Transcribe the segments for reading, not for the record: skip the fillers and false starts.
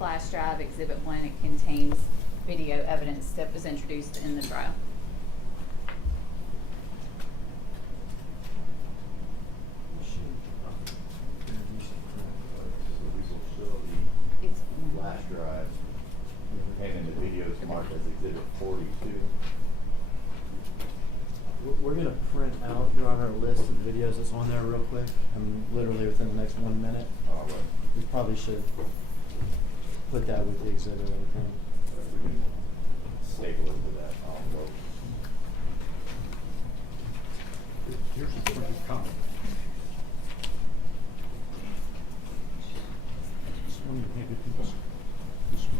flash drive, Exhibit 1. It contains video evidence that was introduced in the trial. It's Flash drive containing the videos marked as Exhibit 42. We're going to print out, Your Honor, a list of the videos that's on there real quick. Literally within the next 1 minute. All right. We probably should put that with the exhibit, I think. We can staple it to that envelope. Here's the printed copy. This one you handed to us. This one.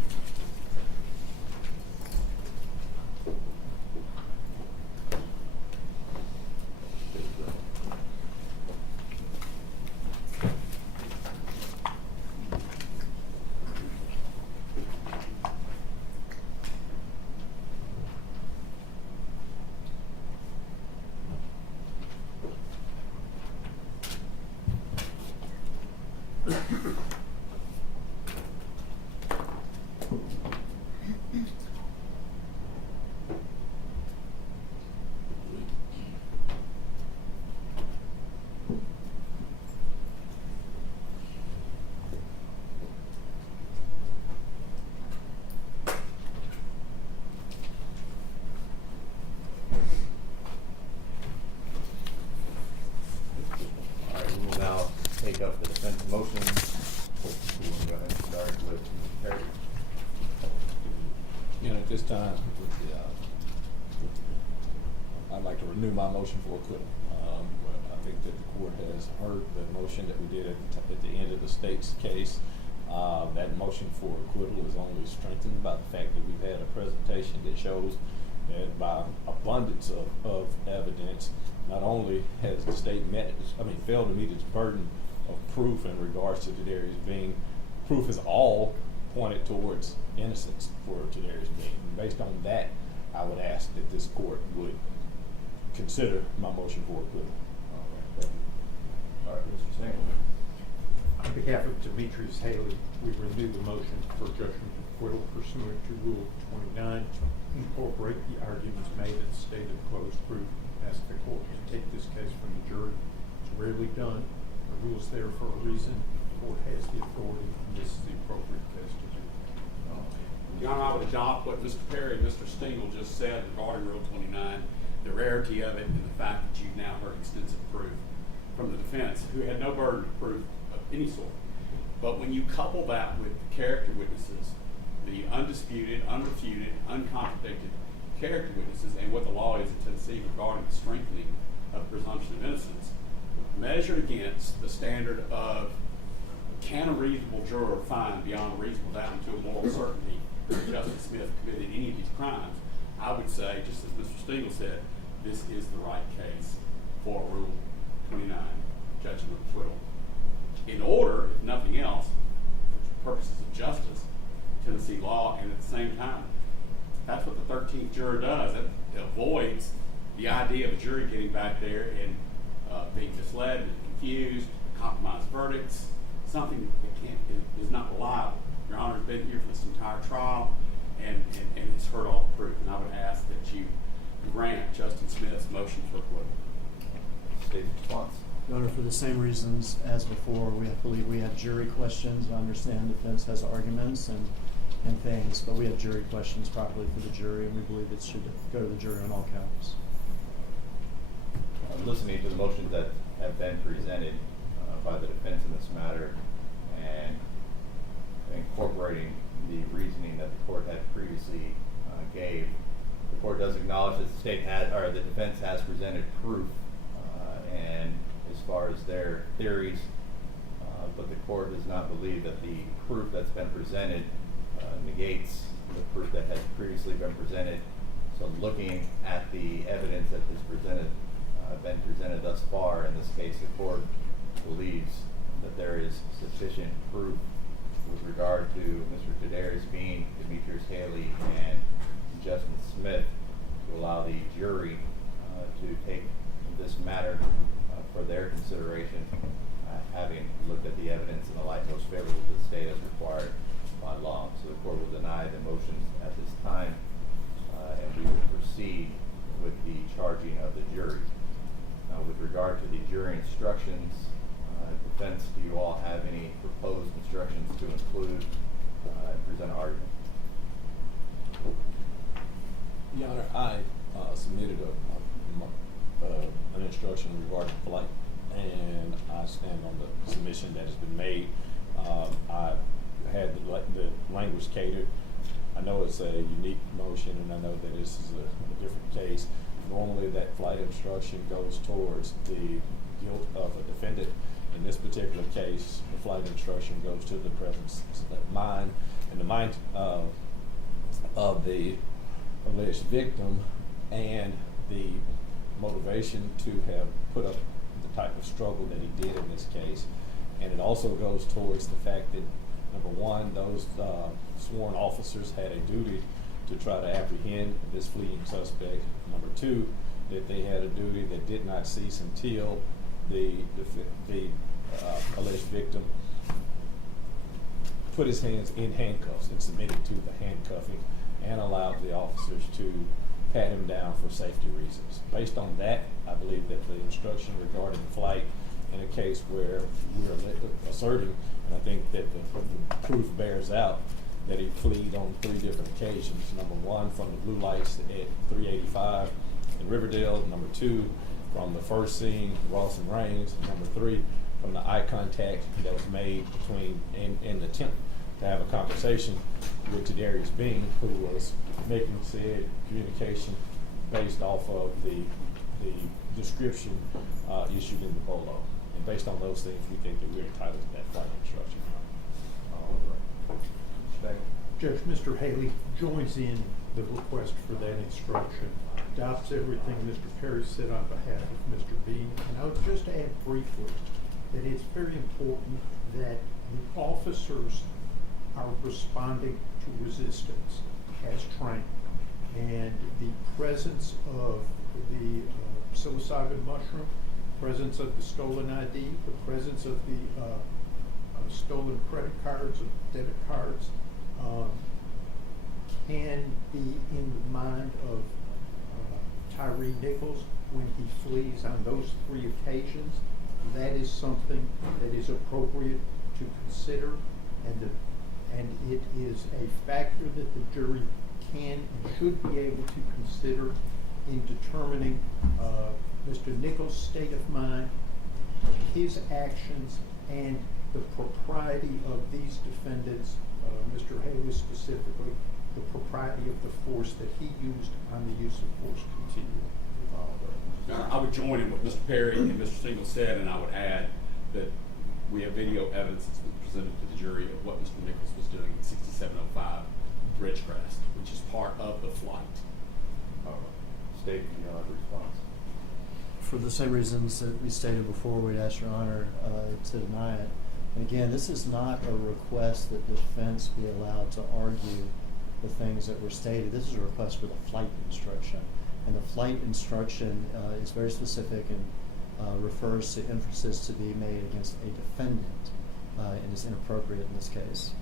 All right, we will now take up the defense motion. We will go ahead and start with Terry. At this time, I'd like to renew my motion for acquittal. I think that the court has heard the motion that we did at the end of the state's case. That motion for acquittal is only strengthened by the fact that we've had a presentation that shows that by abundance of evidence, not only has the state failed to meet its burden of proof in regards to Tadarius Bean, proof is all pointed towards innocence for Tadarius Bean. And based on that, I would ask that this court would consider my motion for acquittal. All right, Mr. Single. On behalf of Demetrius Haley, we renew the motion for judgment of acquittal pursuant to Rule 29. Incorporate the arguments made at the state of closed proof. Ask the court to take this case from the jury. It's rarely done. The rule's there for a reason. The court has the authority, and this is the appropriate case to do. Your Honor, I would adopt what Mr. Perry and Mr. Stingel just said regarding Rule 29, the rarity of it and the fact that you've now heard extensive proof from the defense, who had no burden of proof of any sort. But when you couple that with the character witnesses, the undisputed, unrefuted, uncontradicted character witnesses, and what the law is in Tennessee regarding the strengthening of the presumption of innocence, measured against the standard of can a reasonable juror find beyond a reasonable doubt to a moral certainty that Justice Smith committed any of these crimes, I would say, just as Mr. Stingel said, this is the right case for Rule 29, judgment of acquittal. In order, if nothing else, for purposes of justice, Tennessee law, and at the same time, that's what the 13th juror does. It avoids the idea of a jury getting back there and being misled, confused, compromised verdicts, something that is not reliable. Your Honor's been here for this entire trial and has heard all the proof, and I would ask that you grant Justice Smith's motion for acquittal. State's response. Your Honor, for the same reasons as before, we believe we have jury questions. I understand the defense has arguments and things, but we have jury questions properly for the jury, and we believe it should go to the jury on all counts. Listening to the motions that have been presented by the defense in this matter and incorporating the reasoning that the court had previously gave, the court does acknowledge that the state has, or the defense has presented proof and as far as their theories, but the court does not believe that the proof that's been presented negates the proof that has previously been presented. So looking at the evidence that has been presented thus far, in this case the court believes that there is sufficient proof with regard to Mr. Tadarius Bean, Demetrius Haley, and Justin Smith to allow the jury to take this matter for their consideration, having looked at the evidence in the light most favorable to the state as required. by law. So the court will deny the motions at this time, and we will proceed with the charging of the jury. Now, with regard to the jury instructions, defense, do you all have any proposed instructions to include and present an argument? Your Honor, I submitted an instruction regarding flight, and I stand on the submission that has been made. I had the language catered. I know it's a unique motion, and I know that this is a different case. Normally, that flight instruction goes towards the guilt of a defendant. In this particular case, the flight instruction goes to the presence of mind, and the mind of the alleged victim, and the motivation to have put up the type of struggle that he did in this case. And it also goes towards the fact that, number one, those sworn officers had a duty to try to apprehend this fleeing suspect. Number two, that they had a duty that did not cease until the alleged victim put his hands in handcuffs and submitted to the handcuffing, and allowed the officers to pat him down for safety reasons. Based on that, I believe that the instruction regarding flight in a case where we are asserting, and I think that the proof bears out, that he fled on 3 different occasions. Number one, from the blue lights at 385 in Riverdale. Number 2, from the first scene, Ross and Raines. Number 3, from the eye contact that was made between, in the attempt to have a conversation with Tadarius Bean, who was making said communication based off of the description issued in the BOLO. And based on those things, we think that we're entitled to that flight instruction. All right. Judge, Mr. Haley joins in the request for that instruction, adopts everything Mr. Perry said on behalf of Mr. Bean. And I would just add briefly that it's very important that the officers are responding to resistance as trained. And the presence of the psilocybin mushroom, presence of the stolen ID, the presence of the stolen credit cards or debit cards can be in the mind of Tyre Nichols when he flees on those 3 occasions. That is something that is appropriate to consider, and it is a factor that the jury can and should be able to consider in determining Mr. Nichols' state of mind, his actions, and the propriety of these defendants, Mr. Haley specifically, the propriety of the force that he used on the use of force continuum. I would join in what Mr. Perry and Mr. Stingle said, and I would add that we have video evidence that's been presented to the jury of what Mr. Nichols was doing at 6705 Ridgecrest, which is part of the flight. State, you have a response. For the same reasons that we stated before, we'd ask Your Honor to deny it. And again, this is not a request that the defense be allowed to argue the things that were stated. This is a request for the flight instruction. And the flight instruction is very specific and refers to inferences to be made against a defendant and is inappropriate in this case.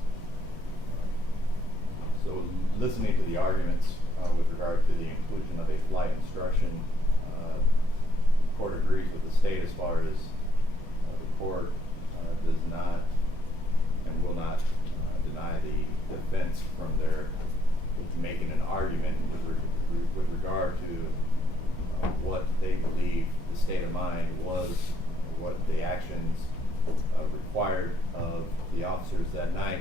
So listening to the arguments with regard to the inclusion of a flight instruction, the court agrees with the state as far as the court does not and will not deny the defense from their making an argument with regard to what they believe the state of mind was, what the actions required of the officers that night.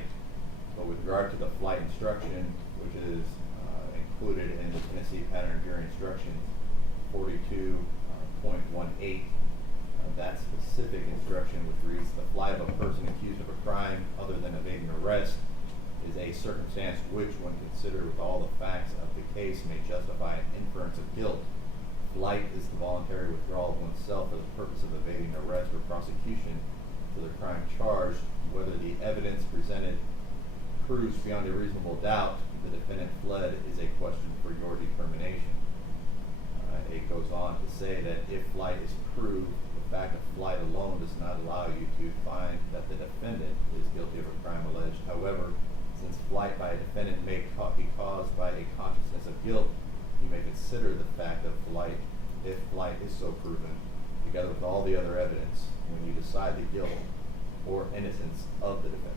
But with regard to the flight instruction, which is included in the Tennessee Pattern Jury Instructions 42.18, that specific instruction, which reads, the flight of a person accused of a crime other than evading arrest is a circumstance which, when considered with all the facts of the case, may justify an inference of guilt. Flight is the voluntary withdrawal of oneself for the purpose of evading arrest or prosecution for the crime charged. Whether the evidence presented proves beyond a reasonable doubt the defendant fled is a question for your determination. It goes on to say that if flight is proved, the fact of flight alone does not allow you to find that the defendant is guilty of a crime alleged. However, since flight by a defendant may be caused by a consciousness of guilt, you may consider the fact of flight, if flight is so proven, together with all the other evidence, when you decide the guilt or innocence of the defendant.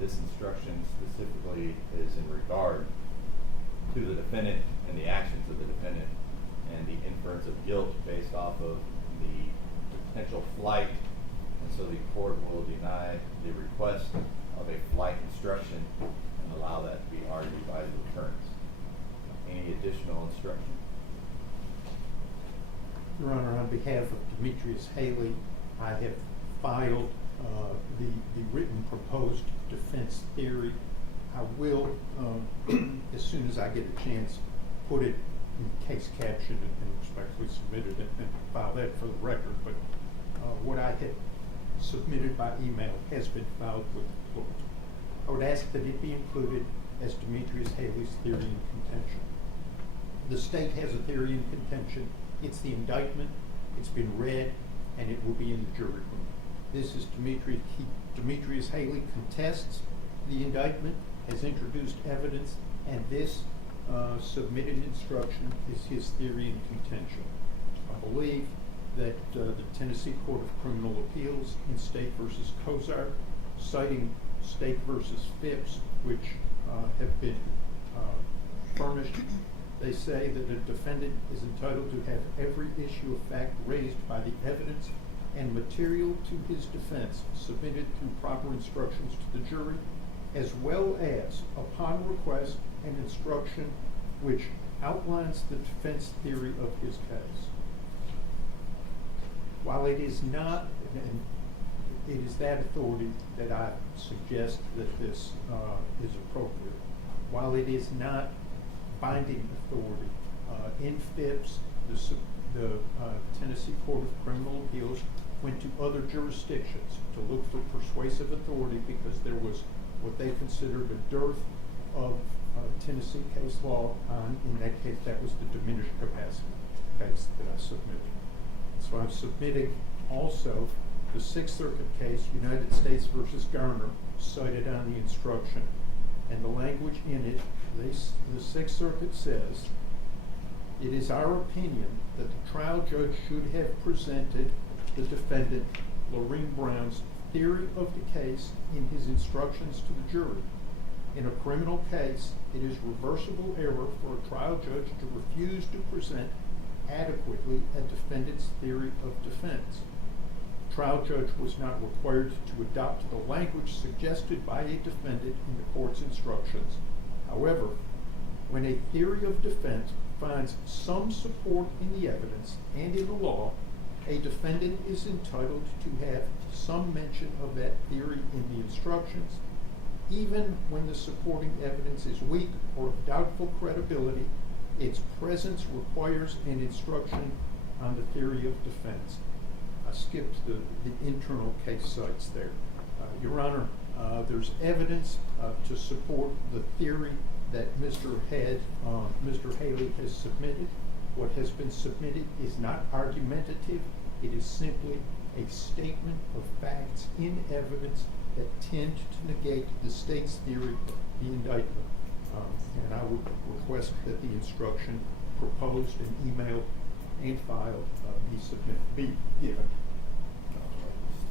This instruction specifically is in regard to the defendant and the actions of the defendant and the inference of guilt based off of the potential flight, and so the court will deny the request of a flight instruction and allow that to be argued by the defense. Any additional instruction? Your Honor, on behalf of Demetrius Haley, I have filed the written proposed defense theory. I will, as soon as I get a chance, put it in case caption and respectfully submit it and file that for the record. But what I had submitted by email has been filed with the court. I would ask that it be included as Demetrius Haley's theory in contention. The state has a theory in contention. It's the indictment. It's been read, and it will be in the jury room. This is Demetrius Haley contests the indictment, has introduced evidence, and this submitted instruction is his theory in contention. I believe that the Tennessee Court of Criminal Appeals in State v. Cozart, citing State v. Phipps, which have been furnished, they say that a defendant is entitled to have every issue of fact raised by the evidence and material to his defense submitted through proper instructions to the jury, as well as, upon request, an instruction which outlines the defense theory of his case. While it is not, and it is that authority that I suggest that this is appropriate, while it is not binding authority, in Phipps, the Tennessee Court of Criminal Appeals went to other jurisdictions to look for persuasive authority because there was what they considered a dearth of Tennessee case law on, in that case, that was the diminished capacity case that I submitted. So I'm submitting also the Sixth Circuit case, United States v. Garner, cited on the instruction, and the language in it, the Sixth Circuit says, it is our opinion that the trial judge should have presented the defendant, Lorene Brown's, theory of the case in his instructions to the jury. In a criminal case, it is reversible error for a trial judge to refuse to present adequately a defendant's theory of defense. The trial judge was not required to adopt the language suggested by a defendant in the court's instructions. However, when a theory of defense finds some support in the evidence and in the law, a defendant is entitled to have some mention of that theory in the instructions, even when the supporting evidence is weak or of doubtful credibility. Its presence requires an instruction on the theory of defense. I skipped the internal case sites there. Your Honor, there's evidence to support the theory that Mr. Haley has submitted. What has been submitted is not argumentative. It is simply a statement of facts in evidence that tend to negate the state's theory of the indictment. And I would request that the instruction proposed and emailed and filed be given.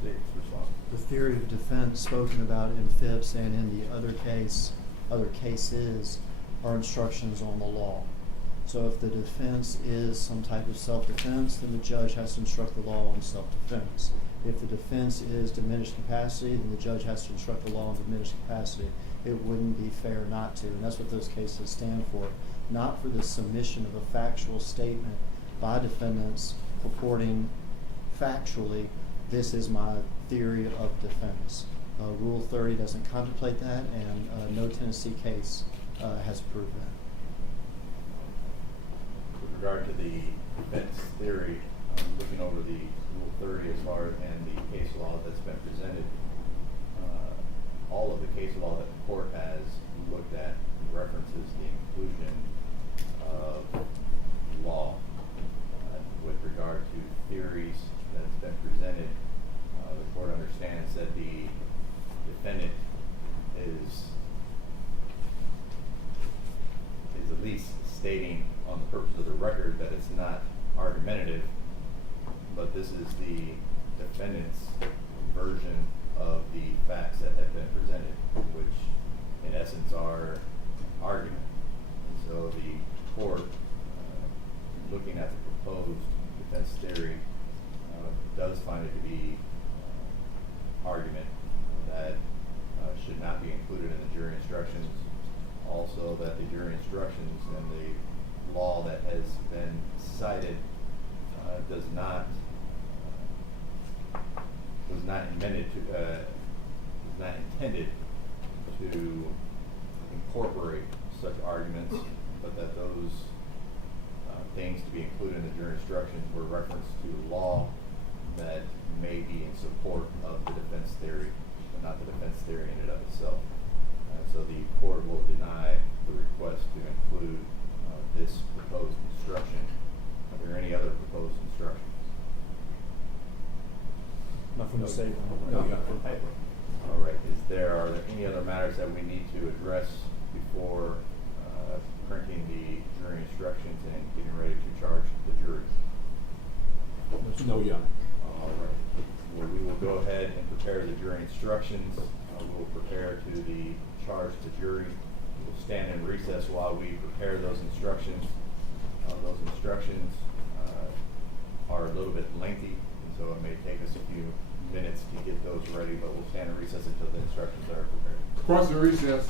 State's response. The theory of defense spoken about in Phipps and in the other cases are instructions on the law. So if the defense is some type of self-defense, then the judge has to instruct the law on self-defense. If the defense is diminished capacity, then the judge has to instruct the law on diminished capacity. It wouldn't be fair not to, and that's what those cases stand for. Not for the submission of a factual statement by defendants purporting factually, this is my theory of defense. Rule 30 doesn't contemplate that, and no Tennessee case has proved that. With regard to the defense theory, looking over the Rule 30 as far as and the case law that's been presented, all of the case law that the court has looked at references the inclusion of law with regard to theories that's been presented. The court understands that the defendant is least stating on the purpose of the record that it's not argumentative, but this is the defendant's version of the facts that have been presented, which in essence are argument. And so the court, looking at the proposed defense theory, does find it to be argument that should not be included in the jury instructions. Also, that the jury instructions and the law that has been cited was not intended to incorporate such arguments, but that those things to be included in the jury instructions were reference to law that may be in support of the defense theory, but not the defense theory in and of itself. So the court will deny the request to include this proposed instruction. Are there any other proposed instructions? Nothing to say. No. All right. Are there any other matters that we need to address before printing the jury instructions and getting ready to charge the jury? No, Your Honor. All right. Well, we will go ahead and prepare the jury instructions. We will prepare to charge the jury. We'll stand in recess while we prepare those instructions. Those instructions are a little bit lengthy, and so it may take us a few minutes to get those ready, but we'll stand in recess until the instructions are prepared. Across the recess.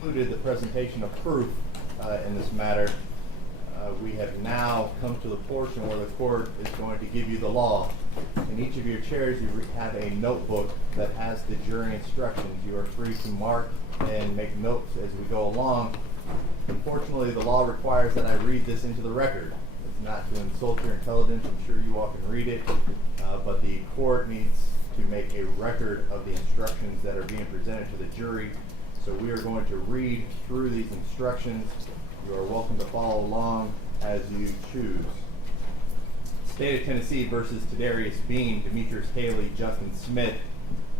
concluded the presentation of proof in this matter, we have now come to the portion where the court is going to give you the law. In each of your chairs, you have a notebook that has the jury instructions. You are free to mark and make notes as we go along. Unfortunately, the law requires that I read this into the record. It's not to insult your intelligence. I'm sure you all can read it, but the court needs to make a record of the instructions that are being presented to the jury. So we are going to read through these instructions. You are welcome to follow along as you choose. State of Tennessee versus Tadarius Bean, Demetrius Haley, Justin Smith,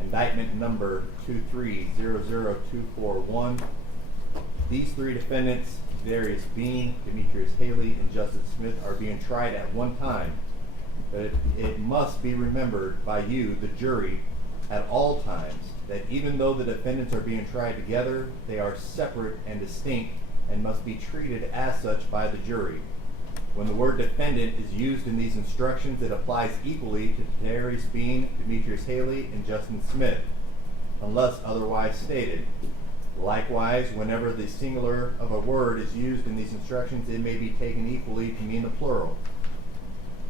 indictment number 2300241. These three defendants, Tadarius Bean, Demetrius Haley, and Justin Smith, are being tried at one time. But it must be remembered by you, the jury, at all times, that even though the defendants are being tried together, they are separate and distinct and must be treated as such by the jury. When the word defendant is used in these instructions, it applies equally to Tadarius Bean, Demetrius Haley, and Justin Smith, unless otherwise stated. Likewise, whenever the singular of a word is used in these instructions, it may be taken equally to mean the plural.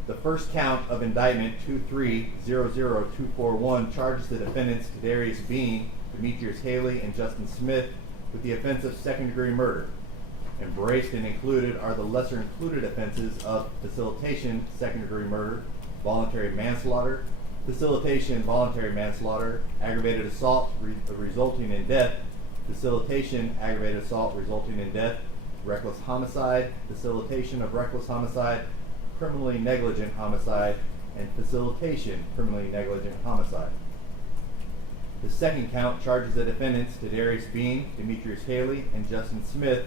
The first count of indictment 2300241 charges the defendants Tadarius Bean, Demetrius Haley, and Justin Smith with the offense of second-degree murder. Embraced and included are the lesser included offenses of facilitation, second-degree murder, voluntary manslaughter, facilitation, voluntary manslaughter, aggravated assault resulting in death, facilitation, aggravated assault resulting in death, reckless homicide, facilitation of reckless homicide, criminally negligent homicide, and facilitation, criminally negligent homicide. The second count charges the defendants Tadarius Bean, Demetrius Haley, and Justin Smith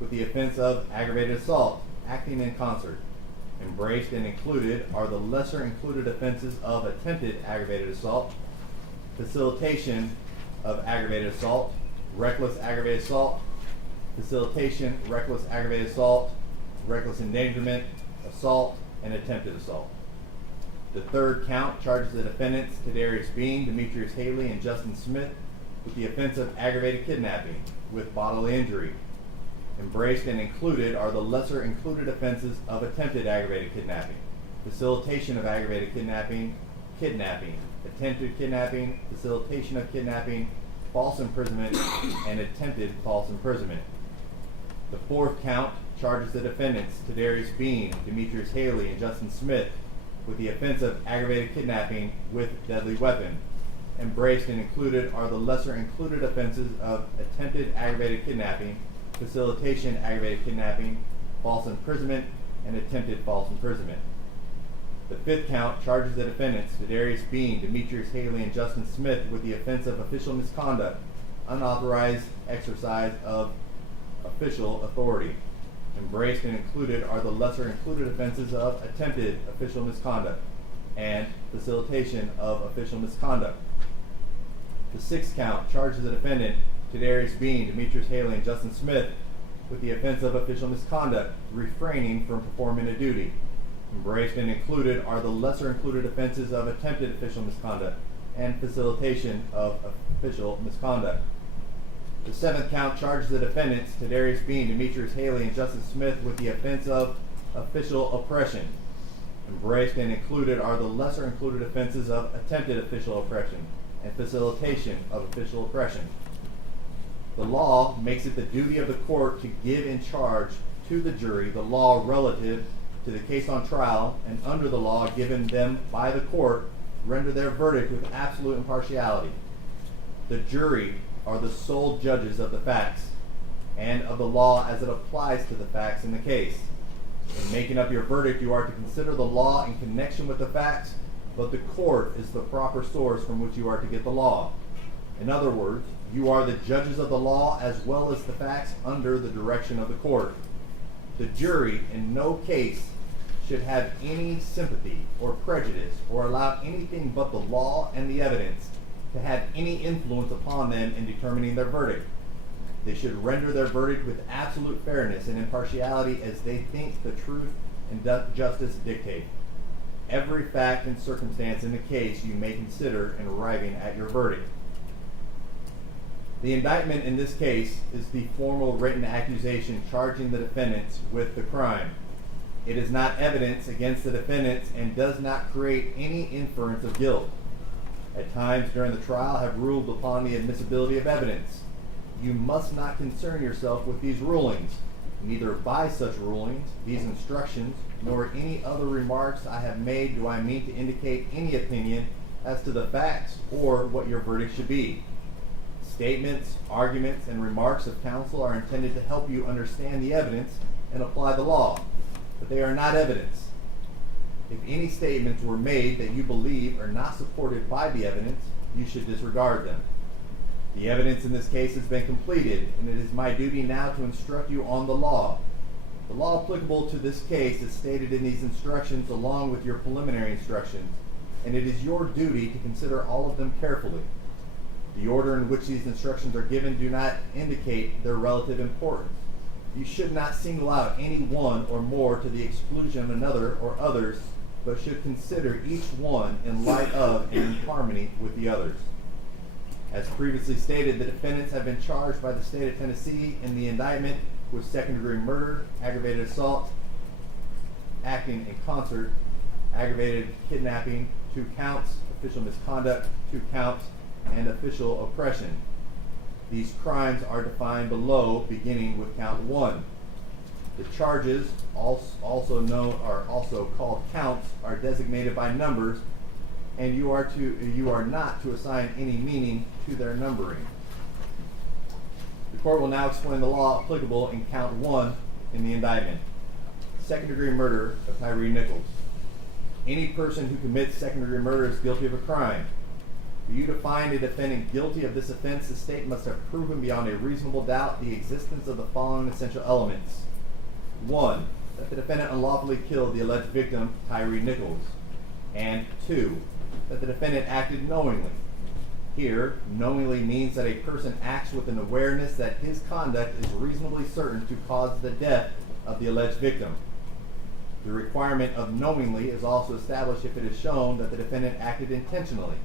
with the offense of aggravated assault, acting in concert. Embraced and included are the lesser included offenses of attempted aggravated assault, facilitation of aggravated assault, reckless aggravated assault, facilitation, reckless aggravated assault, reckless endangerment, assault, and attempted assault. The third count charges the defendants Tadarius Bean, Demetrius Haley, and Justin Smith with the offense of aggravated kidnapping with bodily injury. Embraced and included are the lesser included offenses of attempted aggravated kidnapping, facilitation of aggravated kidnapping, kidnapping, attempted kidnapping, facilitation of kidnapping, false imprisonment, and attempted false imprisonment. The fourth count charges the defendants Tadarius Bean, Demetrius Haley, and Justin Smith with the offense of aggravated kidnapping with deadly weapon. Embraced and included are the lesser included offenses of attempted aggravated kidnapping, facilitation aggravated kidnapping, false imprisonment, and attempted false imprisonment. The fifth count charges the defendants Tadarius Bean, Demetrius Haley, and Justin Smith with the offense of official misconduct, unauthorized exercise of official authority. Embraced and included are the lesser included offenses of attempted official misconduct and facilitation of official misconduct. The sixth count charges the defendant Tadarius Bean, Demetrius Haley, and Justin Smith with the offense of official misconduct, refraining from performing a duty. Embraced and included are the lesser included offenses of attempted official misconduct and facilitation of official misconduct. The seventh count charges the defendants Tadarius Bean, Demetrius Haley, and Justin Smith with the offense of official oppression. Embraced and included are the lesser included offenses of attempted official oppression and facilitation of official oppression. The law makes it the duty of the court to give in charge to the jury the law relative to the case on trial, and under the law given them by the court, render their verdict with absolute impartiality. The jury are the sole judges of the facts and of the law as it applies to the facts in the case. In making up your verdict, you are to consider the law in connection with the facts, but the court is the proper source from which you are to get the law. In other words, you are the judges of the law as well as the facts under the direction of the court. The jury in no case should have any sympathy or prejudice or allow anything but the law and the evidence to have any influence upon them in determining their verdict. They should render their verdict with absolute fairness and impartiality as they think the truth and justice dictate. Every fact and circumstance in the case you may consider in arriving at your verdict. The indictment in this case is the formal written accusation charging the defendants with the crime. It is not evidence against the defendants and does not create any inference of guilt. At times during the trial I have ruled upon the admissibility of evidence. You must not concern yourself with these rulings. Neither by such rulings, these instructions, nor any other remarks I have made do I mean to indicate any opinion as to the facts or what your verdict should be. Statements, arguments, and remarks of counsel are intended to help you understand the evidence and apply the law, but they are not evidence. If any statements were made that you believe are not supported by the evidence, you should disregard them. The evidence in this case has been completed, and it is my duty now to instruct you on the law. The law applicable to this case is stated in these instructions along with your preliminary instructions, and it is your duty to consider all of them carefully. The order in which these instructions are given do not indicate their relative importance. You should not single out any one or more to the exclusion of another or others, but should consider each one in light of and in harmony with the others. As previously stated, the defendants have been charged by the state of Tennessee in the indictment with second-degree murder, aggravated assault, acting in concert, aggravated kidnapping, 2 counts, official misconduct, 2 counts, and official oppression. These crimes are defined below, beginning with count 1. The charges, also called counts, are designated by numbers, and you are not to assign any meaning to their numbering. The court will now explain the law applicable in count 1 in the indictment. Second-degree murder of Tyre Nichols. Any person who commits second-degree murder is guilty of a crime. For you to find a defendant guilty of this offense, the state must have proven beyond a reasonable doubt the existence of the following essential elements. 1, that the defendant unlawfully killed the alleged victim, Tyre Nichols. And 2, that the defendant acted knowingly. Here, knowingly means that a person acts with an awareness that his conduct is reasonably certain to cause the death of the alleged victim. The requirement of knowingly is also established if it is shown that the defendant acted intentionally.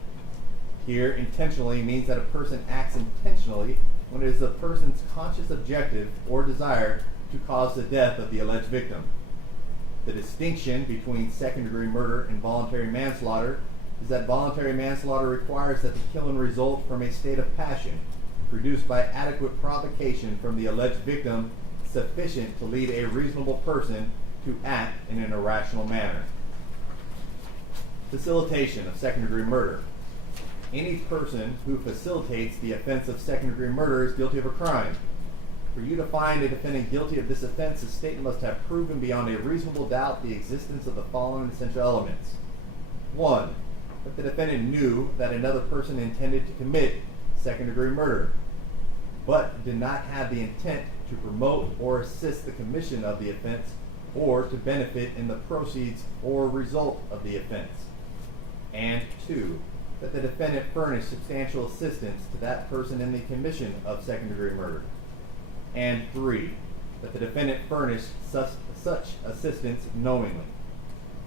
Here, intentionally means that a person acts intentionally when it is a person's conscious objective or desire to cause the death of the alleged victim. The distinction between second-degree murder and voluntary manslaughter is that voluntary manslaughter requires that the killing result from a state of passion produced by adequate provocation from the alleged victim sufficient to lead a reasonable person to act in an irrational manner. Facilitation of second-degree murder. Any person who facilitates the offense of second-degree murder is guilty of a crime. For you to find a defendant guilty of this offense, the state must have proven beyond a reasonable doubt the existence of the following essential elements. 1, that the defendant knew that another person intended to commit second-degree murder, but did not have the intent to promote or assist the commission of the offense or to benefit in the proceeds or result of the offense. And 2, that the defendant furnished substantial assistance to that person in the commission of second-degree murder. And 3, that the defendant furnished such assistance knowingly.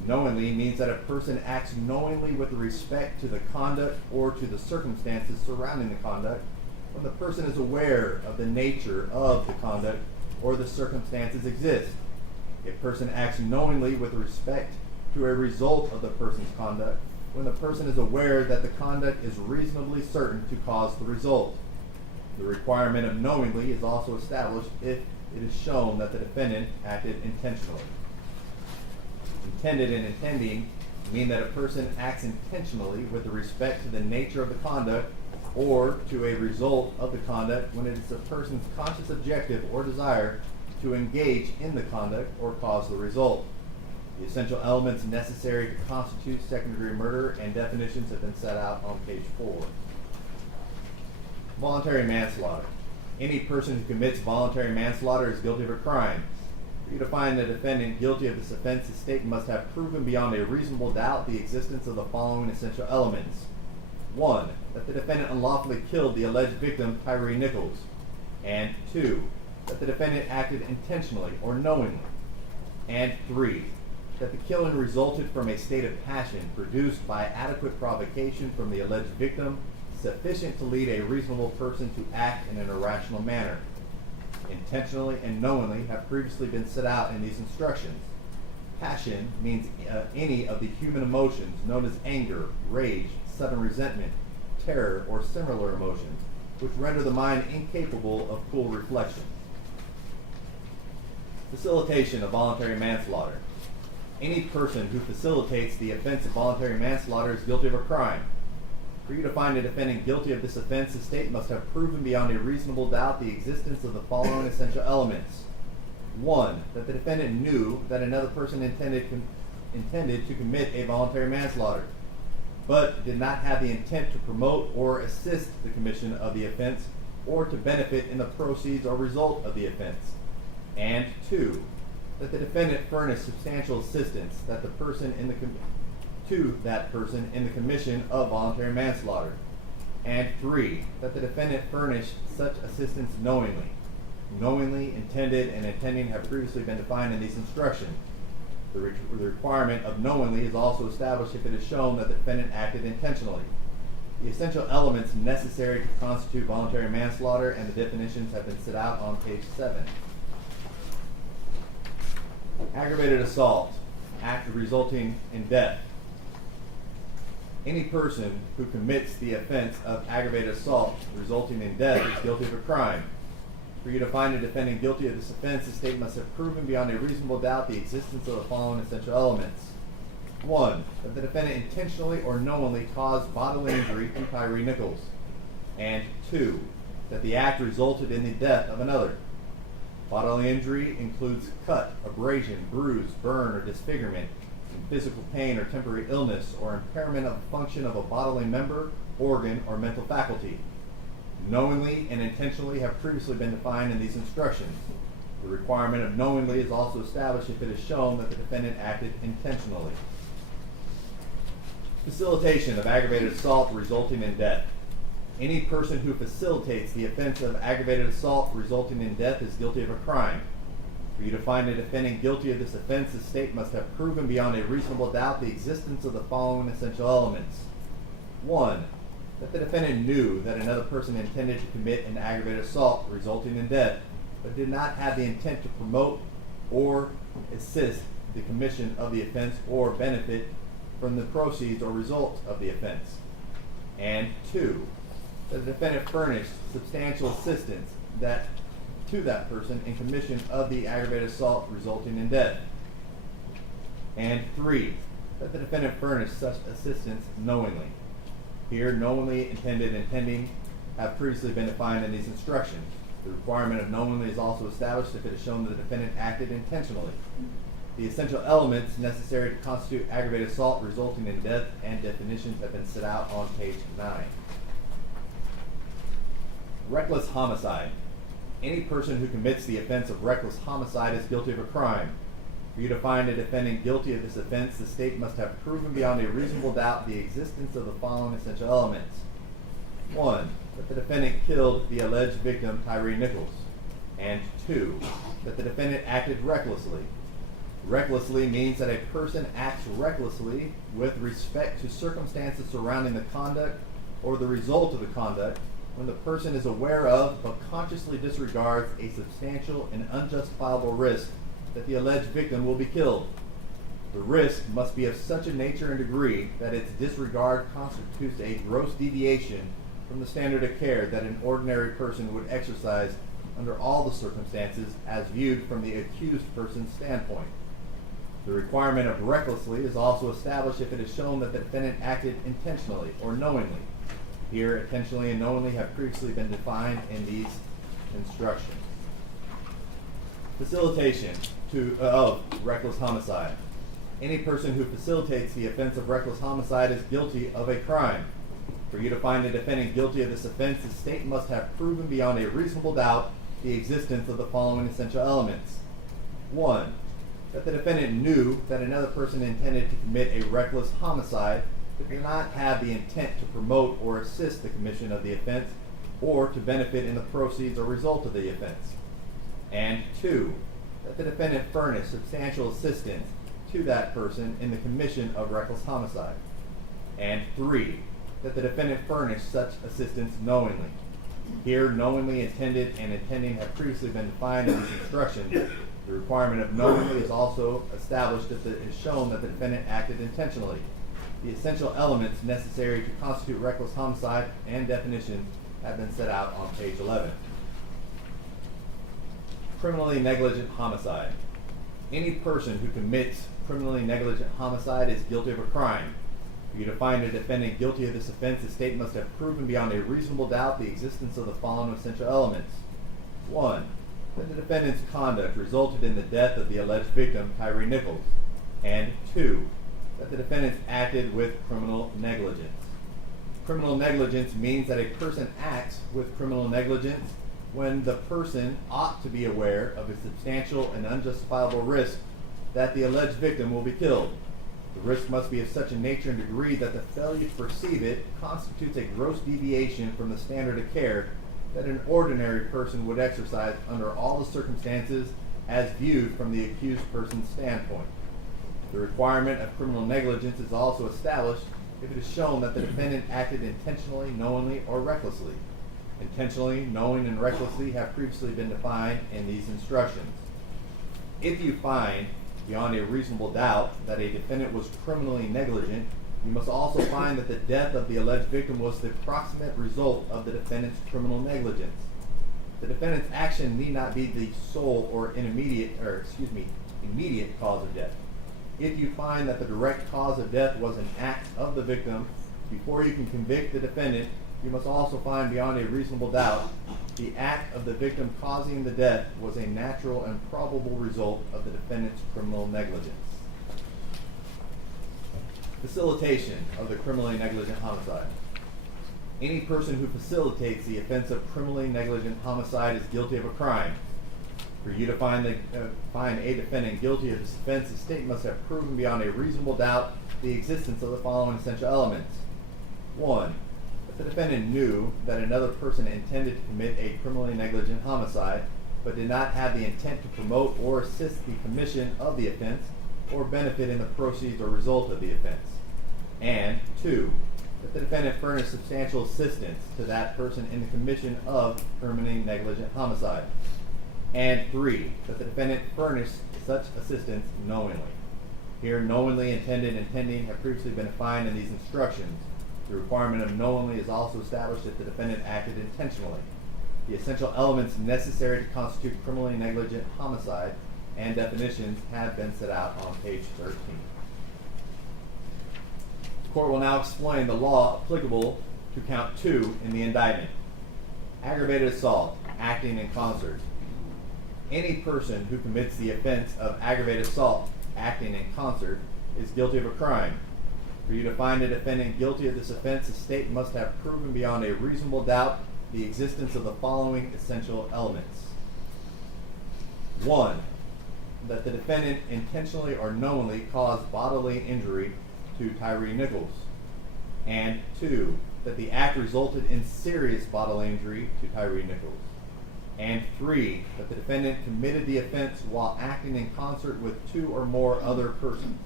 Knowingly means that a person acts knowingly with respect to the conduct or to the circumstances surrounding the conduct when the person is aware of the nature of the conduct or the circumstances exist. A person acts knowingly with respect to a result of the person's conduct when the person is aware that the conduct is reasonably certain to cause the result. The requirement of knowingly is also established if it is shown that the defendant acted intentionally. Intended and intending mean that a person acts intentionally with respect to the nature of the conduct or to a result of the conduct when it is a person's conscious objective or desire to engage in the conduct or cause the result. The essential elements necessary to constitute second-degree murder and definitions have been set out on page 4. Voluntary manslaughter. Any person who commits voluntary manslaughter is guilty of a crime. For you to find the defendant guilty of this offense, the state must have proven beyond a reasonable doubt the existence of the following essential elements. 1, that the defendant unlawfully killed the alleged victim, Tyre Nichols. And 2, that the defendant acted intentionally or knowingly. And 3, that the killing resulted from a state of passion produced by adequate provocation from the alleged victim sufficient to lead a reasonable person to act in an irrational manner. Intentionally and knowingly have previously been set out in these instructions. Passion means any of the human emotions known as anger, rage, sudden resentment, terror, or similar emotions, which render the mind incapable of cool reflection. Facilitation of voluntary manslaughter. Any person who facilitates the offense of voluntary manslaughter is guilty of a crime. For you to find a defendant guilty of this offense, the state must have proven beyond a reasonable doubt the existence of the following essential elements. 1. That the defendant knew that another person intended to commit a voluntary manslaughter, but did not have the intent to promote or assist the commission of the offense or to benefit in the proceeds or result of the offense. And 2. That the defendant furnished substantial assistance that the person to that person in the commission of voluntary manslaughter. And 3. That the defendant furnished such assistance knowingly. Knowingly, intended, and intending have previously been defined in these instructions. The requirement of knowingly is also established if it is shown that the defendant acted intentionally. The essential elements necessary to constitute voluntary manslaughter and the definitions have been set out on page 7. Aggravated assault, act resulting in death. Any person who commits the offense of aggravated assault resulting in death is guilty of a crime. For you to find a defendant guilty of this offense, the state must have proven beyond a reasonable doubt the existence of the following essential elements. 1. That the defendant intentionally or knowingly caused bodily injury to Tyre Nichols. And 2. That the act resulted in the death of another. Bodily injury includes cut, abrasion, bruise, burn, or disfigurement, and physical pain or temporary illness or impairment of function of a bodily member, organ, or mental faculty. Knowingly and intentionally have previously been defined in these instructions. The requirement of knowingly is also established if it is shown that the defendant acted intentionally. Facilitation of aggravated assault resulting in death. Any person who facilitates the offense of aggravated assault resulting in death is guilty of a crime. For you to find a defendant guilty of this offense, the state must have proven beyond a reasonable doubt the existence of the following essential elements. 1. That the defendant knew that another person intended to commit an aggravated assault resulting in death, but did not have the intent to promote or assist the commission of the offense or benefit from the proceeds or result of the offense. And 2. That the defendant furnished substantial assistance to that person in commission of the aggravated assault resulting in death. And 3. That the defendant furnished such assistance knowingly. Here, knowingly, intended, intending have previously been defined in these instructions. The requirement of knowingly is also established if it is shown that the defendant acted intentionally. The essential elements necessary to constitute aggravated assault resulting in death and definitions have been set out on page 9. Reckless homicide. Any person who commits the offense of reckless homicide is guilty of a crime. For you to find a defendant guilty of this offense, the state must have proven beyond a reasonable doubt the existence of the following essential elements. 1. That the defendant killed the alleged victim, Tyre Nichols. And 2. That the defendant acted recklessly. Recklessly means that a person acts recklessly with respect to circumstances surrounding the conduct or the result of the conduct when the person is aware of but consciously disregards a substantial and unjustifiable risk that the alleged victim will be killed. The risk must be of such a nature and degree that its disregard constitutes a gross deviation from the standard of care that an ordinary person would exercise under all the circumstances as viewed from the accused person's standpoint. The requirement of recklessly is also established if it is shown that the defendant acted intentionally or knowingly. Here, intentionally and knowingly have previously been defined in these instructions. Facilitation of reckless homicide. Any person who facilitates the offense of reckless homicide is guilty of a crime. For you to find a defendant guilty of this offense, the state must have proven beyond a reasonable doubt the existence of the following essential elements. 1. That the defendant knew that another person intended to commit a reckless homicide but did not have the intent to promote or assist the commission of the offense or to benefit in the proceeds or result of the offense. And 2. That the defendant furnished substantial assistance to that person in the commission of reckless homicide. And 3. that the defendant furnish such assistance knowingly. Here, knowingly, intended, and intending have previously been defined in these instructions. The requirement of knowingly is also established if it is shown that the defendant acted intentionally. The essential elements necessary to constitute reckless homicide and definitions have been set out on page 11. Criminally negligent homicide. Any person who commits criminally negligent homicide is guilty of a crime. For you to find a defendant guilty of this offense, the state must have proven beyond a reasonable doubt the existence of the following essential elements. 1. That the defendant's conduct resulted in the death of the alleged victim, Tyre Nichols. And 2. That the defendants acted with criminal negligence. Criminal negligence means that a person acts with criminal negligence when the person ought to be aware of a substantial and unjustifiable risk that the alleged victim will be killed. The risk must be of such a nature and degree that the failure to perceive it constitutes a gross deviation from the standard of care that an ordinary person would exercise under all the circumstances as viewed from the accused person's standpoint. The requirement of criminal negligence is also established if it is shown that the defendant acted intentionally, knowingly, or recklessly. Intentionally, knowing, and recklessly have previously been defined in these instructions. If you find, beyond a reasonable doubt, that a defendant was criminally negligent, you must also find that the death of the alleged victim was the proximate result of the defendant's criminal negligence. The defendant's action need not be the sole or immediate cause of death. If you find that the direct cause of death was an act of the victim, before you can convict the defendant, you must also find beyond a reasonable doubt the act of the victim causing the death was a natural and probable result of the defendant's criminal negligence. Facilitation of the criminally negligent homicide. Any person who facilitates the offense of criminally negligent homicide is guilty of a crime. For you to find a defendant guilty of this offense, the state must have proven beyond a reasonable doubt the existence of the following essential elements. 1. That the defendant knew that another person intended to commit a criminally negligent homicide, but did not have the intent to promote or assist the commission of the offense, or benefit in the proceeds or result of the offense. And 2. That the defendant furnished substantial assistance to that person in the commission of criminally negligent homicide. And 3. That the defendant furnished such assistance knowingly. Here, knowingly, intended, intending have previously been defined in these instructions. The requirement of knowingly is also established if the defendant acted intentionally. The essential elements necessary to constitute criminally negligent homicide and definitions have been set out on page 13. The court will now explain the law applicable to count 2 in the indictment. Aggravated assault, acting in concert. Any person who commits the offense of aggravated assault, acting in concert, is guilty of a crime. For you to find a defendant guilty of this offense, the state must have proven beyond a reasonable doubt the existence of the following essential elements. 1. That the defendant intentionally or knowingly caused bodily injury to Tyre Nichols. And 2. That the act resulted in serious bodily injury to Tyre Nichols. And 3. That the defendant committed the offense while acting in concert with 2 or more other persons.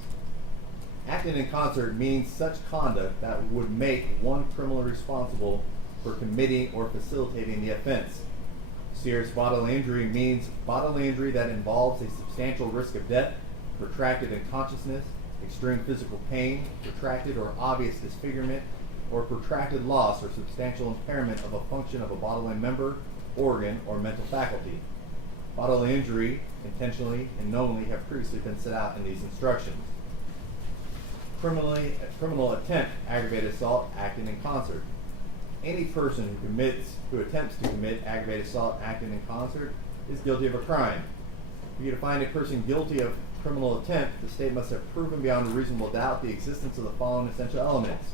Acting in concert means such conduct that would make one criminally responsible for committing or facilitating the offense. Serious bodily injury means bodily injury that involves a substantial risk of death, protracted unconsciousness, extreme physical pain, protracted or obvious disfigurement, or protracted loss or substantial impairment of a function of a bodily member, organ, or mental faculty. Bodily injury, intentionally and knowingly, have previously been set out in these instructions. Criminal attempt, aggravated assault, acting in concert. Any person who attempts to commit aggravated assault acting in concert is guilty of a crime. For you to find a person guilty of criminal attempt, the state must have proven beyond a reasonable doubt the existence of the following essential elements.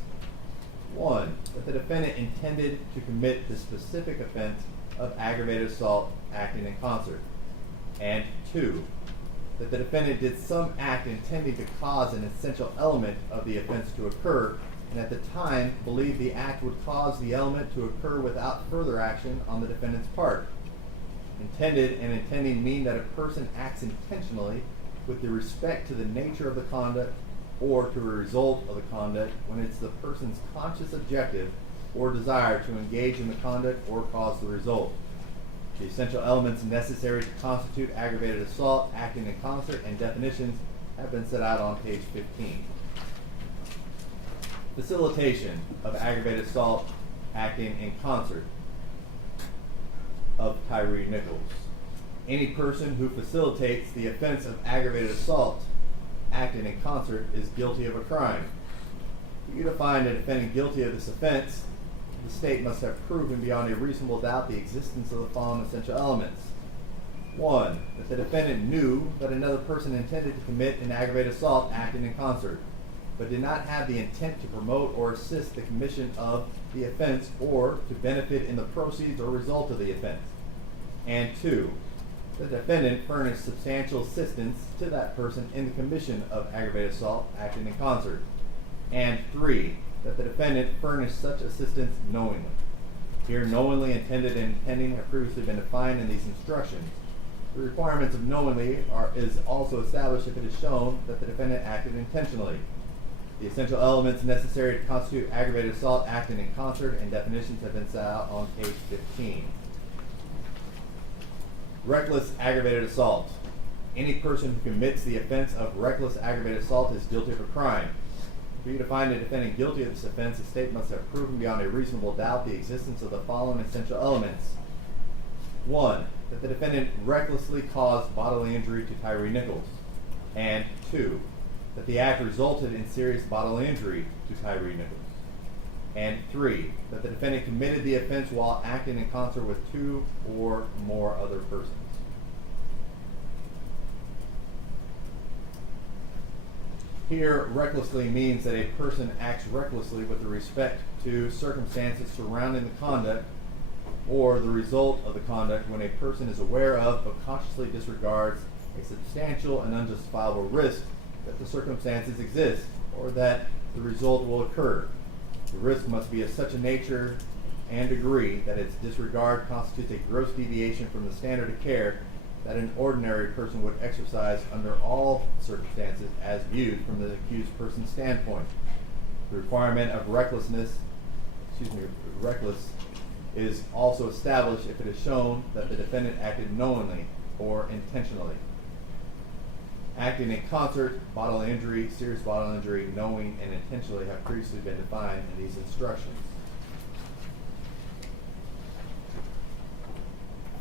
1. That the defendant intended to commit the specific offense of aggravated assault acting in concert. And 2. That the defendant did some act intending to cause an essential element of the offense to occur, and at the time believed the act would cause the element to occur without further action on the defendant's part. Intended and intending mean that a person acts intentionally with respect to the nature of the conduct or to a result of the conduct when it's the person's conscious objective or desire to engage in the conduct or cause the result. The essential elements necessary to constitute aggravated assault acting in concert and definitions have been set out on page 15. Facilitation of aggravated assault acting in concert of Tyre Nichols. Any person who facilitates the offense of aggravated assault acting in concert is guilty of a crime. For you to find a defendant guilty of this offense, the state must have proven beyond a reasonable doubt the existence of the following essential elements. 1. That the defendant knew that another person intended to commit an aggravated assault acting in concert, but did not have the intent to promote or assist the commission of the offense or to benefit in the proceeds or result of the offense. And 2. The defendant furnished substantial assistance to that person in the commission of aggravated assault acting in concert. And 3. That the defendant furnished such assistance knowingly. Here, knowingly, intended, and intending have previously been defined in these instructions. The requirements of knowingly is also established if it is shown that the defendant acted intentionally. The essential elements necessary to constitute aggravated assault acting in concert and definitions have been set out on page 15. Reckless aggravated assault. Any person who commits the offense of reckless aggravated assault is guilty of a crime. For you to find a defendant guilty of this offense, the state must have proven beyond a reasonable doubt the existence of the following essential elements. 1. That the defendant recklessly caused bodily injury to Tyre Nichols. And 2. That the act resulted in serious bodily injury to Tyre Nichols. And 3. That the defendant committed the offense while acting in concert with 2 or more other persons. Here, recklessly means that a person acts recklessly with respect to circumstances surrounding the conduct or the result of the conduct when a person is aware of but consciously disregards a substantial and unjustifiable risk that the circumstances exist or that the result will occur. The risk must be of such a nature and degree that its disregard constitutes a gross deviation from the standard of care that an ordinary person would exercise under all circumstances as viewed from the accused person's standpoint. The requirement of reckless is also established if it is shown that the defendant acted knowingly or intentionally. Acting in concert, bodily injury, serious bodily injury, knowing, and intentionally have previously been defined in these instructions.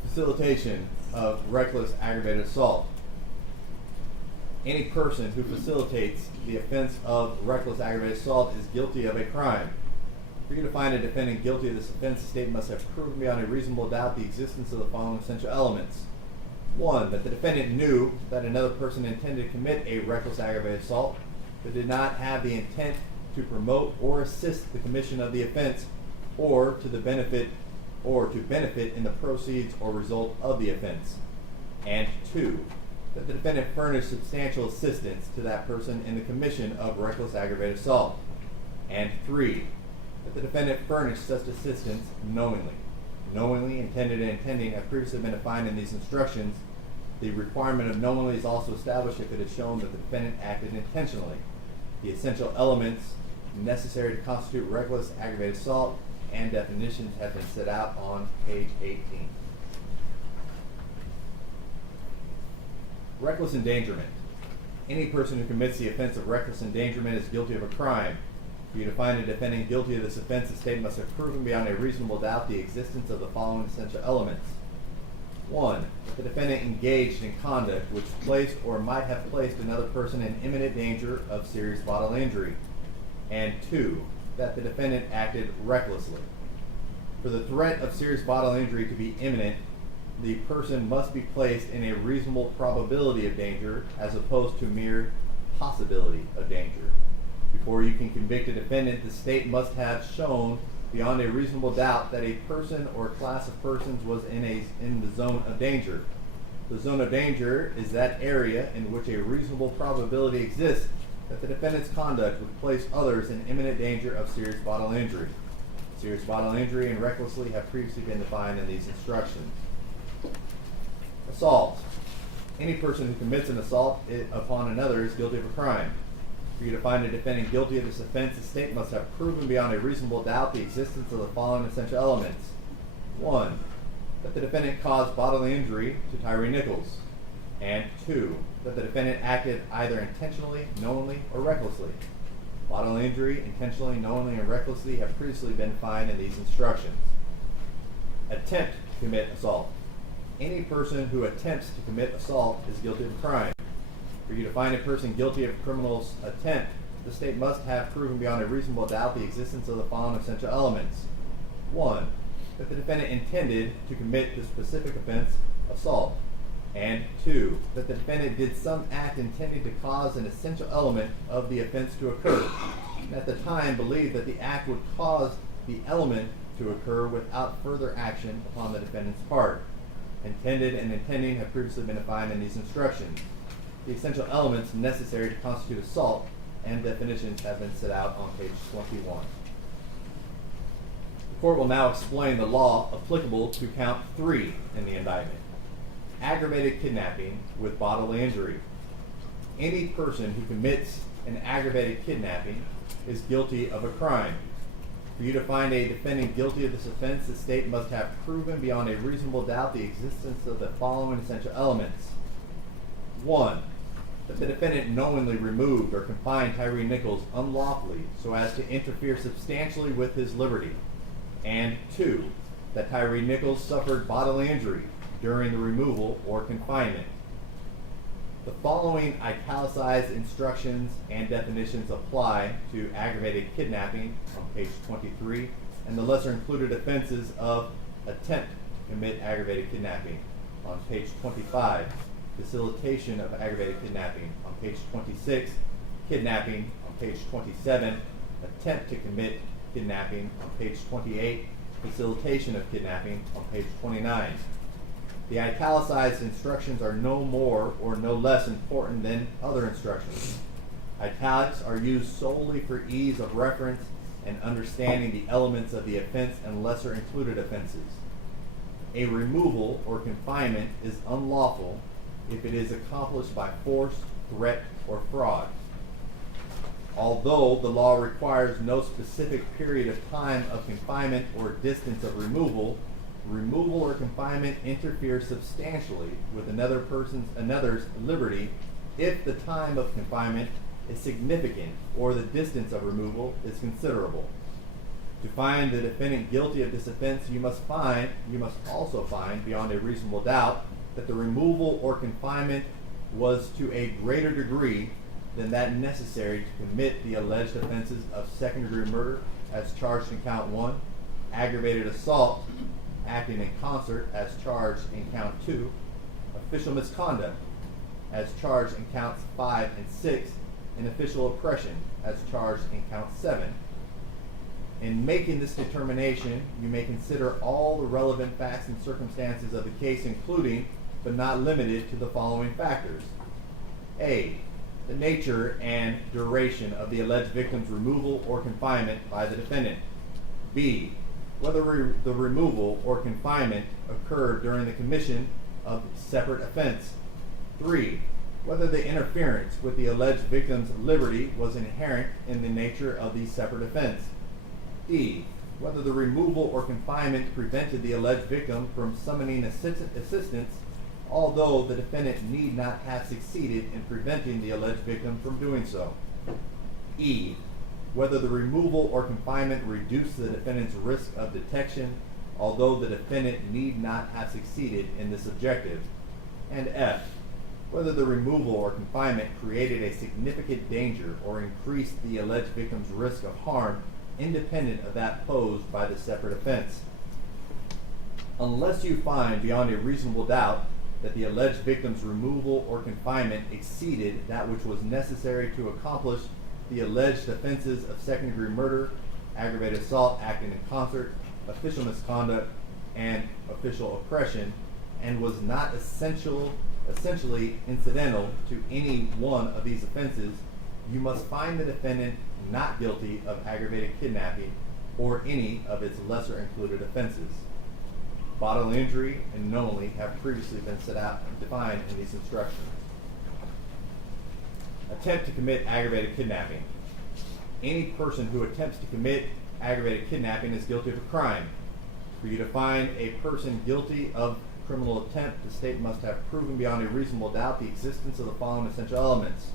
Facilitation of reckless aggravated assault. Any person who facilitates the offense of reckless aggravated assault is guilty of a crime. For you to find a defendant guilty of this offense, the state must have proven beyond a reasonable doubt the existence of the following essential elements. 1. That the defendant knew that another person intended to commit a reckless aggravated assault, but did not have the intent to promote or assist the commission of the offense or to benefit in the proceeds or result of the offense. And 2. That the defendant furnished substantial assistance to that person in the commission of reckless aggravated assault. And 3. That the defendant furnished such assistance knowingly. Knowingly, intended, and intending have previously been defined in these instructions. The requirement of knowingly is also established if it is shown that the defendant acted intentionally. The essential elements necessary to constitute reckless aggravated assault and definitions have been set out on page 18. Reckless endangerment. Any person who commits the offense of reckless endangerment is guilty of a crime. For you to find a defendant guilty of this offense, the state must have proven beyond a reasonable doubt the existence of the following essential elements. 1. That the defendant engaged in conduct which placed or might have placed another person in imminent danger of serious bodily injury. And 2. That the defendant acted recklessly. For the threat of serious bodily injury to be imminent, the person must be placed in a reasonable probability of danger as opposed to mere possibility of danger. Before you can convict a defendant, the state must have shown beyond a reasonable doubt that a person or class of persons was in the zone of danger. The zone of danger is that area in which a reasonable probability exists that the defendant's conduct would place others in imminent danger of serious bodily injury. Serious bodily injury and recklessly have previously been defined in these instructions. Assault. Any person who commits an assault upon another is guilty of a crime. For you to find a defendant guilty of this offense, the state must have proven beyond a reasonable doubt the existence of the following essential elements. 1. That the defendant caused bodily injury to Tyre Nichols. And 2. That the defendant acted either intentionally, knowingly, or recklessly. Bodily injury, intentionally, knowingly, and recklessly have previously been defined in these instructions. Attempt to commit assault. Any person who attempts to commit assault is guilty of a crime. For you to find a person guilty of a criminal's attempt, the state must have proven beyond a reasonable doubt the existence of the following essential elements. 1. That the defendant intended to commit the specific offense, assault. And 2. That the defendant did some act intending to cause an essential element of the offense to occur, and at the time believed that the act would cause the element to occur without further action upon the defendant's part. Intended and intending have previously been defined in these instructions. The essential elements necessary to constitute assault and definitions have been set out on page 21. The court will now explain the law applicable to count 3 in the indictment. Aggravated kidnapping with bodily injury. Any person who commits an aggravated kidnapping is guilty of a crime. For you to find a defendant guilty of this offense, the state must have proven beyond a reasonable doubt the existence of the following essential elements. 1. That the defendant knowingly removed or confined Tyre Nichols unlawfully so as to interfere substantially with his liberty. And 2. That Tyre Nichols suffered bodily injury during the removal or confinement. The following italicized instructions and definitions apply to aggravated kidnapping on page 23 and the lesser included offenses of attempt to commit aggravated kidnapping on page 25, facilitation of aggravated kidnapping on page 26, kidnapping on page 27, attempt to commit kidnapping on page 28, facilitation of kidnapping on page 29. The italicized instructions are no more or no less important than other instructions. Italics are used solely for ease of reference and understanding the elements of the offense and lesser included offenses. A removal or confinement is unlawful if it is accomplished by force, threat, or fraud. Although the law requires no specific period of time of confinement or distance of removal or confinement interferes substantially with another's liberty if the time of confinement is significant or the distance of removal is considerable. To find the defendant guilty of this offense, you must also find beyond a reasonable doubt that the removal or confinement was to a greater degree than that necessary to commit the alleged offenses of second-degree murder as charged in count 1, aggravated assault acting in concert as charged in count 2, official misconduct as charged in counts 5 and 6, and official oppression as charged in count 7. In making this determination, you may consider all the relevant facts and circumstances of the case, including, but not limited to, the following factors. A. The nature and duration of the alleged victim's removal or confinement by the defendant. B. Whether the removal or confinement occurred during the commission of separate offense. 3. Whether the interference with the alleged victim's liberty was inherent in the nature of the separate offense. D. Whether the removal or confinement prevented the alleged victim from summoning assistance, although the defendant need not have succeeded in preventing the alleged victim from doing so. E. Whether the removal or confinement reduced the defendant's risk of detection, although the defendant need not have succeeded in this objective. And F. Whether the removal or confinement created a significant danger or increased the alleged victim's risk of harm independent of that posed by the separate offense. Unless you find beyond a reasonable doubt that the alleged victim's removal or confinement exceeded that which was necessary to accomplish the alleged offenses of second-degree murder, aggravated assault acting in concert, official misconduct, and official oppression, and was not essentially incidental to any one of these offenses, you must find the defendant not guilty of aggravated kidnapping or any of its lesser included offenses. Bodily injury and knowingly have previously been set out and defined in these instructions. Attempt to commit aggravated kidnapping. Any person who attempts to commit aggravated kidnapping is guilty of a crime. For you to find a person guilty of criminal attempt, the state must have proven beyond a reasonable doubt the existence of the following essential elements.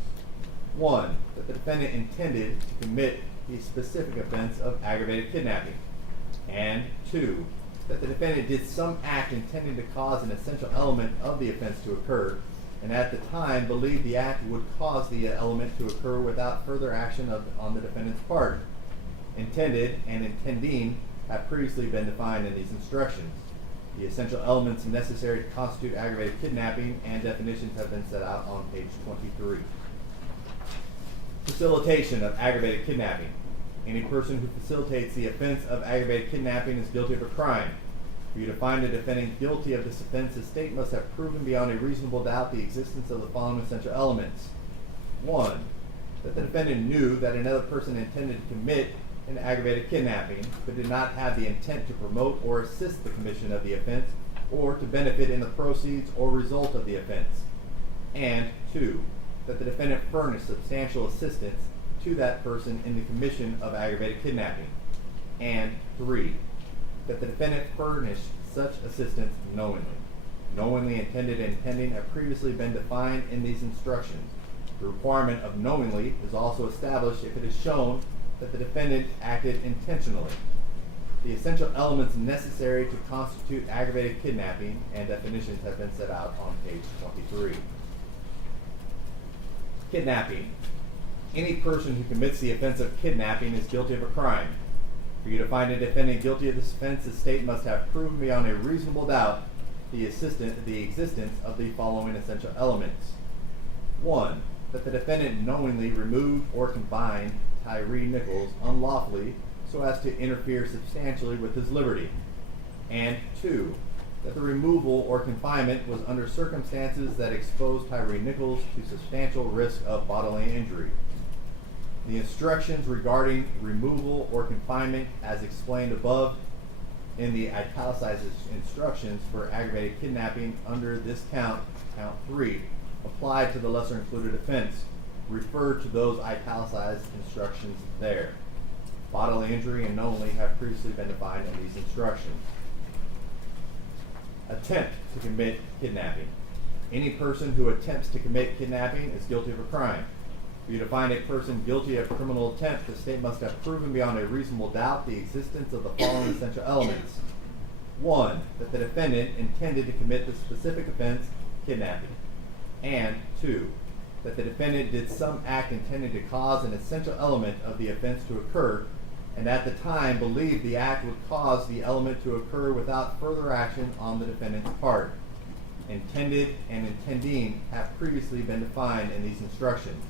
1. That the defendant intended to commit the specific offense of aggravated kidnapping. And 2. That the defendant did some act intending to cause an essential element of the offense to occur, and at the time believed the act would cause the element to occur without further action on the defendant's part. Intended and intending have previously been defined in these instructions. The essential elements necessary to constitute aggravated kidnapping and definitions have been set out on page 23. Facilitation of aggravated kidnapping. Any person who facilitates the offense of aggravated kidnapping is guilty of a crime. For you to find a defendant guilty of this offense, the state must have proven beyond a reasonable doubt the existence of the following essential elements. 1. That the defendant knew that another person intended to commit an aggravated kidnapping, but did not have the intent to promote or assist the commission of the offense, or to benefit in the proceeds or result of the offense. And 2. That the defendant furnished substantial assistance to that person in the commission of aggravated kidnapping. And 3. That the defendant furnished such assistance knowingly. Knowingly, intended, and intending have previously been defined in these instructions. The requirement of knowingly is also established if it is shown that the defendant acted intentionally. The essential elements necessary to constitute aggravated kidnapping and definitions have been set out on page 23. Kidnapping. Any person who commits the offense of kidnapping is guilty of a crime. For you to find a defendant guilty of this offense, the state must have proven beyond a reasonable doubt the existence of the following essential elements. 1. That the defendant knowingly removed or confined Tyre Nichols unlawfully so as to interfere substantially with his liberty. And 2. That the removal or confinement was under circumstances that exposed Tyre Nichols to substantial risk of bodily injury. The instructions regarding removal or confinement, as explained above in the italicized instructions for aggravated kidnapping under this count 3, applied to the lesser included offense. Refer to those italicized instructions there. Bodily injury and knowingly have previously been defined in these instructions. Attempt to commit kidnapping. Any person who attempts to commit kidnapping is guilty of a crime. For you to find a person guilty of criminal attempt, the state must have proven beyond a reasonable doubt the existence of the following essential elements. 1. That the defendant intended to commit the specific offense, kidnapping. And 2. That the defendant did some act intended to cause an essential element of the offense to occur, and at the time believed the act would cause the element to occur without further action on the defendant's part. Intended and intending have previously been defined in these instructions.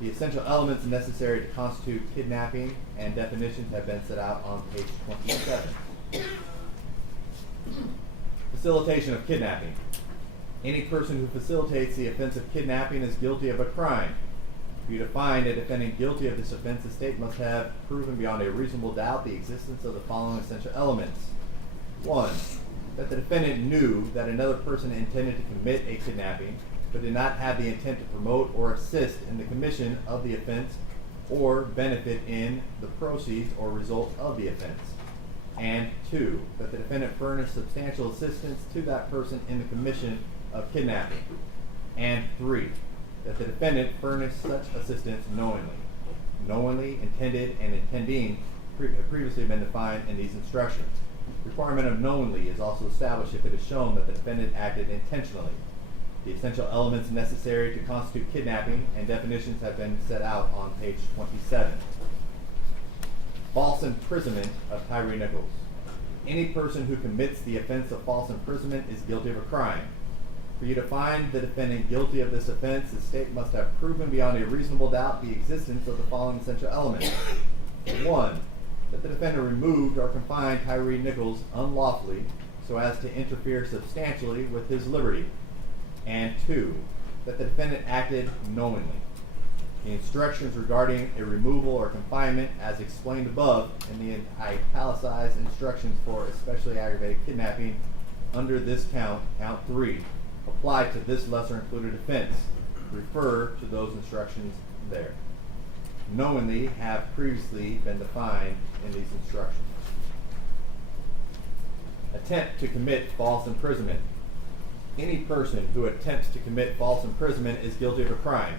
The essential elements necessary to constitute kidnapping and definitions have been set out on page 27. Facilitation of kidnapping. Any person who facilitates the offense of kidnapping is guilty of a crime. For you to find a defendant guilty of this offense, the state must have proven beyond a reasonable doubt the existence of the following essential elements. 1. That the defendant knew that another person intended to commit a kidnapping, but did not have the intent to promote or assist in the commission of the offense or benefit in the proceeds or result of the offense. And 2. That the defendant furnished substantial assistance to that person in the commission of kidnapping. And 3. That the defendant furnished such assistance knowingly. Knowingly, intended, and intending have previously been defined in these instructions. The requirement of knowingly is also established if it is shown that the defendant acted intentionally. The essential elements necessary to constitute kidnapping and definitions have been set out on page 27. False imprisonment of Tyre Nichols. Any person who commits the offense of false imprisonment is guilty of a crime. For you to find the defendant guilty of this offense, the state must have proven beyond a reasonable doubt the existence of the following essential elements. 1. That the defendant removed or confined Tyre Nichols unlawfully so as to interfere substantially with his liberty. And 2. That the defendant acted knowingly. The instructions regarding a removal or confinement, as explained above in the italicized instructions for especially aggravated kidnapping under this count 3, apply to this lesser included offense. refer to those instructions there. Knowingly have previously been defined in these instructions. Attempt to commit false imprisonment. Any person who attempts to commit false imprisonment is guilty of a crime.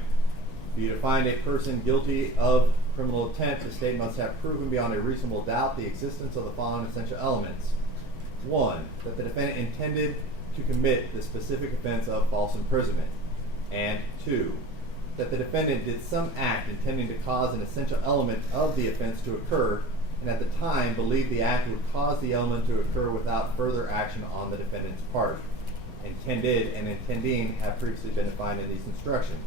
For you to find a person guilty of criminal attempt, the state must have proven beyond a reasonable doubt the existence of the following essential elements. 1. That the defendant intended to commit the specific offense of false imprisonment. And 2. That the defendant did some act intending to cause an essential element of the offense to occur, and at the time believed the act would cause the element to occur without further action on the defendant's part. Intended and intending have previously been defined in these instructions.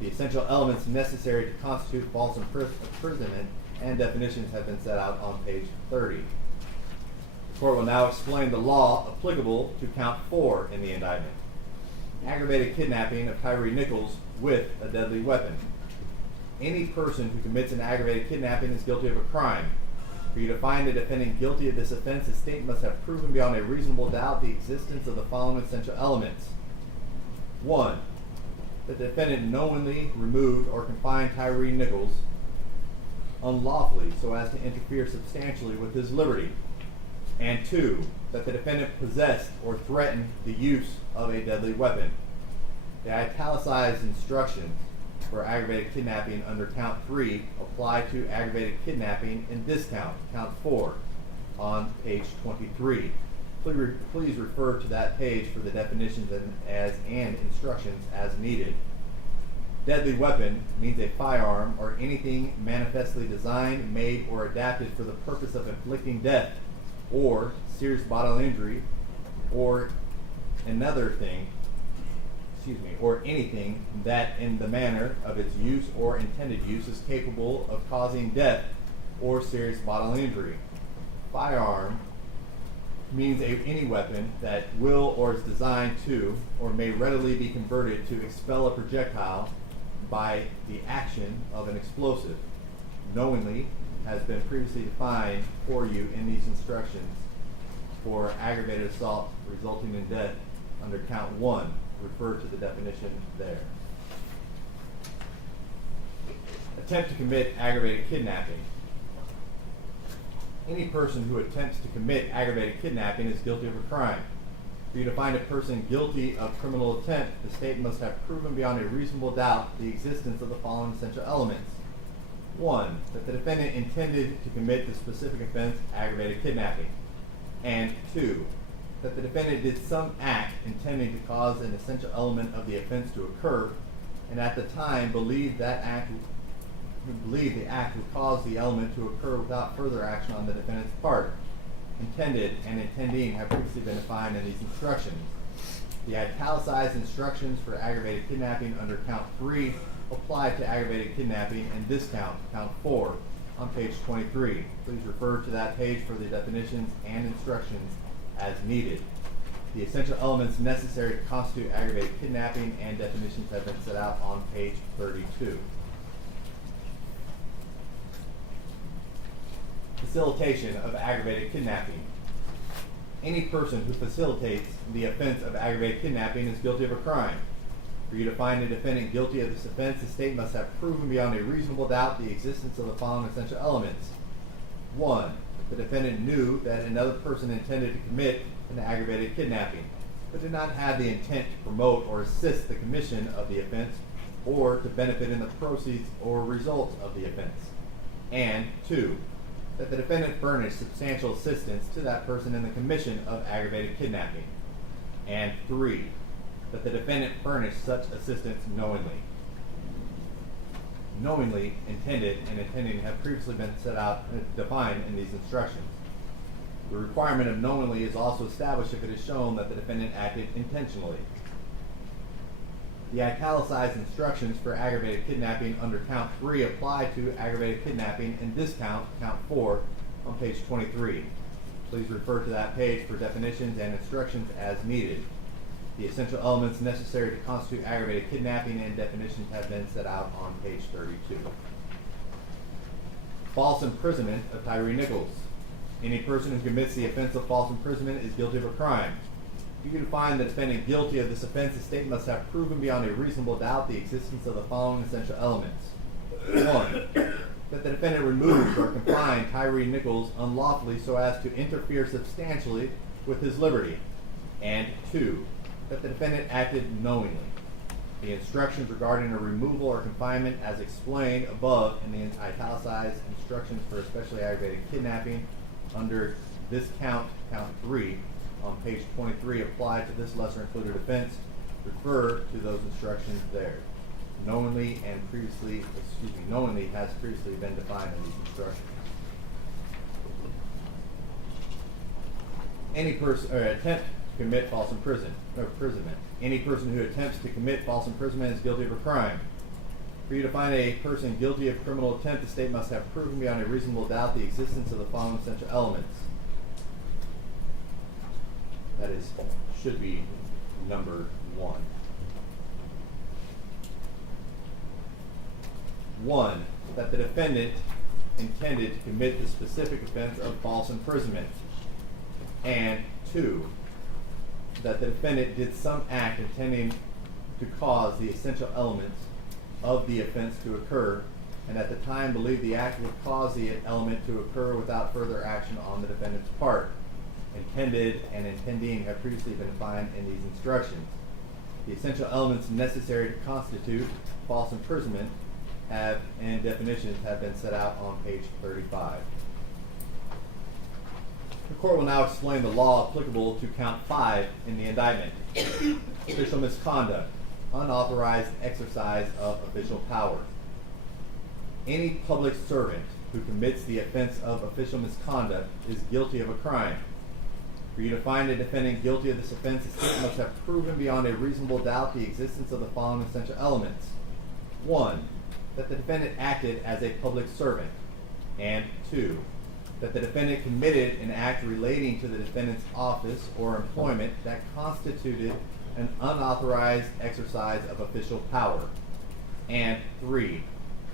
The essential elements necessary to constitute false imprisonment and definitions have been set out on page 30. The court will now explain the law applicable to count 4 in the indictment. Aggravated kidnapping of Tyre Nichols with a deadly weapon. Any person who commits an aggravated kidnapping is guilty of a crime. For you to find the defendant guilty of this offense, the state must have proven beyond a reasonable doubt the existence of the following essential elements. 1. That the defendant knowingly removed or confined Tyre Nichols unlawfully so as to interfere substantially with his liberty. And 2. That the defendant possessed or threatened the use of a deadly weapon. The italicized instructions for aggravated kidnapping under count 3 apply to aggravated kidnapping in this count 4, on page 23. Please refer to that page for the definitions and instructions as needed. Deadly weapon means a firearm or anything manifestly designed, made, or adapted for the purpose of inflicting death or serious bodily injury, or or anything that in the manner of its use or intended use is capable of causing death or serious bodily injury. Firearm means any weapon that will or is designed to or may readily be converted to expel a projectile by the action of an explosive. Knowingly has been previously defined for you in these instructions for aggravated assault resulting in death under count 1. Refer to the definition there. Attempt to commit aggravated kidnapping. Any person who attempts to commit aggravated kidnapping is guilty of a crime. For you to find a person guilty of criminal attempt, the state must have proven beyond a reasonable doubt the existence of the following essential elements. 1. That the defendant intended to commit the specific offense, aggravated kidnapping. And 2. That the defendant did some act intending to cause an essential element of the offense to occur, and at the time believed the act would cause the element to occur without further action on the defendant's part. Intended and intending have previously been defined in these instructions. The italicized instructions for aggravated kidnapping under count 3 apply to aggravated kidnapping in this count 4, on page 23. Please refer to that page for the definitions and instructions as needed. The essential elements necessary to constitute aggravated kidnapping and definitions have been set out on page 32. Facilitation of aggravated kidnapping. Any person who facilitates the offense of aggravated kidnapping is guilty of a crime. For you to find a defendant guilty of this offense, the state must have proven beyond a reasonable doubt the existence of the following essential elements. 1. The defendant knew that another person intended to commit an aggravated kidnapping, but did not have the intent to promote or assist the commission of the offense or to benefit in the proceeds or results of the offense. And 2. That the defendant furnished substantial assistance to that person in the commission of aggravated kidnapping. And 3. That the defendant furnished such assistance knowingly. Knowingly, intended, and intending have previously been set out defined in these instructions. The requirement of knowingly is also established if it is shown that the defendant acted intentionally. The italicized instructions for aggravated kidnapping under count 3 apply to aggravated kidnapping in this count 4, on page 23. Please refer to that page for definitions and instructions as needed. The essential elements necessary to constitute aggravated kidnapping and definitions have been set out on page 32. False imprisonment of Tyre Nichols. Any person who commits the offense of false imprisonment is guilty of a crime. For you to find the defendant guilty of this offense, the state must have proven beyond a reasonable doubt the existence of the following essential elements. 1. That the defendant removed or confined Tyre Nichols unlawfully so as to interfere substantially with his liberty. And 2. That the defendant acted knowingly. The instructions regarding a removal or confinement as explained above in the italicized instructions for especially aggravated kidnapping under this count 3, on page 23 apply to this lesser included offense. Refer to those instructions there. Knowingly has previously been defined in these instructions. Any person or attempt to commit false imprisonment. Any person who attempts to commit false imprisonment is guilty of a crime. For you to find a person guilty of criminal attempt, the state must have proven beyond a reasonable doubt the existence of the following essential elements. That is, should be number 1. 1. That the defendant intended to commit the specific offense of false imprisonment. And 2. That the defendant did some act intending to cause the essential elements of the offense to occur, and at the time believed the act would cause the element to occur without further action on the defendant's part. Intended and intending have previously been defined in these instructions. The essential elements necessary to constitute false imprisonment and definitions have been set out on page 35. The court will now explain the law applicable to count 5 in the indictment. Official misconduct, unauthorized exercise of official power. Any public servant who commits the offense of official misconduct is guilty of a crime. For you to find a defendant guilty of this offense, the state must have proven beyond a reasonable doubt the existence of the following essential elements. 1. That the defendant acted as a public servant. And 2. That the defendant committed an act relating to the defendant's office or employment that constituted an unauthorized exercise of official power. And 3.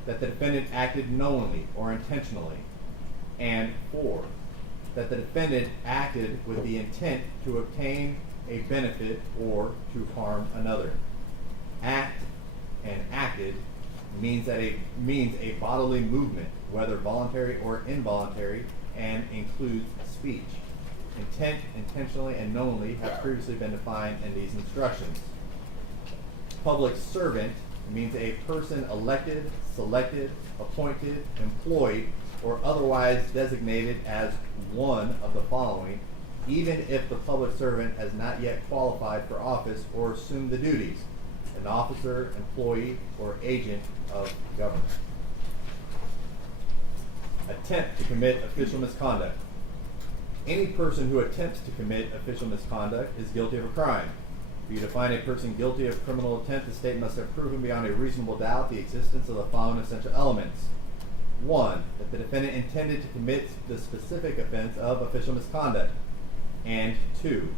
That the defendant acted knowingly or intentionally. And 4. That the defendant acted with the intent to obtain a benefit or to harm another. Act and acted means a bodily movement, whether voluntary or involuntary, and includes speech. Intent, intentionally, and knowingly have previously been defined in these instructions. Public servant means a person elected, selected, appointed, employed, or otherwise designated as one of the following, even if the public servant has not yet qualified for office or assumed the duties: an officer, employee, or agent of government. Attempt to commit official misconduct. Any person who attempts to commit official misconduct is guilty of a crime. For you to find a person guilty of criminal attempt, the state must have proven beyond a reasonable doubt the existence of the following essential elements. 1. That the defendant intended to commit the specific offense of official misconduct. And 2.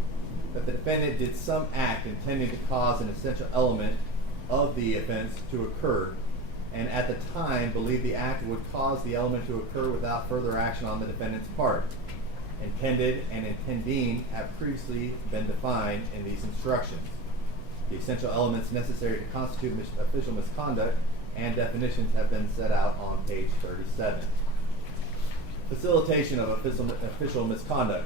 That the defendant did some act intending to cause an essential element of the offense to occur, and at the time believed the act would cause the element to occur without further action on the defendant's part. Intended and intending have previously been defined in these instructions. The essential elements necessary to constitute official misconduct and definitions have been set out on page 37. Facilitation of official misconduct.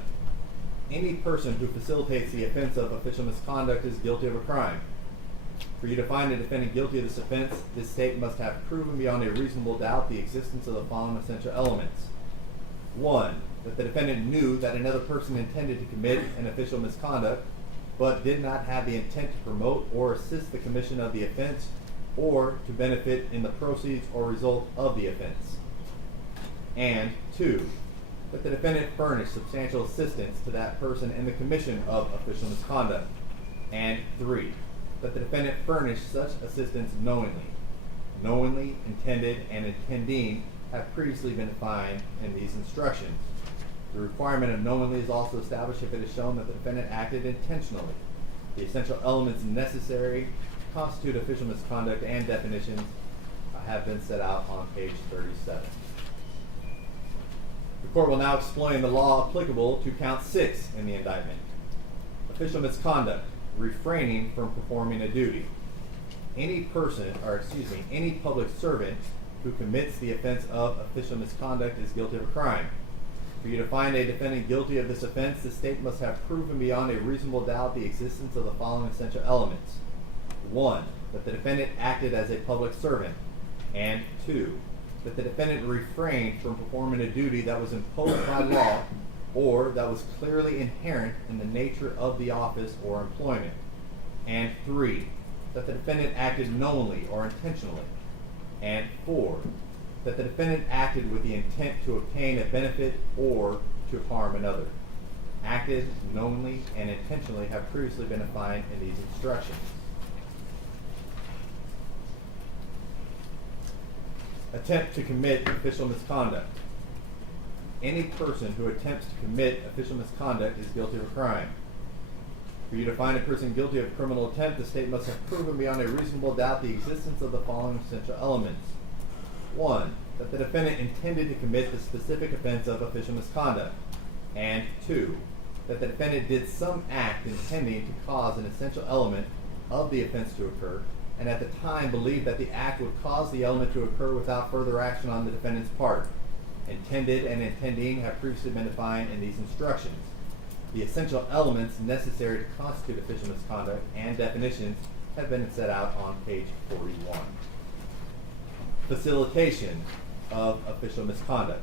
Any person who facilitates the offense of official misconduct is guilty of a crime. For you to find a defendant guilty of this offense, this state must have proven beyond a reasonable doubt the existence of the following essential elements. 1. That the defendant knew that another person intended to commit an official misconduct, but did not have the intent to promote or assist the commission of the offense or to benefit in the proceeds or result of the offense. And 2. That the defendant furnished substantial assistance to that person in the commission of official misconduct. And 3. That the defendant furnished such assistance knowingly. Knowingly, intended, and intending have previously been defined in these instructions. The requirement of knowingly is also established if it is shown that the defendant acted intentionally. The essential elements necessary to constitute official misconduct and definitions have been set out on page 37. The court will now explain the law applicable to count 6 in the indictment. Official misconduct, refraining from performing a duty. Any public servant who commits the offense of official misconduct is guilty of a crime. For you to find a defendant guilty of this offense, the state must have proven beyond a reasonable doubt the existence of the following essential elements. 1, that the defendant acted as a public servant. And 2, that the defendant refrained from performing a duty that was imposed by law or that was clearly inherent in the nature of the office or employment. And 3, that the defendant acted knowingly or intentionally. And 4, that the defendant acted with the intent to obtain a benefit or to harm another. Acted knowingly and intentionally have previously been defined in these instructions. Attempt to commit official misconduct. Any person who attempts to commit official misconduct is guilty of a crime. For you to find a person guilty of criminal attempt, the state must have proven beyond a reasonable doubt the existence of the following essential elements. 1, that the defendant intended to commit the specific offense of official misconduct. And 2, that the defendant did some act intending to cause an essential element of the offense to occur, and at the time believed that the act would cause the element to occur without further action on the defendant's part. Intended and intending have previously been defined in these instructions. The essential elements necessary to constitute official misconduct and definitions have been set out on page 41. Facilitation of official misconduct.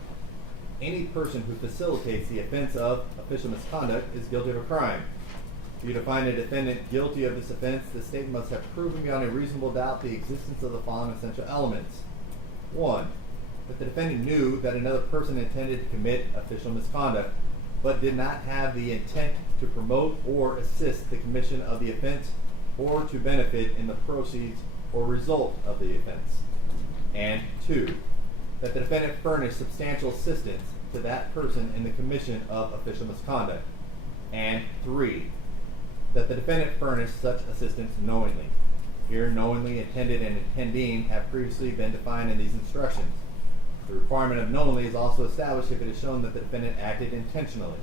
Any person who facilitates the offense of official misconduct is guilty of a crime. For you to find a defendant guilty of this offense, the state must have proven beyond a reasonable doubt the existence of the following essential elements. 1, that the defendant knew that another person intended to commit official misconduct, but did not have the intent to promote or assist the commission of the offense or to benefit in the proceeds or result of the offense. And 2, that the defendant furnished substantial assistance to that person in the commission of official misconduct. And 3, that the defendant furnished such assistance knowingly. Here, knowingly, intended, and intending have previously been defined in these instructions. The requirement of knowingly is also established if it is shown that the defendant acted intentionally.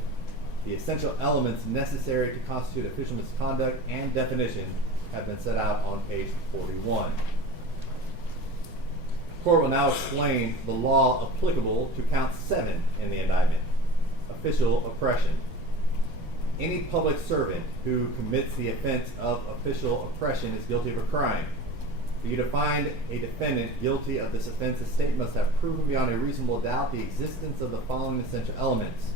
The essential elements necessary to constitute official misconduct and definition have been set out on page 41. The court will now explain the law applicable to count 7 in the indictment, official oppression. Any public servant who commits the offense of official oppression is guilty of a crime. For you to find a defendant guilty of this offense, the state must have proven beyond a reasonable doubt the existence of the following essential elements.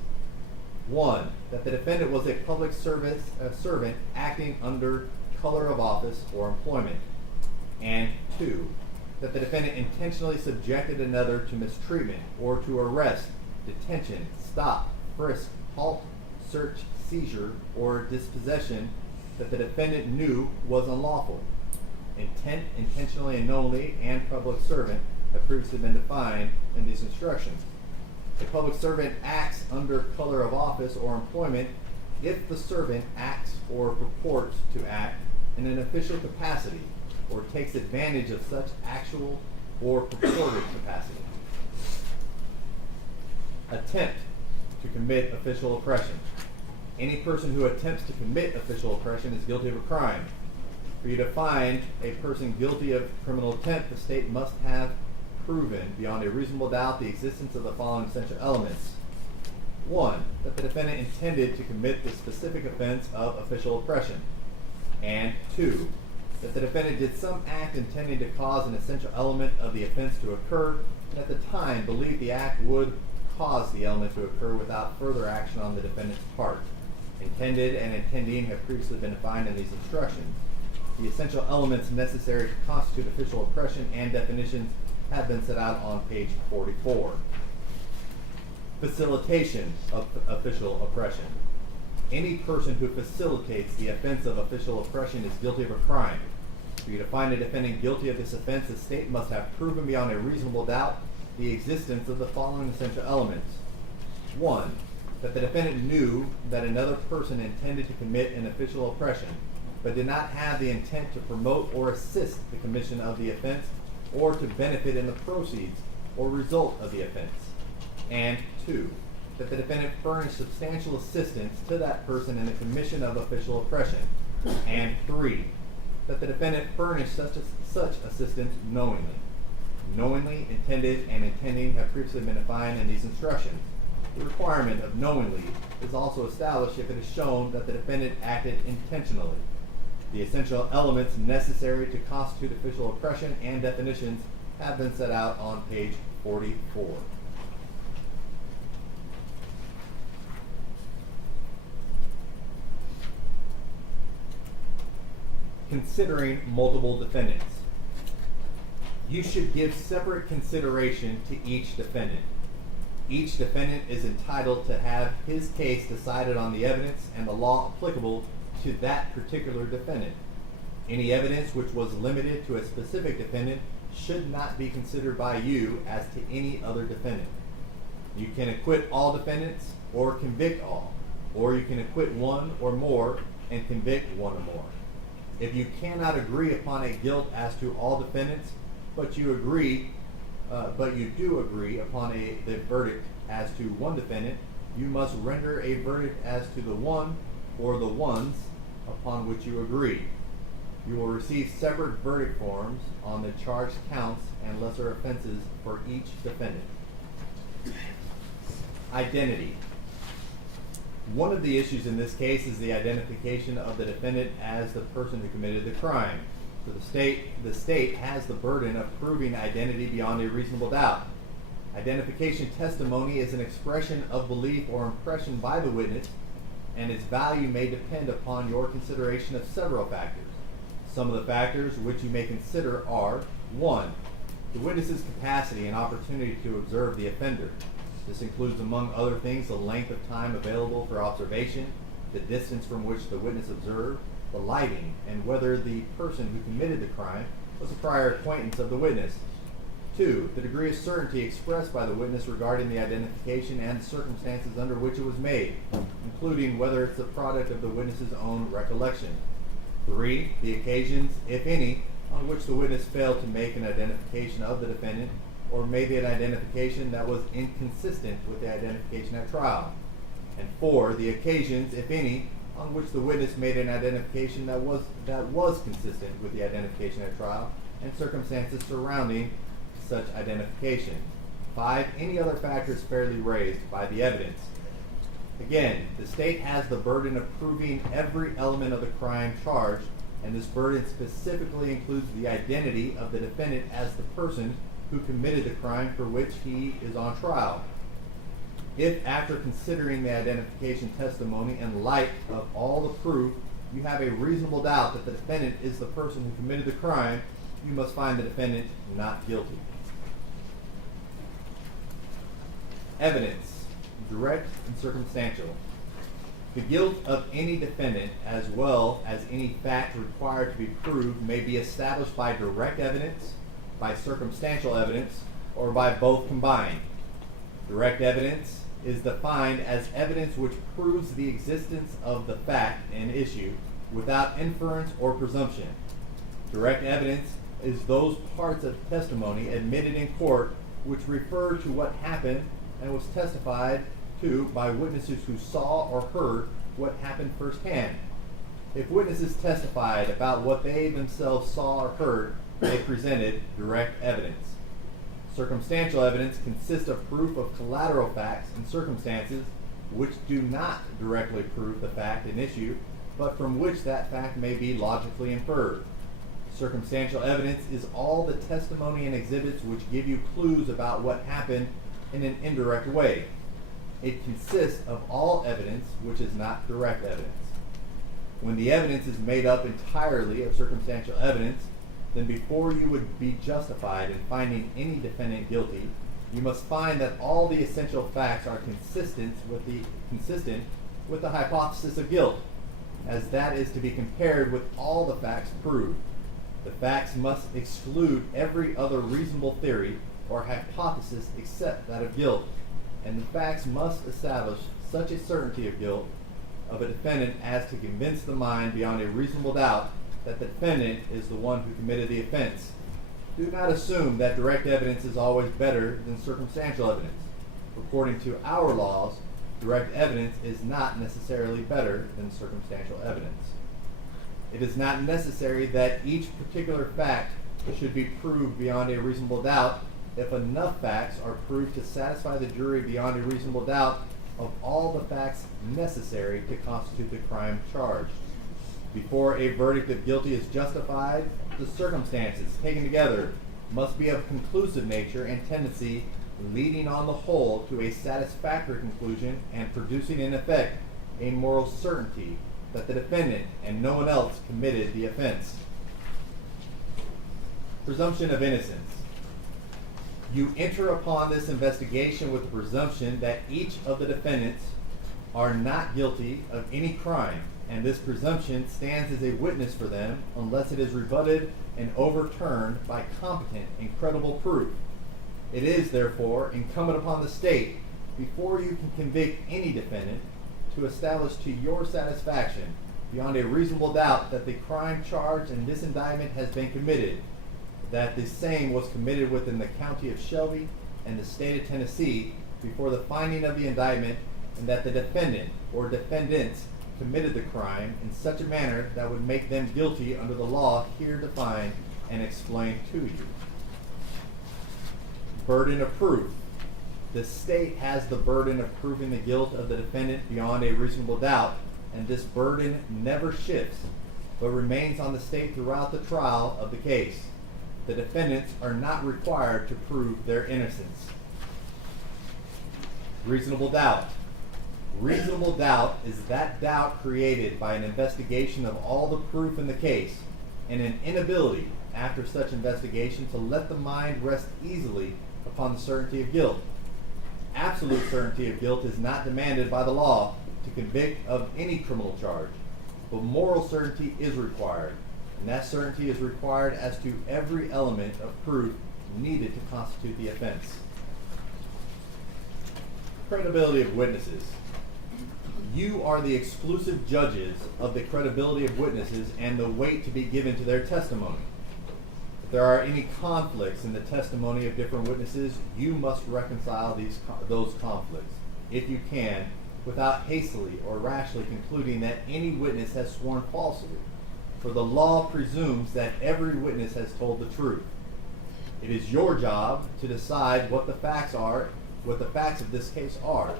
1, that the defendant was a public servant acting under color of office or employment. And 2, that the defendant intentionally subjected another to mistreatment or to arrest, detention, stop, frisk, halt, search, seizure, or dispossession that the defendant knew was unlawful. Intent, intentionally and knowingly, and public servant have previously been defined in these instructions. A public servant acts under color of office or employment if the servant acts or purports to act in an official capacity or takes advantage of such actual or purported capacity. Attempt to commit official oppression. Any person who attempts to commit official oppression is guilty of a crime. For you to find a person guilty of criminal attempt, the state must have proven beyond a reasonable doubt the existence of the following essential elements. 1, that the defendant intended to commit the specific offense of official oppression. And 2, that the defendant did some act intending to cause an essential element of the offense to occur, and at the time believed the act would cause the element to occur without further action on the defendant's part. Intended and intending have previously been defined in these instructions. The essential elements necessary to constitute official oppression and definitions have been set out on page 44. Facilitation of official oppression. Any person who facilitates the offense of official oppression is guilty of a crime. For you to find a defendant guilty of this offense, the state must have proven beyond a reasonable doubt the existence of the following essential elements. 1, that the defendant knew that another person intended to commit an official oppression, but did not have the intent to promote or assist the commission of the offense or to benefit in the proceeds or result of the offense. And 2, that the defendant furnish substantial assistance to that person in the commission of official oppression. And 3, that the defendant furnish such assistance knowingly. Knowingly, intended, and intending have previously been defined in these instructions. The requirement of knowingly is also established if it is shown that the defendant acted intentionally. The essential elements necessary to constitute official oppression and definitions have been set out on page 44. Considering multiple defendants. You should give separate consideration to each defendant. Each defendant is entitled to have his case decided on the evidence and the law applicable to that particular defendant. Any evidence which was limited to a specific defendant should not be considered by you as to any other defendant. You can acquit all defendants or convict all, or you can acquit one or more and convict one or more. If you cannot agree upon a guilt as to all defendants, but you do agree upon the verdict as to one defendant, you must render a verdict as to the one or the ones upon which you agree. You will receive separate verdict forms on the charged counts and lesser offenses for each defendant. Identity. One of the issues in this case is the identification of the defendant as the person who committed the crime. So the state has the burden of proving identity beyond a reasonable doubt. Identification testimony is an expression of belief or impression by the witness, and its value may depend upon your consideration of several factors. Some of the factors which you may consider are: 1, the witness's capacity and opportunity to observe the offender. This includes, among other things, the length of time available for observation, the distance from which the witness observed, the lighting, and whether the person who committed the crime was a prior acquaintance of the witness. 2, the degree of certainty expressed by the witness regarding the identification and circumstances under which it was made, including whether it's the product of the witness's own recollection. 3, the occasions, if any, on which the witness failed to make an identification of the defendant or made an identification that was inconsistent with the identification at trial. And 4, the occasions, if any, on which the witness made an identification that was consistent with the identification at trial and circumstances surrounding such identification. 5, any other factors fairly raised by the evidence. Again, the state has the burden of proving every element of the crime charged, and this burden specifically includes the identity of the defendant as the person who committed the crime for which he is on trial. If, after considering the identification testimony in light of all the proof, you have a reasonable doubt that the defendant is the person who committed the crime, you must find the defendant not guilty. Evidence, direct and circumstantial. The guilt of any defendant, as well as any fact required to be proved, may be established by direct evidence, by circumstantial evidence, or by both combined. Direct evidence is defined as evidence which proves the existence of the fact in issue without inference or presumption. Direct evidence is those parts of testimony admitted in court which refer to what happened and was testified to by witnesses who saw or heard what happened firsthand. If witnesses testified about what they themselves saw or heard, they presented direct evidence. Circumstantial evidence consists of proof of collateral facts and circumstances which do not directly prove the fact in issue, but from which that fact may be logically inferred. Circumstantial evidence is all the testimony and exhibits which give you clues about what happened in an indirect way. It consists of all evidence which is not direct evidence. When the evidence is made up entirely of circumstantial evidence, then before you would be justified in finding any defendant guilty, you must find that all the essential facts are consistent with the hypothesis of guilt, as that is to be compared with all the facts proved. The facts must exclude every other reasonable theory or hypothesis except that of guilt, and the facts must establish such a certainty of guilt of a defendant as to convince the mind beyond a reasonable doubt that the defendant is the one who committed the offense. Do not assume that direct evidence is always better than circumstantial evidence. According to our laws, direct evidence is not necessarily better than circumstantial evidence. It is not necessary that each particular fact should be proved beyond a reasonable doubt if enough facts are proved to satisfy the jury beyond a reasonable doubt of all the facts necessary to constitute the crime charged. Before a verdict of guilty is justified, the circumstances taken together must be of conclusive nature and tendency, leading on the whole to a satisfactory conclusion and producing in effect a moral certainty that the defendant and no one else committed the offense. Presumption of innocence. You enter upon this investigation with the presumption that each of the defendants are not guilty of any crime, and this presumption stands as a witness for them unless it is rebutted and overturned by competent and credible proof. It is, therefore, incumbent upon the state, before you can convict any defendant, to establish to your satisfaction, beyond a reasonable doubt, that the crime charged in this indictment has been committed, that the same was committed within the county of Shelby and the state of Tennessee before the finding of the indictment, and that the defendant or defendants committed the crime in such a manner that would make them guilty under the law here defined and explained to you. Burden of proof. The state has the burden of proving the guilt of the defendant beyond a reasonable doubt, and this burden never shifts, but remains on the state throughout the trial of the case. The defendants are not required to prove their innocence. Reasonable doubt. Reasonable doubt is that doubt created by an investigation of all the proof in the case, and an inability after such investigation to let the mind rest easily upon the certainty of guilt. Absolute certainty of guilt is not demanded by the law to convict of any criminal charge, but moral certainty is required, and that certainty is required as to every element of proof needed to constitute the offense. Credibility of witnesses. You are the exclusive judges of the credibility of witnesses and the weight to be given to their testimony. If there are any conflicts in the testimony of different witnesses, you must reconcile those conflicts, if you can, without hastily or rashly concluding that any witness has sworn falsely, for the law presumes that every witness has told the truth. It is your job to decide what the facts of this case are.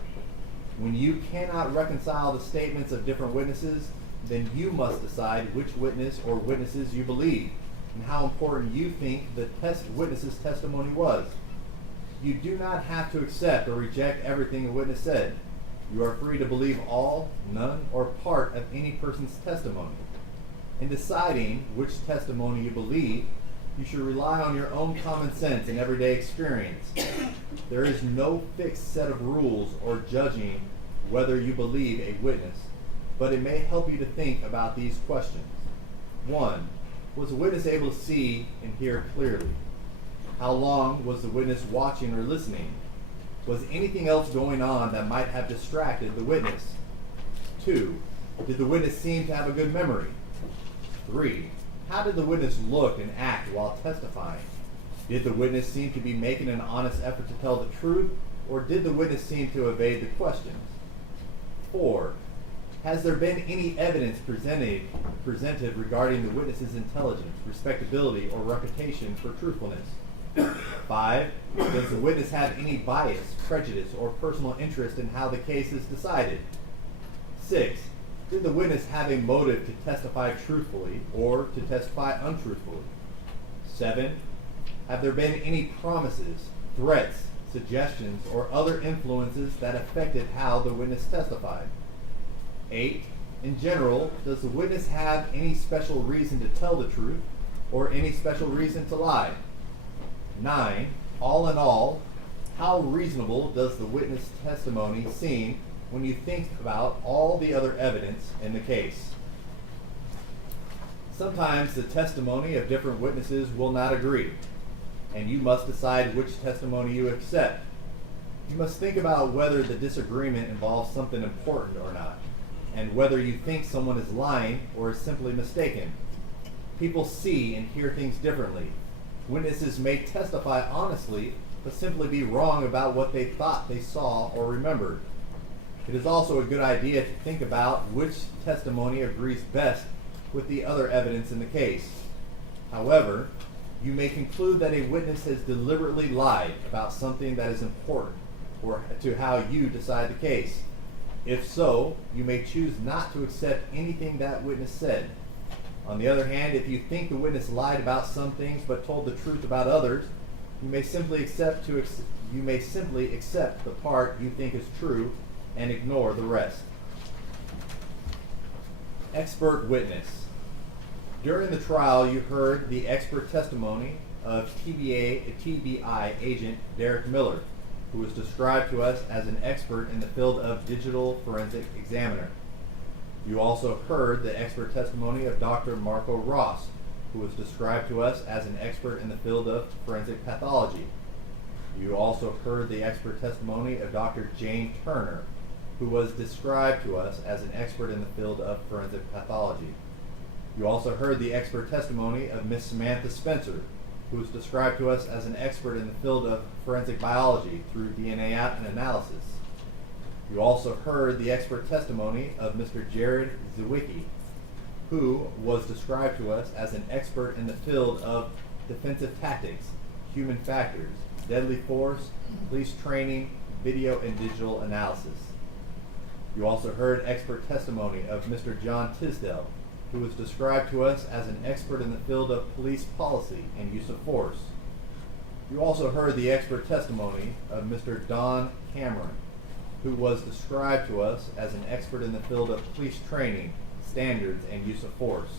When you cannot reconcile the statements of different witnesses, then you must decide which witness or witnesses you believe, and how important you think the witness's testimony was. You do not have to accept or reject everything a witness said. You are free to believe all, none, or part of any person's testimony. In deciding which testimony you believe, you should rely on your own common sense and everyday experience. There is no fixed set of rules or judging whether you believe a witness, but it may help you to think about these questions. 1. Was the witness able to see and hear clearly? How long was the witness watching or listening? Was anything else going on that might have distracted the witness? 2. Did the witness seem to have a good memory? 3. How did the witness look and act while testifying? Did the witness seem to be making an honest effort to tell the truth, or did the witness seem to evade the questions? 4. Has there been any evidence presented regarding the witness's intelligence, respectability, or reputation for truthfulness? 5. Does the witness have any bias, prejudice, or personal interest in how the case is decided? 6. Did the witness have a motive to testify truthfully or to testify untruthfully? 7. Have there been any promises, threats, suggestions, or other influences that affected how the witness testified? 8. In general, does the witness have any special reason to tell the truth or any special reason to lie? 9. All in all, how reasonable does the witness' testimony seem when you think about all the other evidence in the case? Sometimes the testimony of different witnesses will not agree, and you must decide which testimony you accept. You must think about whether the disagreement involves something important or not, and whether you think someone is lying or is simply mistaken. People see and hear things differently. Witnesses may testify honestly, but simply be wrong about what they thought they saw or remembered. It is also a good idea to think about which testimony agrees best with the other evidence in the case. However, you may conclude that a witness has deliberately lied about something that is important or to how you decide the case. If so, you may choose not to accept anything that witness said. On the other hand, if you think the witness lied about some things but told the truth about others, you may simply accept the part you think is true and ignore the rest. Expert witness. During the trial, you heard the expert testimony of TBI agent Derek Miller, who was described to us as an expert in the field of digital forensic examiner. You also heard the expert testimony of Dr. Marco Ross, who was described to us as an expert in the field of forensic pathology. You also heard the expert testimony of Dr. Jane Turner, who was described to us as an expert in the field of forensic pathology. You also heard the expert testimony of Ms. Samantha Spencer, who was described to us as an expert in the field of forensic biology through DNA analysis. You also heard the expert testimony of Mr. Jared Zwicky, who was described to us as an expert in the field of defensive tactics, human factors, deadly force, police training, video and digital analysis. You also heard expert testimony of Mr. John Tisdale, who was described to us as an expert in the field of police policy and use of force. You also heard the expert testimony of Mr. Don Cameron, who was described to us as an expert in the field of police training, standards, and use of force.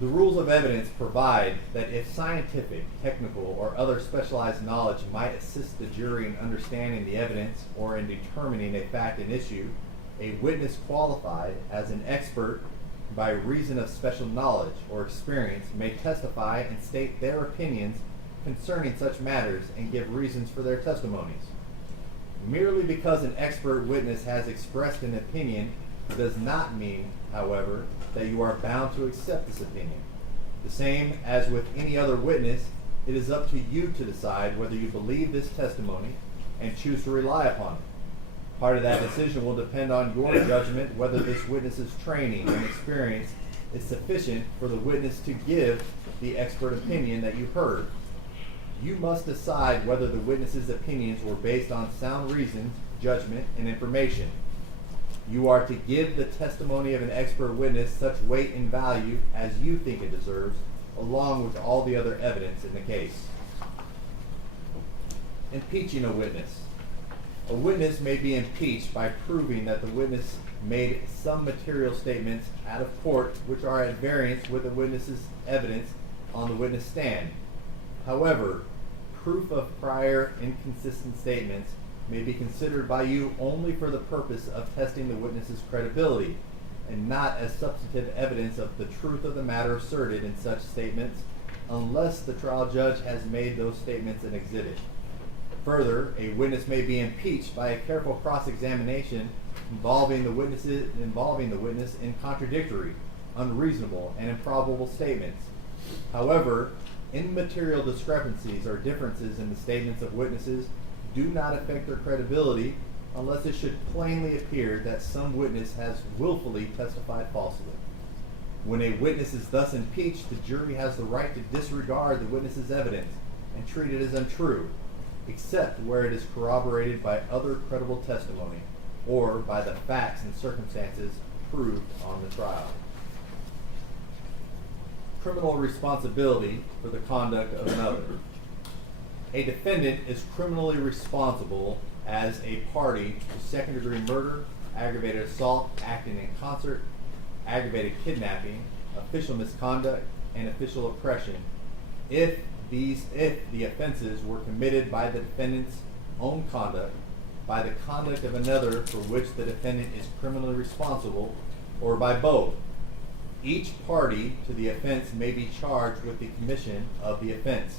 The rules of evidence provide that if scientific, technical, or other specialized knowledge might assist the jury in understanding the evidence or in determining a fact and issue, a witness qualified as an expert by reason of special knowledge or experience may testify and state their opinions concerning such matters and give reasons for their testimonies. Merely because an expert witness has expressed an opinion does not mean, however, that you are bound to accept this opinion. The same as with any other witness, it is up to you to decide whether you believe this testimony and choose to rely upon it. Part of that decision will depend on your judgment whether this witness's training and experience is sufficient for the witness to give the expert opinion that you heard. You must decide whether the witness's opinions were based on sound reason, judgment, and information. You are to give the testimony of an expert witness such weight and value as you think it deserves, along with all the other evidence in the case. Impeaching a witness. A witness may be impeached by proving that the witness made some material statements out of court which are at variance with the witness's evidence on the witness stand. However, proof of prior inconsistent statements may be considered by you only for the purpose of testing the witness's credibility and not as substantive evidence of the truth of the matter asserted in such statements unless the trial judge has made those statements an exhibit. Further, a witness may be impeached by a careful cross-examination involving the witness in contradictory, unreasonable, and improbable statements. However, immaterial discrepancies or differences in the statements of witnesses do not affect their credibility unless it should plainly appear that some witness has willfully testified falsely. When a witness is thus impeached, the jury has the right to disregard the witness's evidence and treat it as untrue, except where it is corroborated by other credible testimony or by the facts and circumstances proved on the trial. Criminal responsibility for the conduct of another. A defendant is criminally responsible as a party to second-degree murder, aggravated assault, acting in concert, aggravated kidnapping, official misconduct, and official oppression if the offenses were committed by the defendant's own conduct, by the conduct of another for which the defendant is criminally responsible, or by both. Each party to the offense may be charged with the commission of the offense.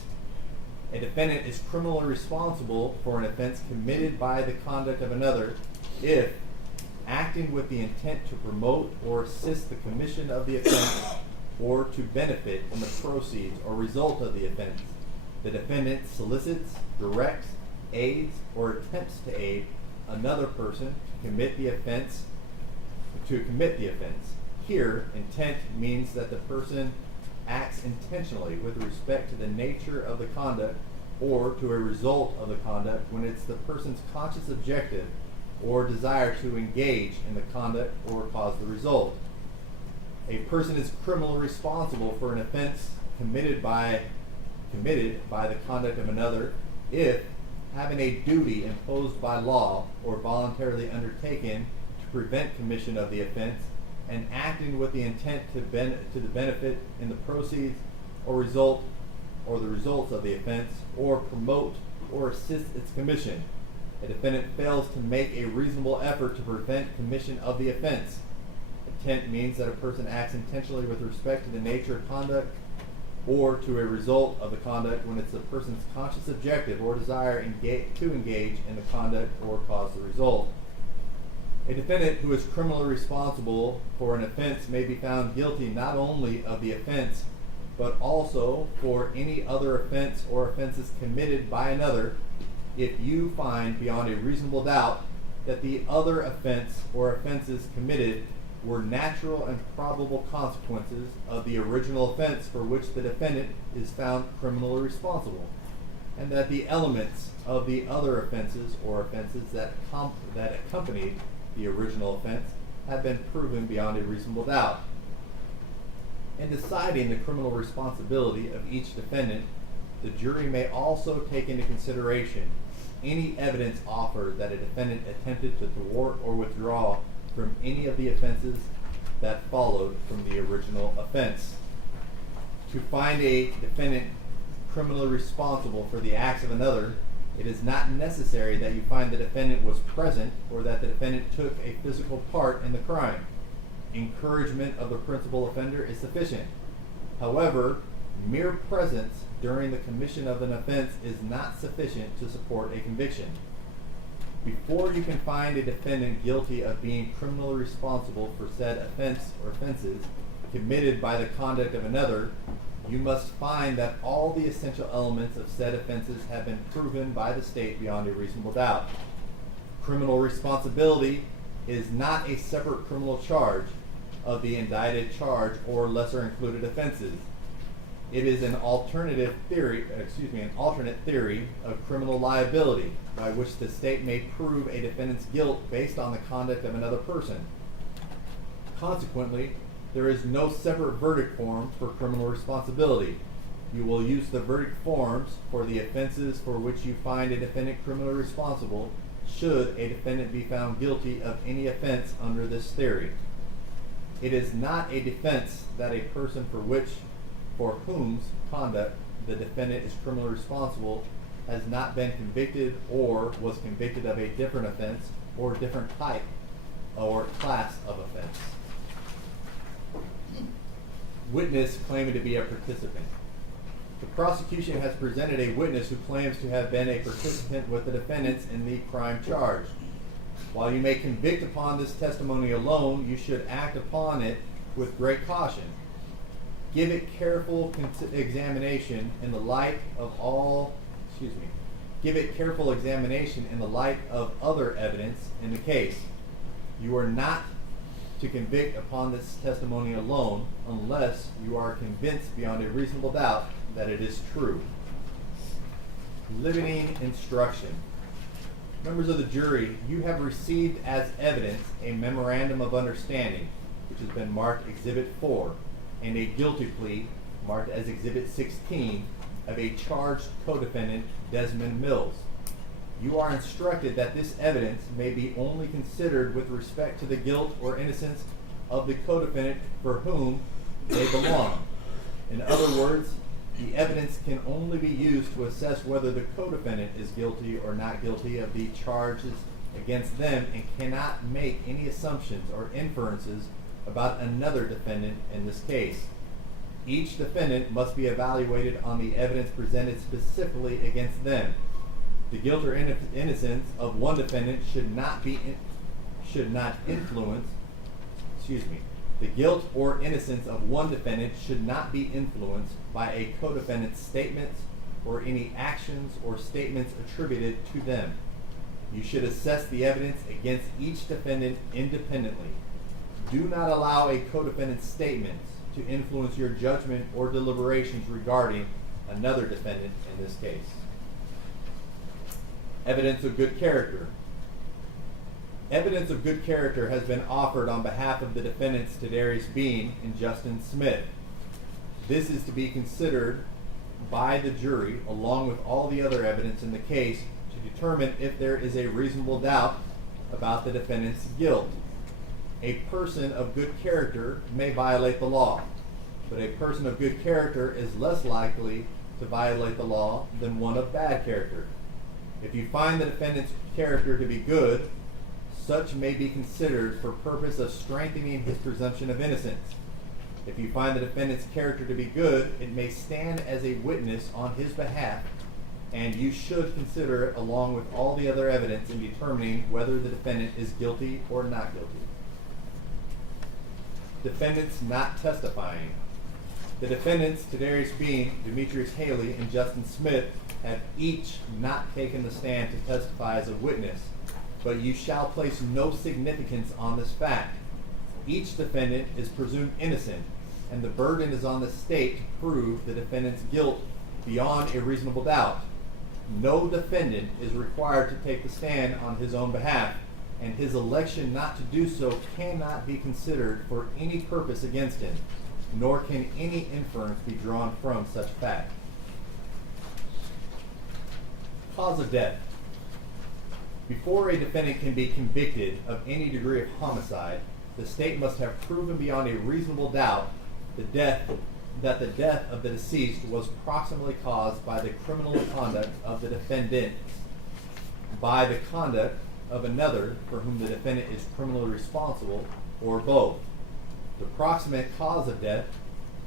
A defendant is criminally responsible for an offense committed by the conduct of another if, acting with the intent to promote or assist the commission of the offense or to benefit from the proceeds or result of the offense, the defendant solicits, directs, aids, or attempts to aid another person to commit the offense. Here, intent means that the person acts intentionally with respect to the nature of the conduct or to a result of the conduct when it's the person's conscious objective or desire to engage in the conduct or cause the result. A person is criminally responsible for an offense committed by the conduct of another if, having a duty imposed by law or voluntarily undertaken to prevent commission of the offense, and acting with the intent to the benefit in the proceeds or the results of the offense, or promote or assist its commission. A defendant fails to make a reasonable effort to prevent commission of the offense. Intent means that a person acts intentionally with respect to the nature of conduct or to a result of the conduct when it's the person's conscious objective or desire to engage in the conduct or cause the result. A defendant who is criminally responsible for an offense may be found guilty not only of the offense, but also for any other offense or offenses committed by another if you find beyond a reasonable doubt that the other offense or offenses committed were natural and probable consequences of the original offense for which the defendant is found criminally responsible, and that the elements of the other offenses or offenses that accompanied the original offense have been proven beyond a reasonable doubt. In deciding the criminal responsibility of each defendant, the jury may also take into consideration any evidence offered that a defendant attempted to thwart or withdraw from any of the offenses that followed from the original offense. To find a defendant criminally responsible for the acts of another, it is not necessary that you find the defendant was present or that the defendant took a physical part in the crime. Encouragement of the principal offender is sufficient. However, mere presence during the commission of an offense is not sufficient to support a conviction. Before you can find a defendant guilty of being criminally responsible for said offense or offenses committed by the conduct of another, you must find that all the essential elements of said offenses have been proven by the state beyond a reasonable doubt. Criminal responsibility is not a separate criminal charge of the indicted charge or lesser included offenses. It is an alternate theory of criminal liability by which the state may prove a defendant's guilt based on the conduct of another person. Consequently, there is no separate verdict form for criminal responsibility. You will use the verdict forms for the offenses for which you find a defendant criminally responsible should a defendant be found guilty of any offense under this theory. It is not a defense that a person for whom's conduct the defendant is criminally responsible has not been convicted or was convicted of a different offense or different type or class of offense. Witness claiming to be a participant. The prosecution has presented a witness who claims to have been a participant with the defendants in the crime charged. While you may convict upon this testimony alone, you should act upon it with great caution. Give it careful examination in the light of other evidence in the case. You are not to convict upon this testimony alone unless you are convinced beyond a reasonable doubt that it is true. Limiting instruction. Members of the jury, you have received as evidence a memorandum of understanding, which has been marked Exhibit 4, and a guilty plea marked as Exhibit 16 of a charged co-defendant, Desmond Mills. You are instructed that this evidence may be only considered with respect to the guilt or innocence of the co-defendant for whom they belong. In other words, the evidence can only be used to assess whether the co-defendant is guilty or not guilty of the charges against them and cannot make any assumptions or inferences about another defendant in this case. Each defendant must be evaluated on the evidence presented specifically against them. The guilt or innocence of one defendant should not influence by a co-defendant's statements or any actions or statements attributed to them. You should assess the evidence against each defendant independently. Do not allow a co-defendant's statements to influence your judgment or deliberations regarding another defendant in this case. Evidence of good character. Evidence of good character has been offered on behalf of the defendants Tyre Bean and Justin Smith. This is to be considered by the jury along with all the other evidence in the case to determine if there is a reasonable doubt about the defendant's guilt. A person of good character may violate the law, but a person of good character is less likely to violate the law than one of bad character. If you find the defendant's character to be good, such may be considered for purpose of strengthening his presumption of innocence. If you find the defendant's character to be good, it may stand as a witness on his behalf, and you should consider it along with all the other evidence in determining whether the defendant is guilty or not guilty. Defendants not testifying. The defendants, Tyre Bean, Demetrius Haley, and Justin Smith, have each not taken the stand to testify as a witness, but you shall place no significance on this fact. Each defendant is presumed innocent, and the burden is on the state to prove the defendant's guilt beyond a reasonable doubt. No defendant is required to take the stand on his own behalf, and his election not to do so cannot be considered for any purpose against him, nor can any inference be drawn from such fact. Cause of death. Before a defendant can be convicted of any degree of homicide, the state must have proven beyond a reasonable doubt that the death of the deceased was proximately caused by the criminal conduct of the defendant, by the conduct of another for whom the defendant is criminally responsible, or both. The proximate cause of death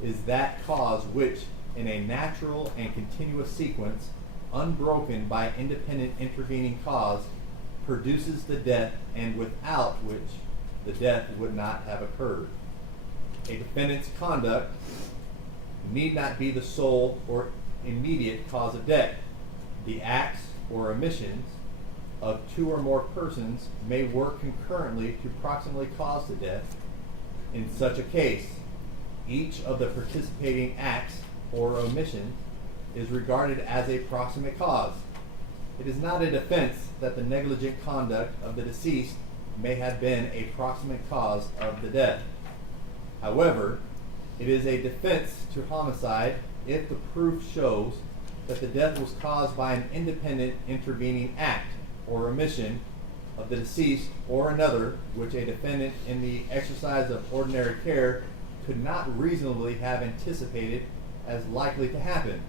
is that cause which, in a natural and continuous sequence, unbroken by independent intervening cause, produces the death, and without which the death would not have occurred. A defendant's conduct need not be the sole or immediate cause of death. The acts or omissions of two or more persons may work concurrently to proximately cause the death. In such a case, each of the participating acts or omissions is regarded as a proximate cause. It is not a defense that the negligent conduct of the deceased may have been a proximate cause of the death. However, it is a defense to homicide if the proof shows that the death was caused by an independent intervening act or omission of the deceased or another which a defendant in the exercise of ordinary care could not reasonably have anticipated as likely to happen.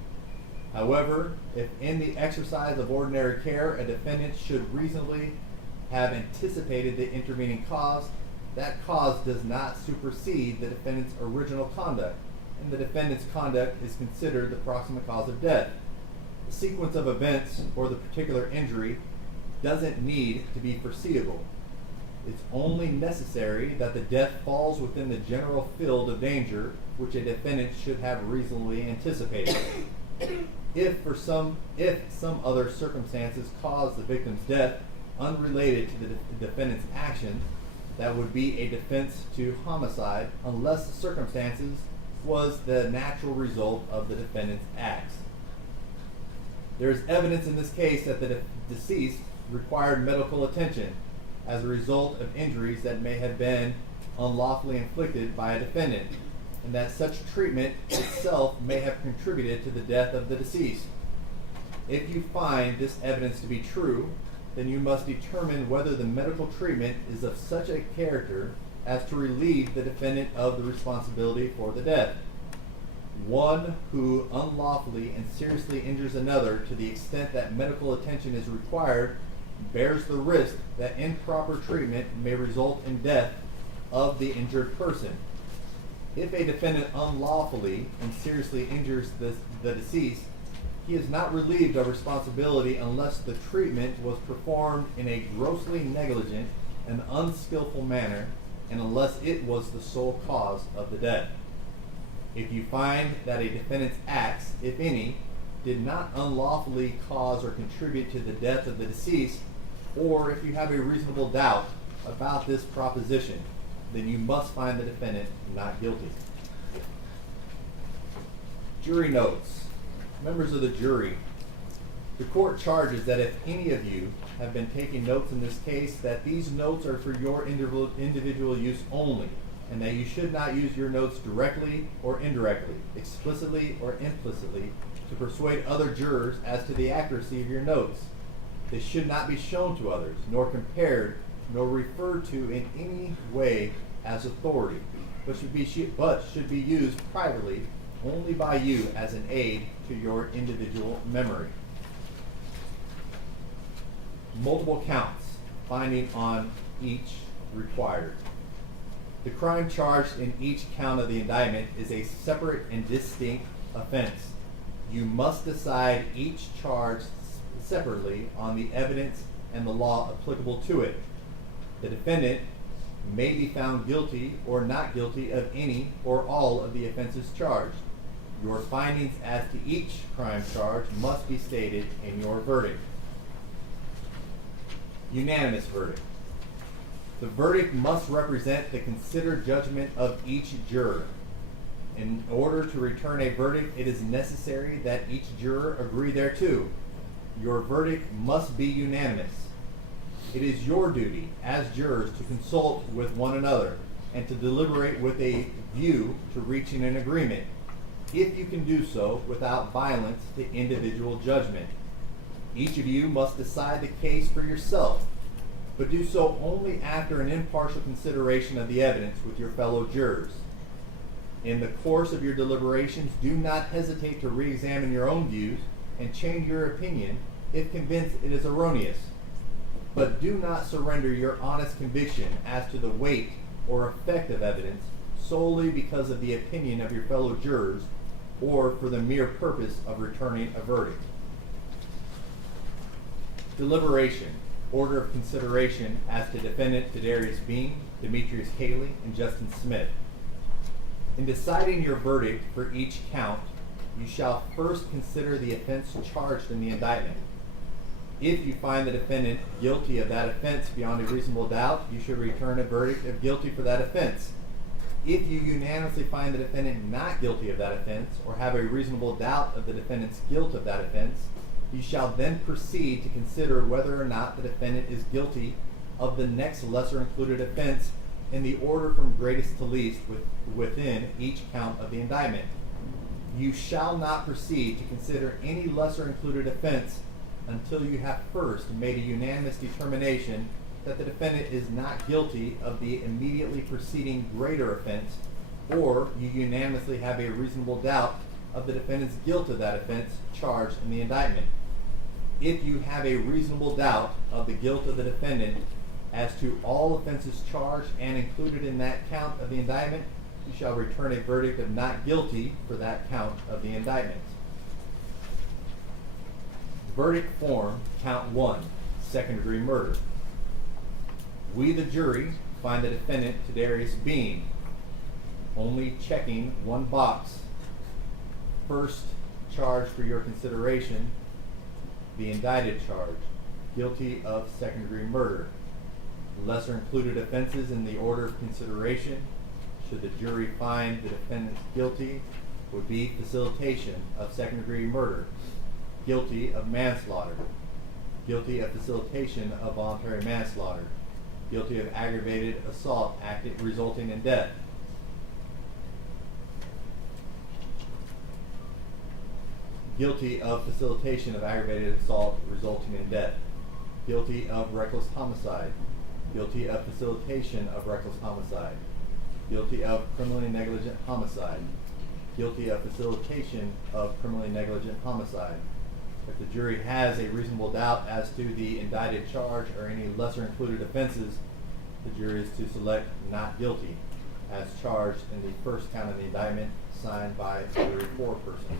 However, if in the exercise of ordinary care a defendant should reasonably have anticipated the intervening cause, that cause does not supersede the defendant's original conduct, and the defendant's conduct is considered the proximate cause of death. The sequence of events or the particular injury doesn't need to be foreseeable. It's only necessary that the death falls within the general field of danger which a defendant should have reasonably anticipated. If some other circumstances cause the victim's death unrelated to the defendant's actions, that would be a defense to homicide unless the circumstances was the natural result of the defendant's acts. There is evidence in this case that the deceased required medical attention as a result of injuries that may have been unlawfully inflicted by a defendant, and that such treatment itself may have contributed to the death of the deceased. If you find this evidence to be true, then you must determine whether the medical treatment is of such a character as to relieve the defendant of the responsibility for the death. One who unlawfully and seriously injures another to the extent that medical attention is required bears the risk that improper treatment may result in death of the injured person. If a defendant unlawfully and seriously injures the deceased, he is not relieved of responsibility unless the treatment was performed in a grossly negligent and unskillful manner, and unless it was the sole cause of the death. If you find that a defendant's acts, if any, did not unlawfully cause or contribute to the death of the deceased, or if you have a reasonable doubt about this proposition, then you must find the defendant not guilty. Jury notes. Members of the jury, the court charges that if any of you have been taking notes in this case, that these notes are for your individual use only, and that you should not use your notes directly or indirectly, explicitly or implicitly, to persuade other jurors as to the accuracy of your notes. They should not be shown to others, nor compared, nor referred to in any way as authority, but should be used privately only by you as an aid to your individual memory. Multiple counts, finding on each required. The crime charged in each count of the indictment is a separate and distinct offense. You must decide each charge separately on the evidence and the law applicable to it. The defendant may be found guilty or not guilty of any or all of the offenses charged. Your findings as to each crime charge must be stated in your verdict. Unanimous verdict. The verdict must represent the considered judgment of each juror. In order to return a verdict, it is necessary that each juror agree thereto. Your verdict must be unanimous. It is your duty as jurors to consult with one another and to deliberate with a view to reaching an agreement, if you can do so without violence to individual judgment. Each of you must decide the case for yourself, but do so only after an impartial consideration of the evidence with your fellow jurors. In the course of your deliberations, do not hesitate to re-examine your own views and change your opinion if convinced it is erroneous. But do not surrender your honest conviction as to the weight or effect of evidence solely because of the opinion of your fellow jurors or for the mere purpose of returning a verdict. Deliberation, order of consideration as to defendant Darius Bean, Demetrius Haley, and Justin Smith. In deciding your verdict for each count, you shall first consider the offense charged in the indictment. If you find the defendant guilty of that offense beyond a reasonable doubt, you should return a verdict of guilty for that offense. If you unanimously find the defendant not guilty of that offense, or have a reasonable doubt of the defendant's guilt of that offense, you shall then proceed to consider whether or not the defendant is guilty of the next lesser included offense in the order from greatest to least within each count of the indictment. You shall not proceed to consider any lesser included offense until you have first made a unanimous determination that the defendant is not guilty of the immediately preceding greater offense, or you unanimously have a reasonable doubt of the defendant's guilt of that offense charged in the indictment. If you have a reasonable doubt of the guilt of the defendant as to all offenses charged and included in that count of the indictment, you shall return a verdict of not guilty for that count of the indictment. Verdict form, count 1, second-degree murder. We, the jury, find the defendant Darius Bean, only checking one box. First charge for your consideration, the indicted charge, guilty of second-degree murder. Lesser included offenses in the order of consideration, should the jury find the defendant guilty, would be facilitation of second-degree murder, guilty of manslaughter, guilty of facilitation of voluntary manslaughter, guilty of aggravated assault resulting in death, guilty of facilitation of aggravated assault resulting in death, guilty of reckless homicide, guilty of facilitation of reckless homicide, guilty of criminally negligent homicide, guilty of facilitation of criminally negligent homicide. If the jury has a reasonable doubt as to the indicted charge or any lesser included offenses, the jury is to select not guilty as charged in the first count of the indictment signed by the jury foreperson.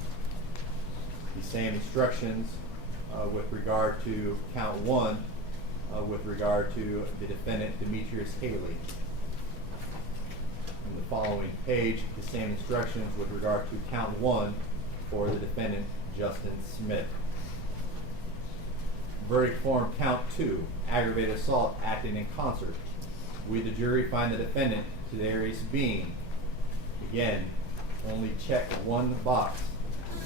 The same instructions with regard to count 1 with regard to the defendant Demetrius Haley. In the following page, the same instructions with regard to count 1 for the defendant Justin Smith. Verdict form count 2, aggravated assault acting in concert. We, the jury, find the defendant to the areas being, again, only check one box.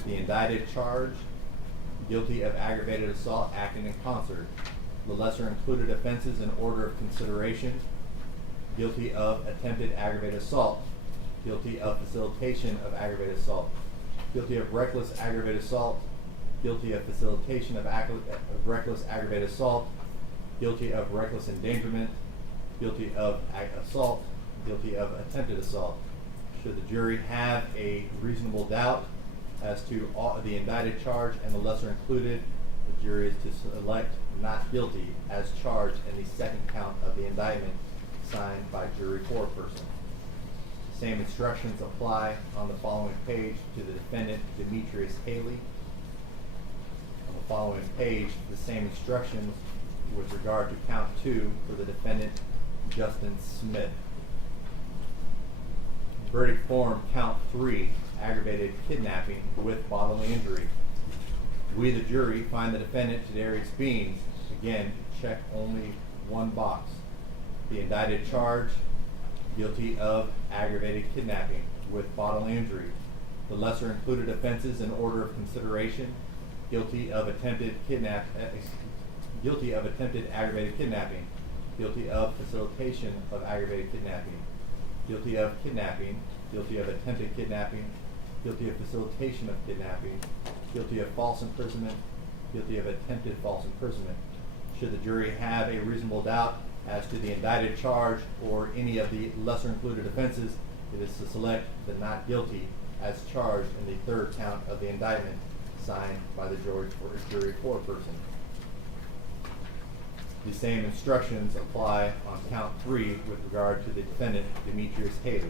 The indicted charge, guilty of aggravated assault acting in concert. The lesser included offenses in order of consideration, guilty of attempted aggravated assault, guilty of facilitation of aggravated assault, guilty of reckless aggravated assault, guilty of facilitation of reckless aggravated assault, guilty of reckless endangerment, guilty of assault, guilty of attempted assault. Should the jury have a reasonable doubt as to the indicted charge and the lesser included, the jury is to select not guilty as charged in the second count of the indictment signed by jury foreperson. Same instructions apply on the following page to the defendant, Demetrius Haley. On the following page, the same instructions with regard to count 2 for the defendant, Justin Smith. Verdict form count 3, aggravated kidnapping with bodily injury. We, the jury, find the defendant to the areas being, again, check only one box. The indicted charge, guilty of aggravated kidnapping with bodily injury. The lesser included offenses in order of consideration, guilty of attempted aggravated kidnapping, guilty of facilitation of aggravated kidnapping, guilty of kidnapping, guilty of attempted kidnapping, guilty of facilitation of kidnapping, guilty of false imprisonment, guilty of attempted false imprisonment. Should the jury have a reasonable doubt as to the indicted charge or any of the lesser included offenses, it is to select the not guilty as charged in the third count of the indictment signed by the jury foreperson. The same instructions apply on count 3 with regard to the defendant, Demetrius Haley.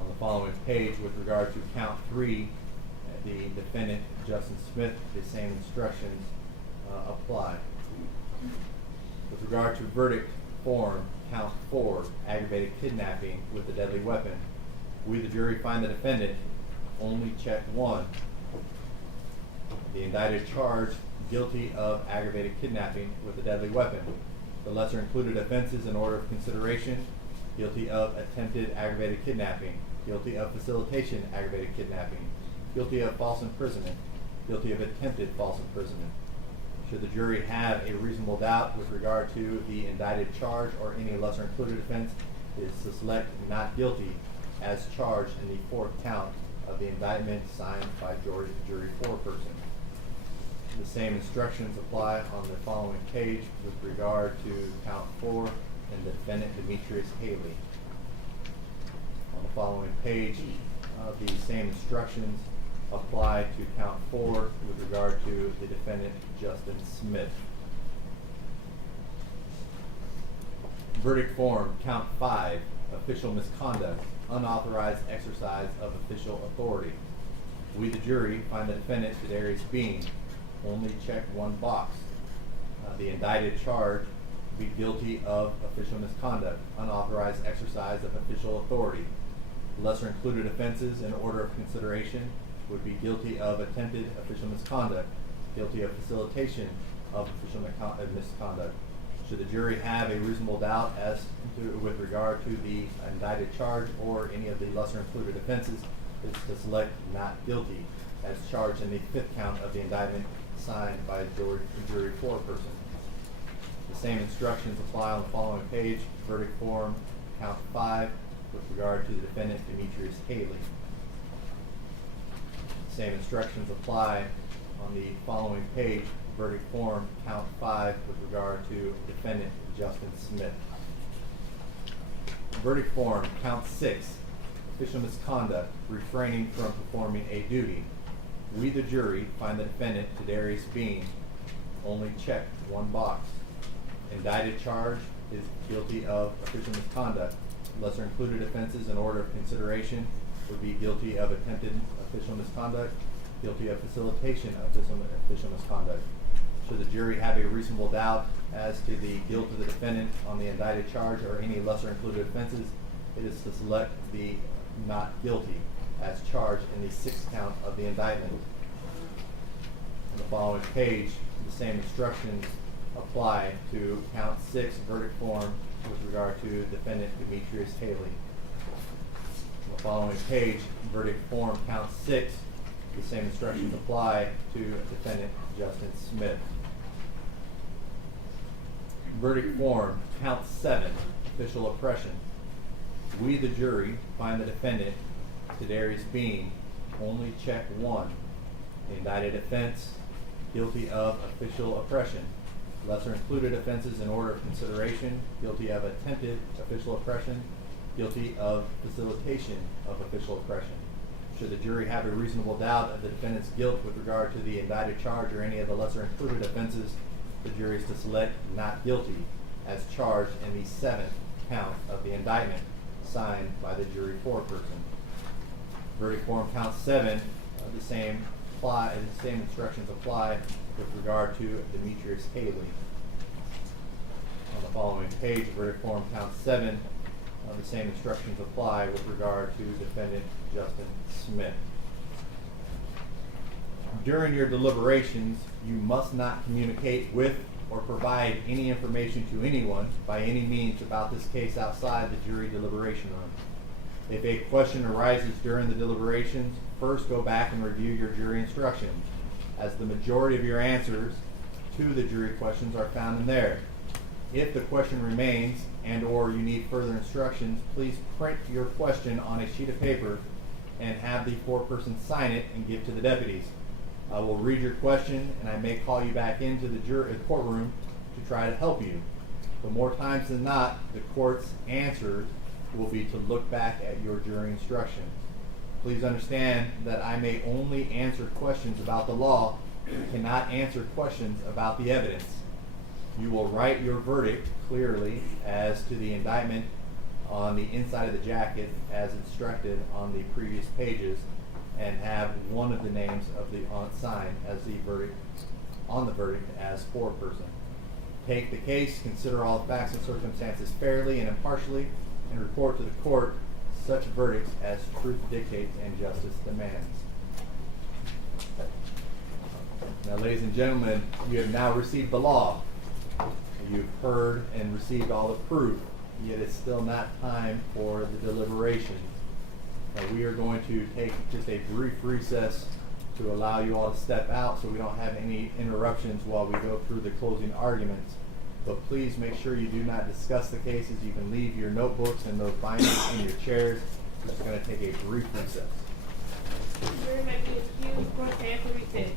On the following page with regard to count 3, the defendant, Justin Smith, the same instructions apply. With regard to verdict form count 4, aggravated kidnapping with a deadly weapon, we, the jury, find the defendant only check 1. The indicted charge, guilty of aggravated kidnapping with a deadly weapon. The lesser included offenses in order of consideration, guilty of attempted aggravated kidnapping, guilty of facilitation aggravated kidnapping, guilty of false imprisonment, guilty of attempted false imprisonment. Should the jury have a reasonable doubt with regard to the indicted charge or any lesser included offense, it is to select not guilty as charged in the fourth count of the indictment signed by jury foreperson. The same instructions apply on the following page with regard to count 4 and the defendant, Demetrius Haley. On the following page, the same instructions apply to count 4 with regard to the defendant, Justin Smith. Verdict form count 5, official misconduct, unauthorized exercise of official authority. We, the jury, find the defendant to the areas being, only check one box. The indicted charge be guilty of official misconduct, unauthorized exercise of official authority. Lesser included offenses in order of consideration would be guilty of attempted official misconduct, guilty of facilitation of official misconduct. Should the jury have a reasonable doubt as to with regard to the indicted charge or any of the lesser included offenses, it's to select not guilty as charged in the fifth count of the indictment signed by jury foreperson. The same instructions apply on the following page, verdict form count 5 with regard to the defendant, Demetrius Haley. Same instructions apply on the following page, verdict form count 5 with regard to defendant, Justin Smith. Verdict form count 6, official misconduct, refraining from performing a duty. We, the jury, find the defendant to the areas being, only check one box. Indicted charge is guilty of official misconduct. Lesser included offenses in order of consideration would be guilty of attempted official misconduct, guilty of facilitation of official misconduct. Should the jury have a reasonable doubt as to the guilt of the defendant on the indicted charge or any lesser included offenses, it is to select the not guilty as charged in the sixth count of the indictment. On the following page, the same instructions apply to count 6 verdict form with regard to defendant Demetrius Haley. On the following page, verdict form count 6, the same instructions apply to defendant Justin Smith. Verdict form count 7, official oppression. We, the jury, find the defendant, Darius Bean, only check 1, indicted offense, guilty of official oppression. Lesser included offenses in order of consideration, guilty of attempted official oppression, guilty of facilitation of official oppression. Should the jury have a reasonable doubt of the defendant's guilt with regard to the indicted charge or any of the lesser included offenses, the jury is to select not guilty as charged in the 7th count of the indictment signed by the jury foreperson. Verdict form count 7, the same instructions apply with regard to Demetrius Haley. On the following page, verdict form count 7, the same instructions apply with regard to defendant Justin Smith. During your deliberations, you must not communicate with or provide any information to anyone by any means about this case outside the jury deliberation room. If a question arises during the deliberations, first go back and review your jury instructions, as the majority of your answers to the jury questions are found in there. If the question remains and/or you need further instructions, please print your question on a sheet of paper and have the foreperson sign it and give to the deputies. I will read your question and I may call you back into the courtroom to try to help you. But more times than not, the court's answers will be to look back at your jury instructions. Please understand that I may only answer questions about the law and cannot answer questions about the evidence. You will write your verdict clearly as to the indictment on the inside of the jacket as instructed on the previous pages, and have one of the names of the sign as the verdict on the verdict as foreperson. Take the case, consider all the facts and circumstances fairly and impartially, and report to the court such verdicts as truth dictates and justice demands. Now, ladies and gentlemen, you have now received the law. You've heard and received all the proof, yet it's still not time for the deliberations. We are going to take just a brief recess to allow you all to step out so we don't have any interruptions while we go through the closing arguments. But please make sure you do not discuss the cases. You can leave your notebooks and those bindings in your chairs. We're just going to take a brief recess. Jury may be excused for recess.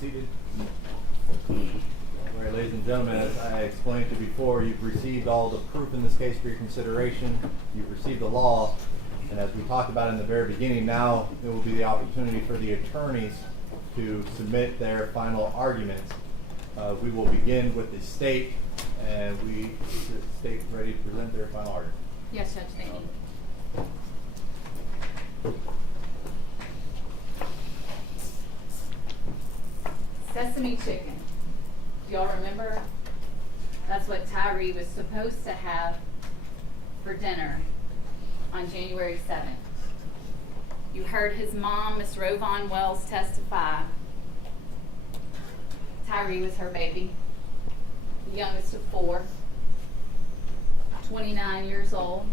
seated. All right, ladies and gentlemen, as I explained to you before, you've received all the proof in this case for your consideration. You've received the law. And as we talked about in the very beginning, now it will be the opportunity for the attorneys to submit their final arguments. We will begin with the state, and is the state ready to present their final argument? Yes, Judge, thank you. Sesame chicken. Do y'all remember? That's what Tyre was supposed to have for dinner on January 7th. You heard his mom, Miss Rovon Wells, testify. Tyre was her baby, the youngest of 4, 29 years old.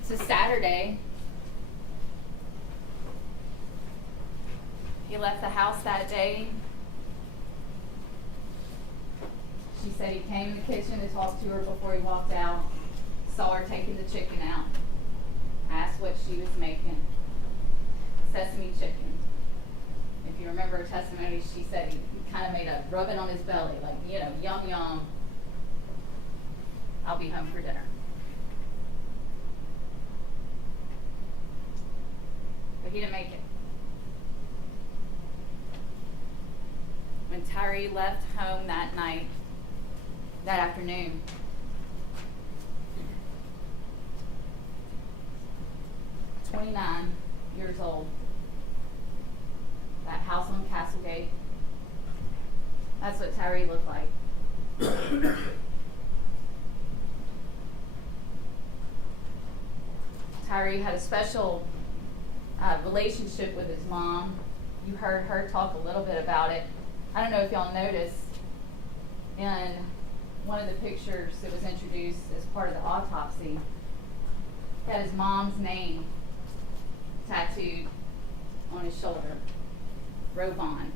It's a Saturday. He left the house that day. She said he came in the kitchen to talk to her before he walked out, saw her taking the chicken out, asked what she was making. Sesame chicken. If you remember her testimony, she said he kind of made a rubbing on his belly, like, yum, yum. I'll be home for dinner. But he didn't make it. When Tyre left home that afternoon, "29 years old, that house on Castlegate," that's what Tyre looked like. Tyre had a special relationship with his mom. You heard her talk a little bit about it. I don't know if y'all noticed, in one of the pictures that was introduced as part of the autopsy, he had his mom's name tattooed on his shoulder, Rovon.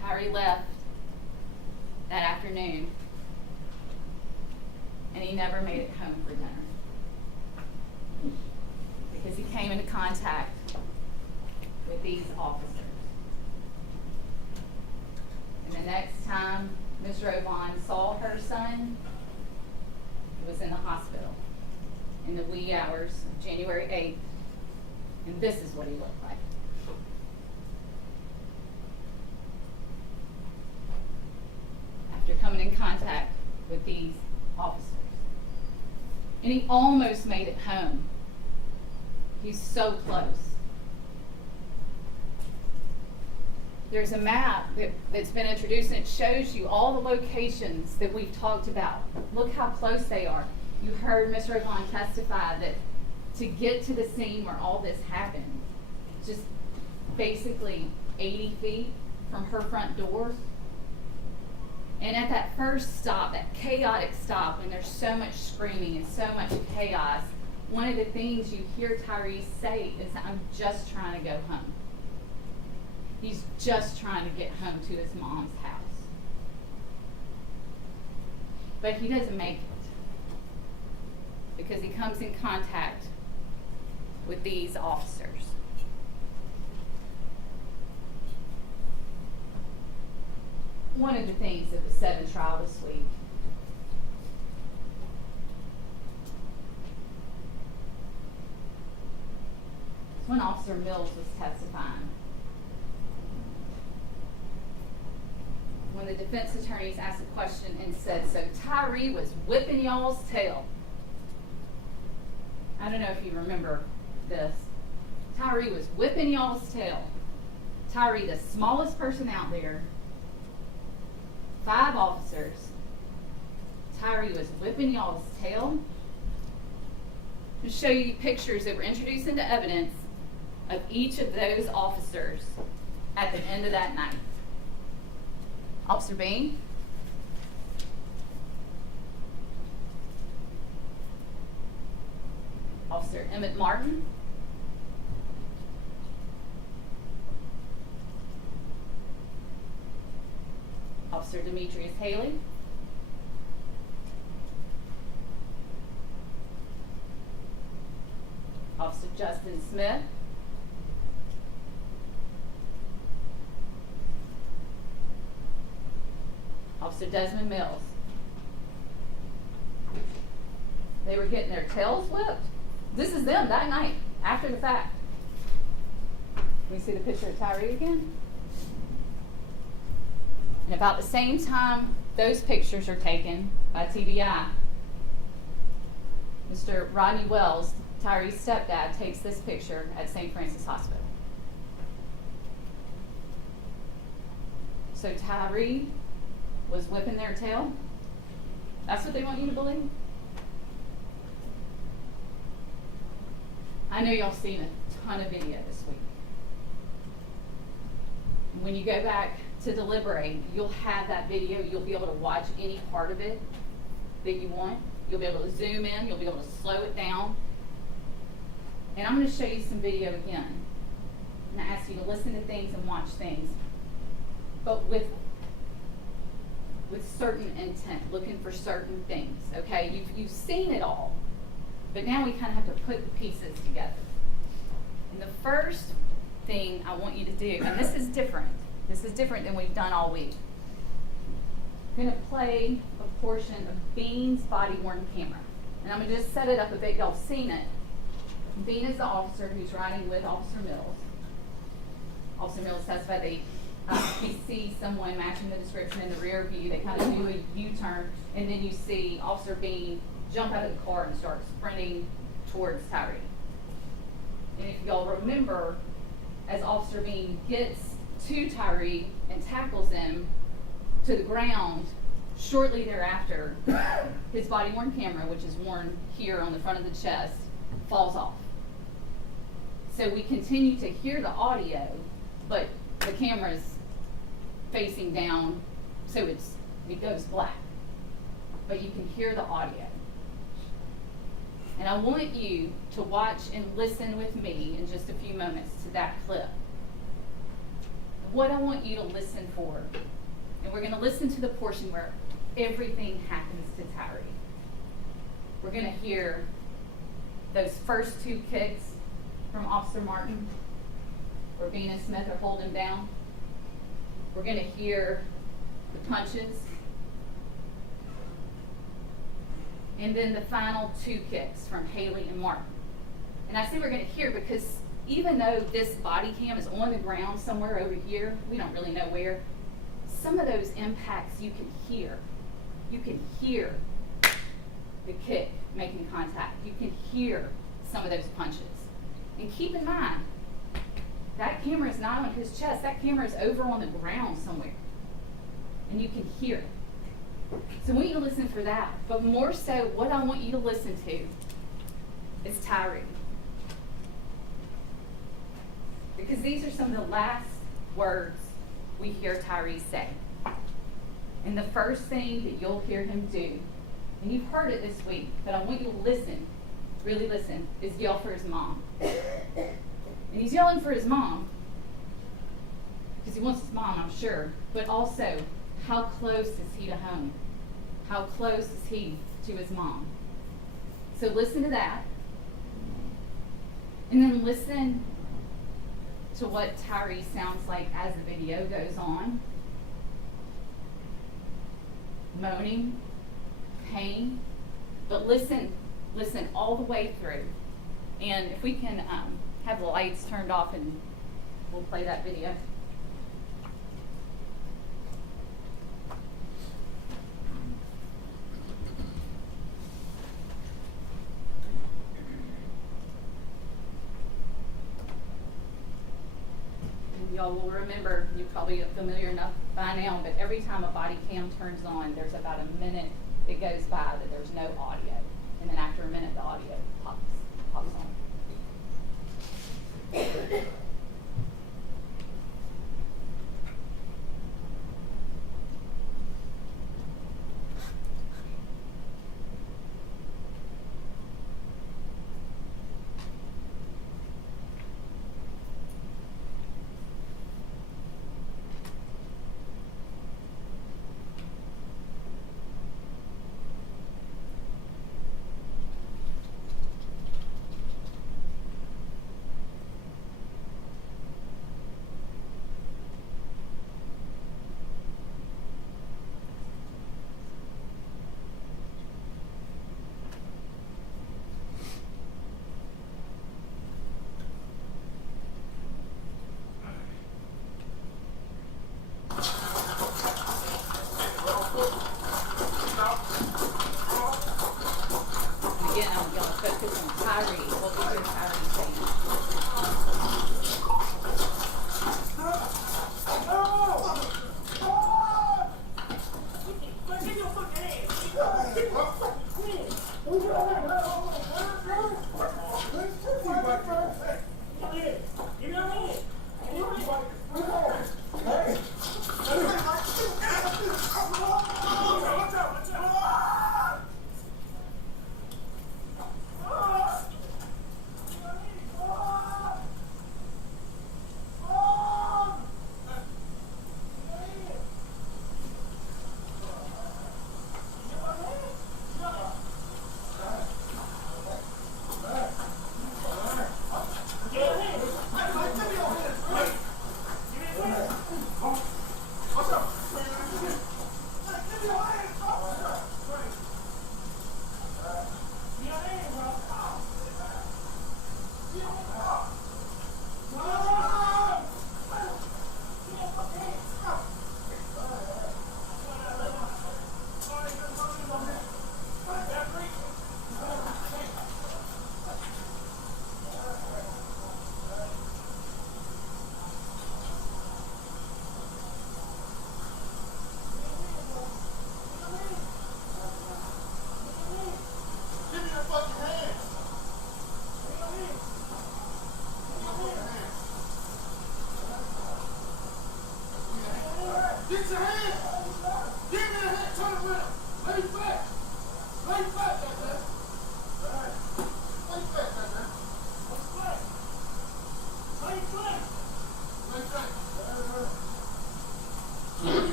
Tyre left that afternoon, and he never made it home for dinner because he came into contact with these officers. And the next time Ms. Rovon saw her son, he was in the hospital in the wee hours of January 8th, and this is what he looked like. After coming in contact with these officers. And he almost made it home. He's so close. There's a map that's been introduced, and it shows you all the locations that we've talked about. Look how close they are. You heard Ms. Rovon testify that to get to the scene where all this happened, just basically 80 feet from her front door. And at that first stop, that chaotic stop, when there's so much screaming and so much chaos, one of the things you hear Tyre say is, "I'm just trying to go home." He's just trying to get home to his mom's house. But he doesn't make it because he comes in contact with these officers. One of the things that was said in trial this week is when Officer Mills was testifying. When the defense attorneys asked a question and said, "So Tyre was whipping y'all's tail." I don't know if you remember this. Tyre was whipping y'all's tail. Tyre, the smallest person out there, 5 officers. Tyre was whipping y'all's tail. To show you pictures that were introduced into evidence of each of those officers at the end of that night. Officer Bean. Officer Emmett Martin. Officer Demetrius Haley. Officer Justin Smith. Officer Desmond Mills. They were getting their tails whipped. This is them that night, after the fact. Can we see the picture of Tyre again? And about the same time those pictures are taken by TBI, Mr. Rodney Wells, Tyre's stepdad, takes this picture at St. Francis Hospital. So Tyre was whipping their tail? That's what they want you to believe? I know y'all seen a ton of video this week. When you go back to deliberate, you'll have that video. You'll be able to watch any part of it that you want. You'll be able to zoom in. You'll be able to slow it down. And I'm going to show you some video again. I'm going to ask you to listen to things and watch things, but with certain intent, looking for certain things, okay? You've seen it all, but now we kind of have to put the pieces together. And the first thing I want you to do, and this is different than we've done all week. I'm going to play a portion of Bean's body-worn camera. And I'm going to just set it up a bit. Y'all seen it. Bean is the officer who's riding with Officer Mills. Officer Mills testified he sees someone matching the description in the rear view. They kind of do a U-turn, and then you see Officer Bean jump out of the car and start sprinting towards Tyre. And if y'all remember, as Officer Bean gets to Tyre and tackles him to the ground, shortly thereafter, his body-worn camera, which is worn here on the front of the chest, falls off. So we continue to hear the audio, but the camera's facing down, so it goes black. But you can hear the audio. And I want you to watch and listen with me in just a few moments to that clip. What I want you to listen for, and we're going to listen to the portion where everything happens to Tyre. We're going to hear those first two kicks from Officer Martin, where Bean and Smith are holding him down. We're going to hear the punches. And then the final two kicks from Haley and Martin. And I say we're going to hear because even though this body cam is on the ground somewhere over here, we don't really know where, some of those impacts you can hear. You can hear the kick making contact. You can hear some of those punches. And keep in mind, that camera is not on his chest. That camera is over on the ground somewhere. And you can hear it. So I want you to listen for that. But more so, what I want you to listen to is Tyre. Because these are some of the last words we hear Tyre say. And the first thing that you'll hear him do, and you've heard it this week, but I want you to listen, really listen, is yell for his mom. And he's yelling for his mom because he wants his mom, I'm sure, but also, how close is he to home? How close is he to his mom? So listen to that. And then listen to what Tyre sounds like as the video goes on. Moaning, pain, but listen all the way through. And if we can have the lights turned off and we'll play that video. Y'all will remember, you're probably familiar enough by now, but every time a body cam turns on, there's about a minute that goes by that there's no audio. And then after a minute, the audio pops on.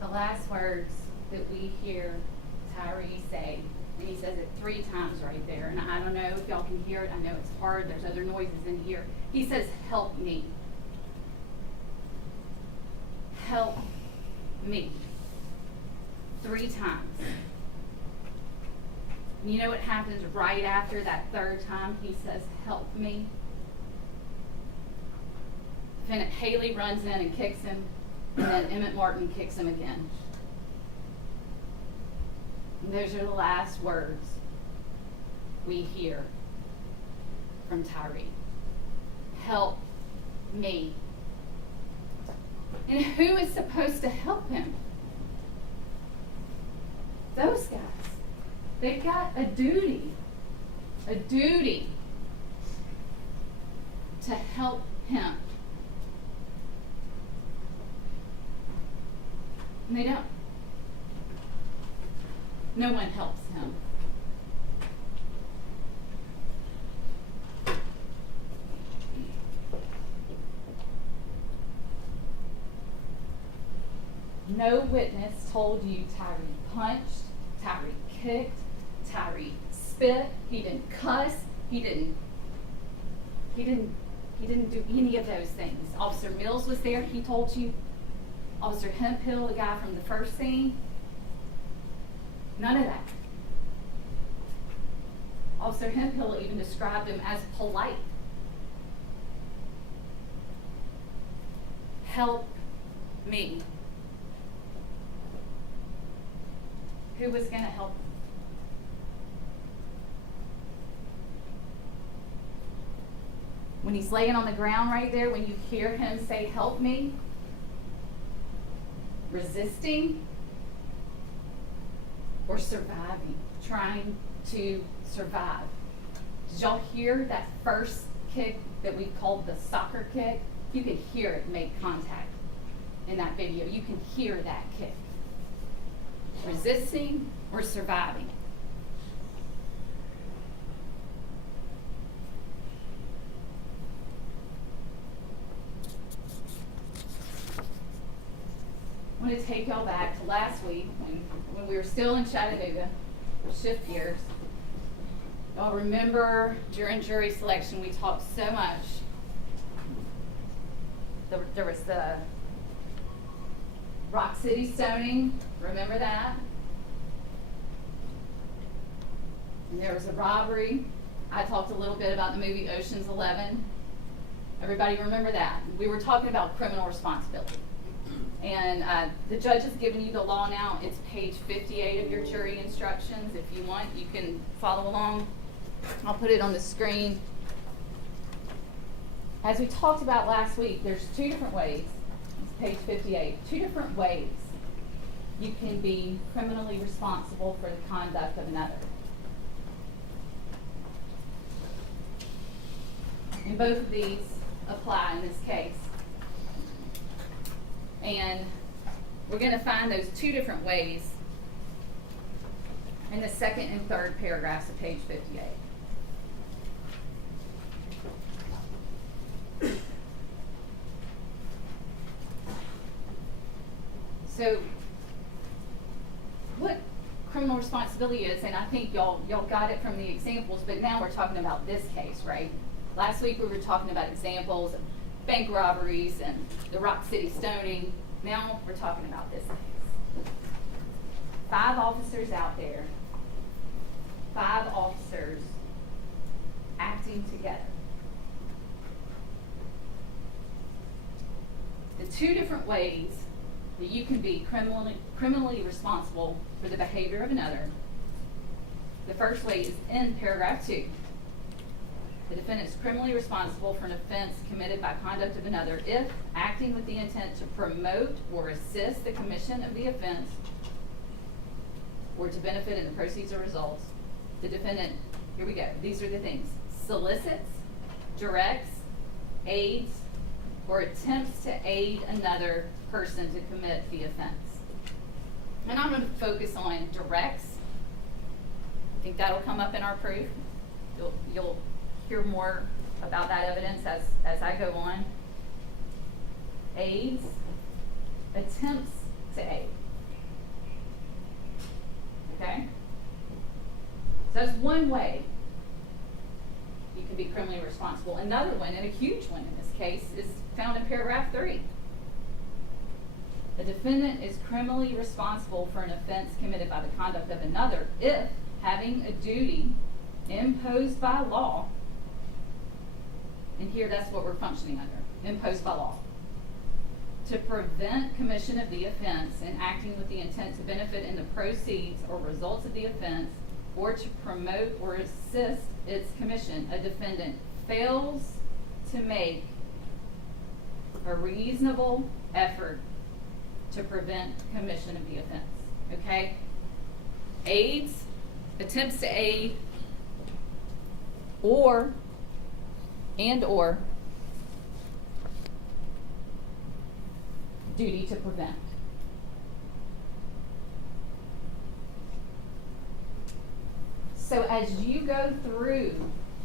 The last words that we hear Tyre say, and he says it 3 times right there, and I don't know if y'all can hear it. I know it's hard. There's other noises in here. He says, help me. Help me. 3 times. And you know what happens right after that 3rd time he says, help me? Haley runs in and kicks him, and then Emmett Martin kicks him again. And those are the last words we hear from Tyre. Help me. And who is supposed to help him? Those guys. They've got a duty to help him. And they don't. No one helps him. No witness told you Tyre punched, Tyre kicked, Tyre spit, he didn't cuss, he didn't do any of those things. Officer Mills was there, he told you. Officer Hemphill, the guy from the first scene, none of that. Officer Hemphill even described him as polite. Help me. Who was going to help him? When he's laying on the ground right there, when you hear him say, help me, resisting or surviving, trying to survive. Did y'all hear that first kick that we called the soccer kick? You could hear it make contact in that video. You can hear that kick. Resisting or surviving. I want to take y'all back to last week when we were still in Chattanooga. Shift gears. Y'all remember during jury selection we talked so much. There was the Rock City stoning. Remember that? And there was a robbery. I talked a little bit about the movie Ocean's 11. Everybody remember that? We were talking about criminal responsibility. And the judge has given you the law now. It's page 58 of your jury instructions. If you want, you can follow along. I'll put it on the screen. As we talked about last week, there's two different ways. It's page 58. Two different ways you can be criminally responsible for the conduct of another. And both of these apply in this case. And we're going to find those two different ways in the second and third paragraphs of page 58. So, what criminal responsibility is, and I think y'all got it from the examples, but now we're talking about this case, right? Last week we were talking about examples of bank robberies and the Rock City stoning. Now we're talking about this case. 5 officers out there, 5 officers acting together. The two different ways that you can be criminally responsible for the behavior of another. The first way is in paragraph 2. The defendant is criminally responsible for an offense committed by conduct of another if, acting with the intent to promote or assist the commission of the offense or to benefit in the proceeds or results, the defendant, here we go, these are the things, solicits, directs, aids, or attempts to aid another person to commit the offense. And I'm going to focus on directs. I think that'll come up in our proof. You'll hear more about that evidence as I go on. Aids, attempts to aid. Okay? So that's one way you can be criminally responsible. Another one, and a huge one in this case, is found in paragraph 3. The defendant is criminally responsible for an offense committed by the conduct of another if, having a duty imposed by law, and here that's what we're functioning under, imposed by law, to prevent commission of the offense and acting with the intent to benefit in the proceeds or results of the offense or to promote or assist its commission, a defendant fails to make a reasonable effort to prevent commission of the offense. Okay? Aids, attempts to aid, or duty to prevent. So as you go through,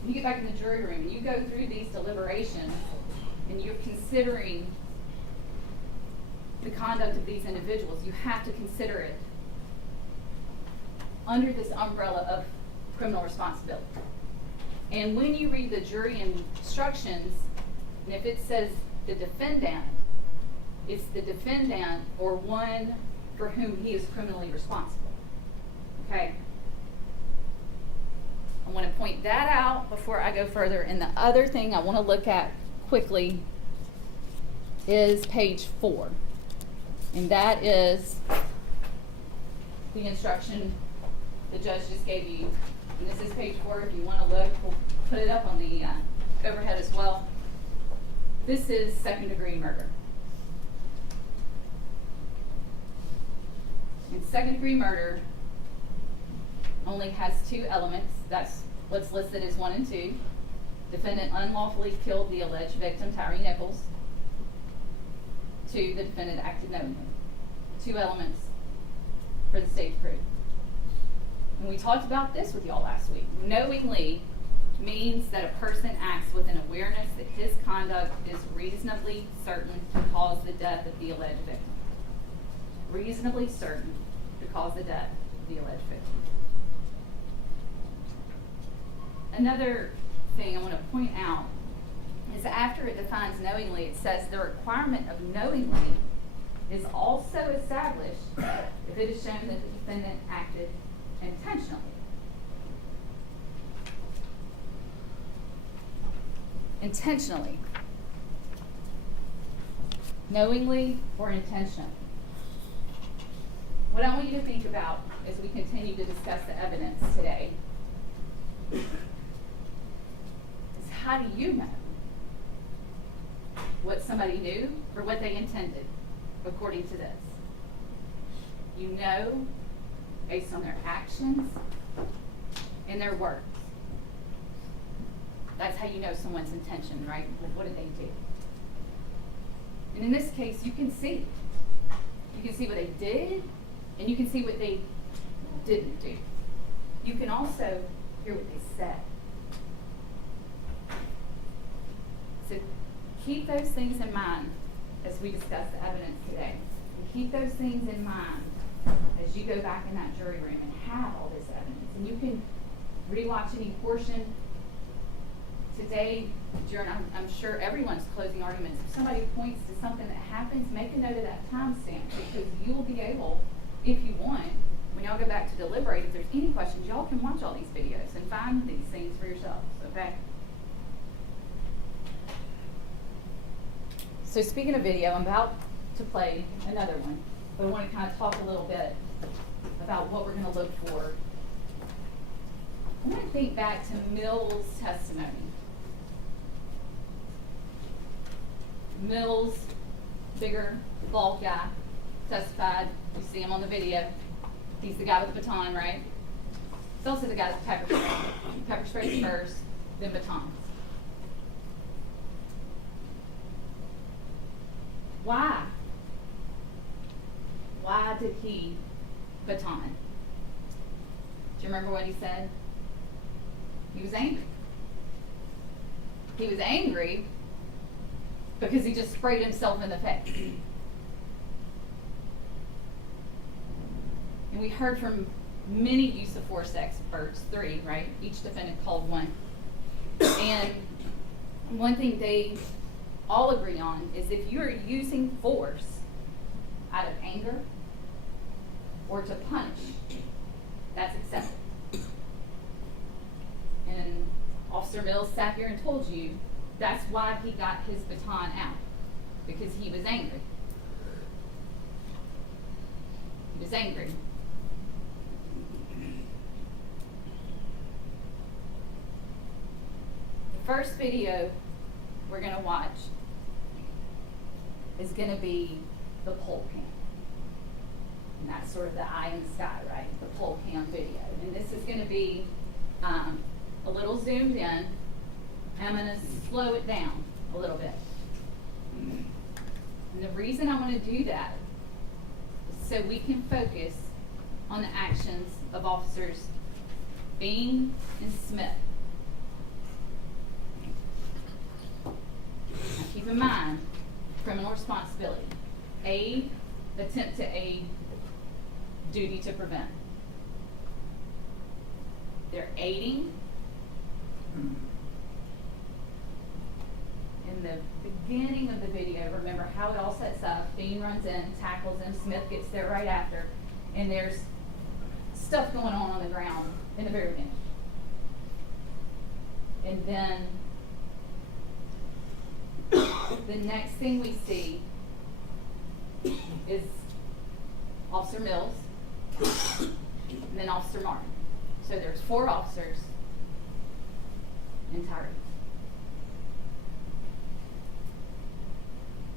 you get back in the jury room and you go through these deliberations and you're considering the conduct of these individuals, you have to consider it under this umbrella of criminal responsibility. And when you read the jury instructions, and if it says the defendant, it's the defendant or one for whom he is criminally responsible. Okay? I want to point that out before I go further. And the other thing I want to look at quickly is page 4. And that is the instruction the judge just gave you. And this is page 4. If you want to look, we'll put it up on the overhead as well. This is second-degree murder. And second-degree murder only has 2 elements. That's what's listed as 1 and 2. Defendant unlawfully killed the alleged victim, Tyre Nichols. 2, the defendant acted knowingly. 2 elements for the state proof. And we talked about this with y'all last week. Knowingly means that a person acts with an awareness that his conduct is reasonably certain to cause the death of the alleged victim. Reasonably certain to cause the death of the alleged victim. Another thing I want to point out is that after it defines knowingly, it says the requirement of knowingly is also established if it is shown that the defendant acted intentionally. Intentionally. Knowingly or intentionally. What I want you to think about as we continue to discuss the evidence today is, how do you know what somebody knew or what they intended according to this? You know based on their actions and their words. That's how you know someone's intention, right? What did they do? And in this case, you can see. You can see what they did, and you can see what they didn't do. You can also hear what they said. So keep those things in mind as we discuss the evidence today. And keep those things in mind as you go back in that jury room and have all this evidence. And you can rewatch any portion today during, I'm sure everyone's closing arguments. If somebody points to something that happens, make a note of that timestamp, because you will be able, if you want, when y'all go back to deliberate, if there's any questions, y'all can watch all these videos and find these things for yourselves, okay? So speaking of video, I'm about to play another one, but I want to kind of talk a little bit about what we're going to look for. I want to think back to Mills' testimony. Mills, bigger, bald guy, testified. You see him on the video. He's the guy with the baton, right? He's also the guy with pepper spray. Pepper sprays first, then batons. Why? Why did he baton? Do you remember what he said? He was angry. He was angry because he just sprayed himself in the face. And we heard from many use of force experts, 3, right? Each defendant called 1. And one thing they all agree on is if you're using force out of anger or to punish, that's acceptable. And Officer Mills sat here and told you that's why he got his baton out, because he was angry. He was angry. The first video we're going to watch is going to be the pole cam. And that's sort of the eye in the sky, right? The pole cam video. And this is going to be a little zoomed in. I'm going to slow it down a little bit. And the reason I want to do that is so we can focus on the actions of Officers Bean and Smith. Now keep in mind, criminal responsibility. Aid, attempt to aid, duty to prevent. They're aiding. In the beginning of the video, remember how it all sets up. Dean runs in, tackles him, Smith gets there right after, and there's stuff going on the ground in the very beginning. And then the next thing we see is Officer Mills and then Officer Martin. So there's 4 officers in Tyre.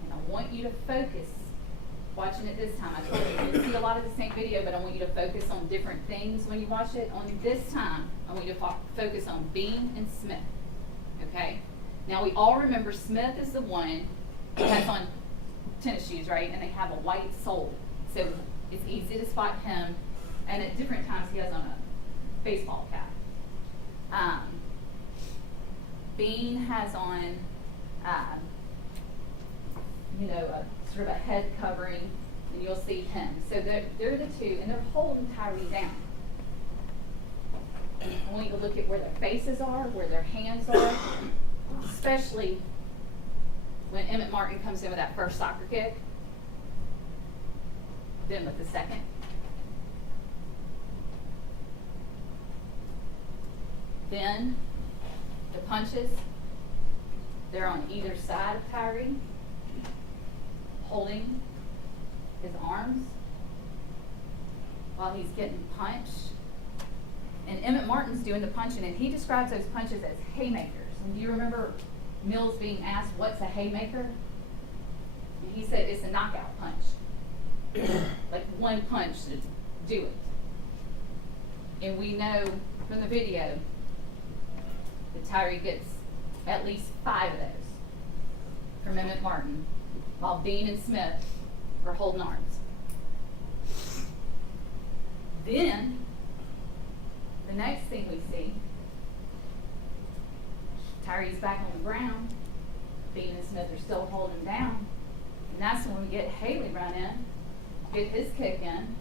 And I want you to focus, watching it this time. I told you you see a lot of the same video, but I want you to focus on different things when you watch it. On this time, I want you to focus on Bean and Smith. Okay? Now we all remember Smith is the one who has on tennis shoes, right? And they have a white sole. So it's easy to spot him. And at different times he has on a baseball cap. Bean has on, a sort of a head covering, and you'll see him. So they're the two, and they're holding Tyre down. I want you to look at where their faces are, where their hands are, especially when Emmett Martin comes in with that first soccer kick, then with the second. Then the punches, they're on either side of Tyre, holding his arms while he's getting punched. And Emmett Martin's doing the punching, and he describes those punches as haymakers. And do you remember Mills being asked, what's a haymaker? And he said, it's a knockout punch. Like one punch to do it. And we know from the video that Tyre gets at least 5 of those from Emmett Martin, while Bean and Smith are holding arms. Then, the next thing we see, Tyre's back on the ground, Bean and Smith are still holding him down, and that's when we get Haley run in, get his kick in,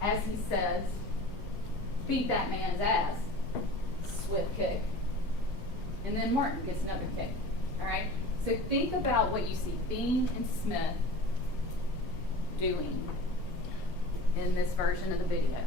as he says, beat that man's ass, swift kick, and then Martin gets another kick, all right? So think about what you see Bean and Smith doing in this version of the video.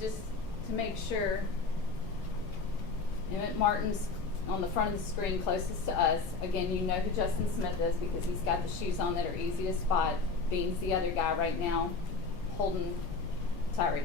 Just to make sure, Emmett Martin's on the front of the screen closest to us. Again, you know who Justin Smith is because he's got the shoes on that are easy to spot. Bean's the other guy right now holding Tyre.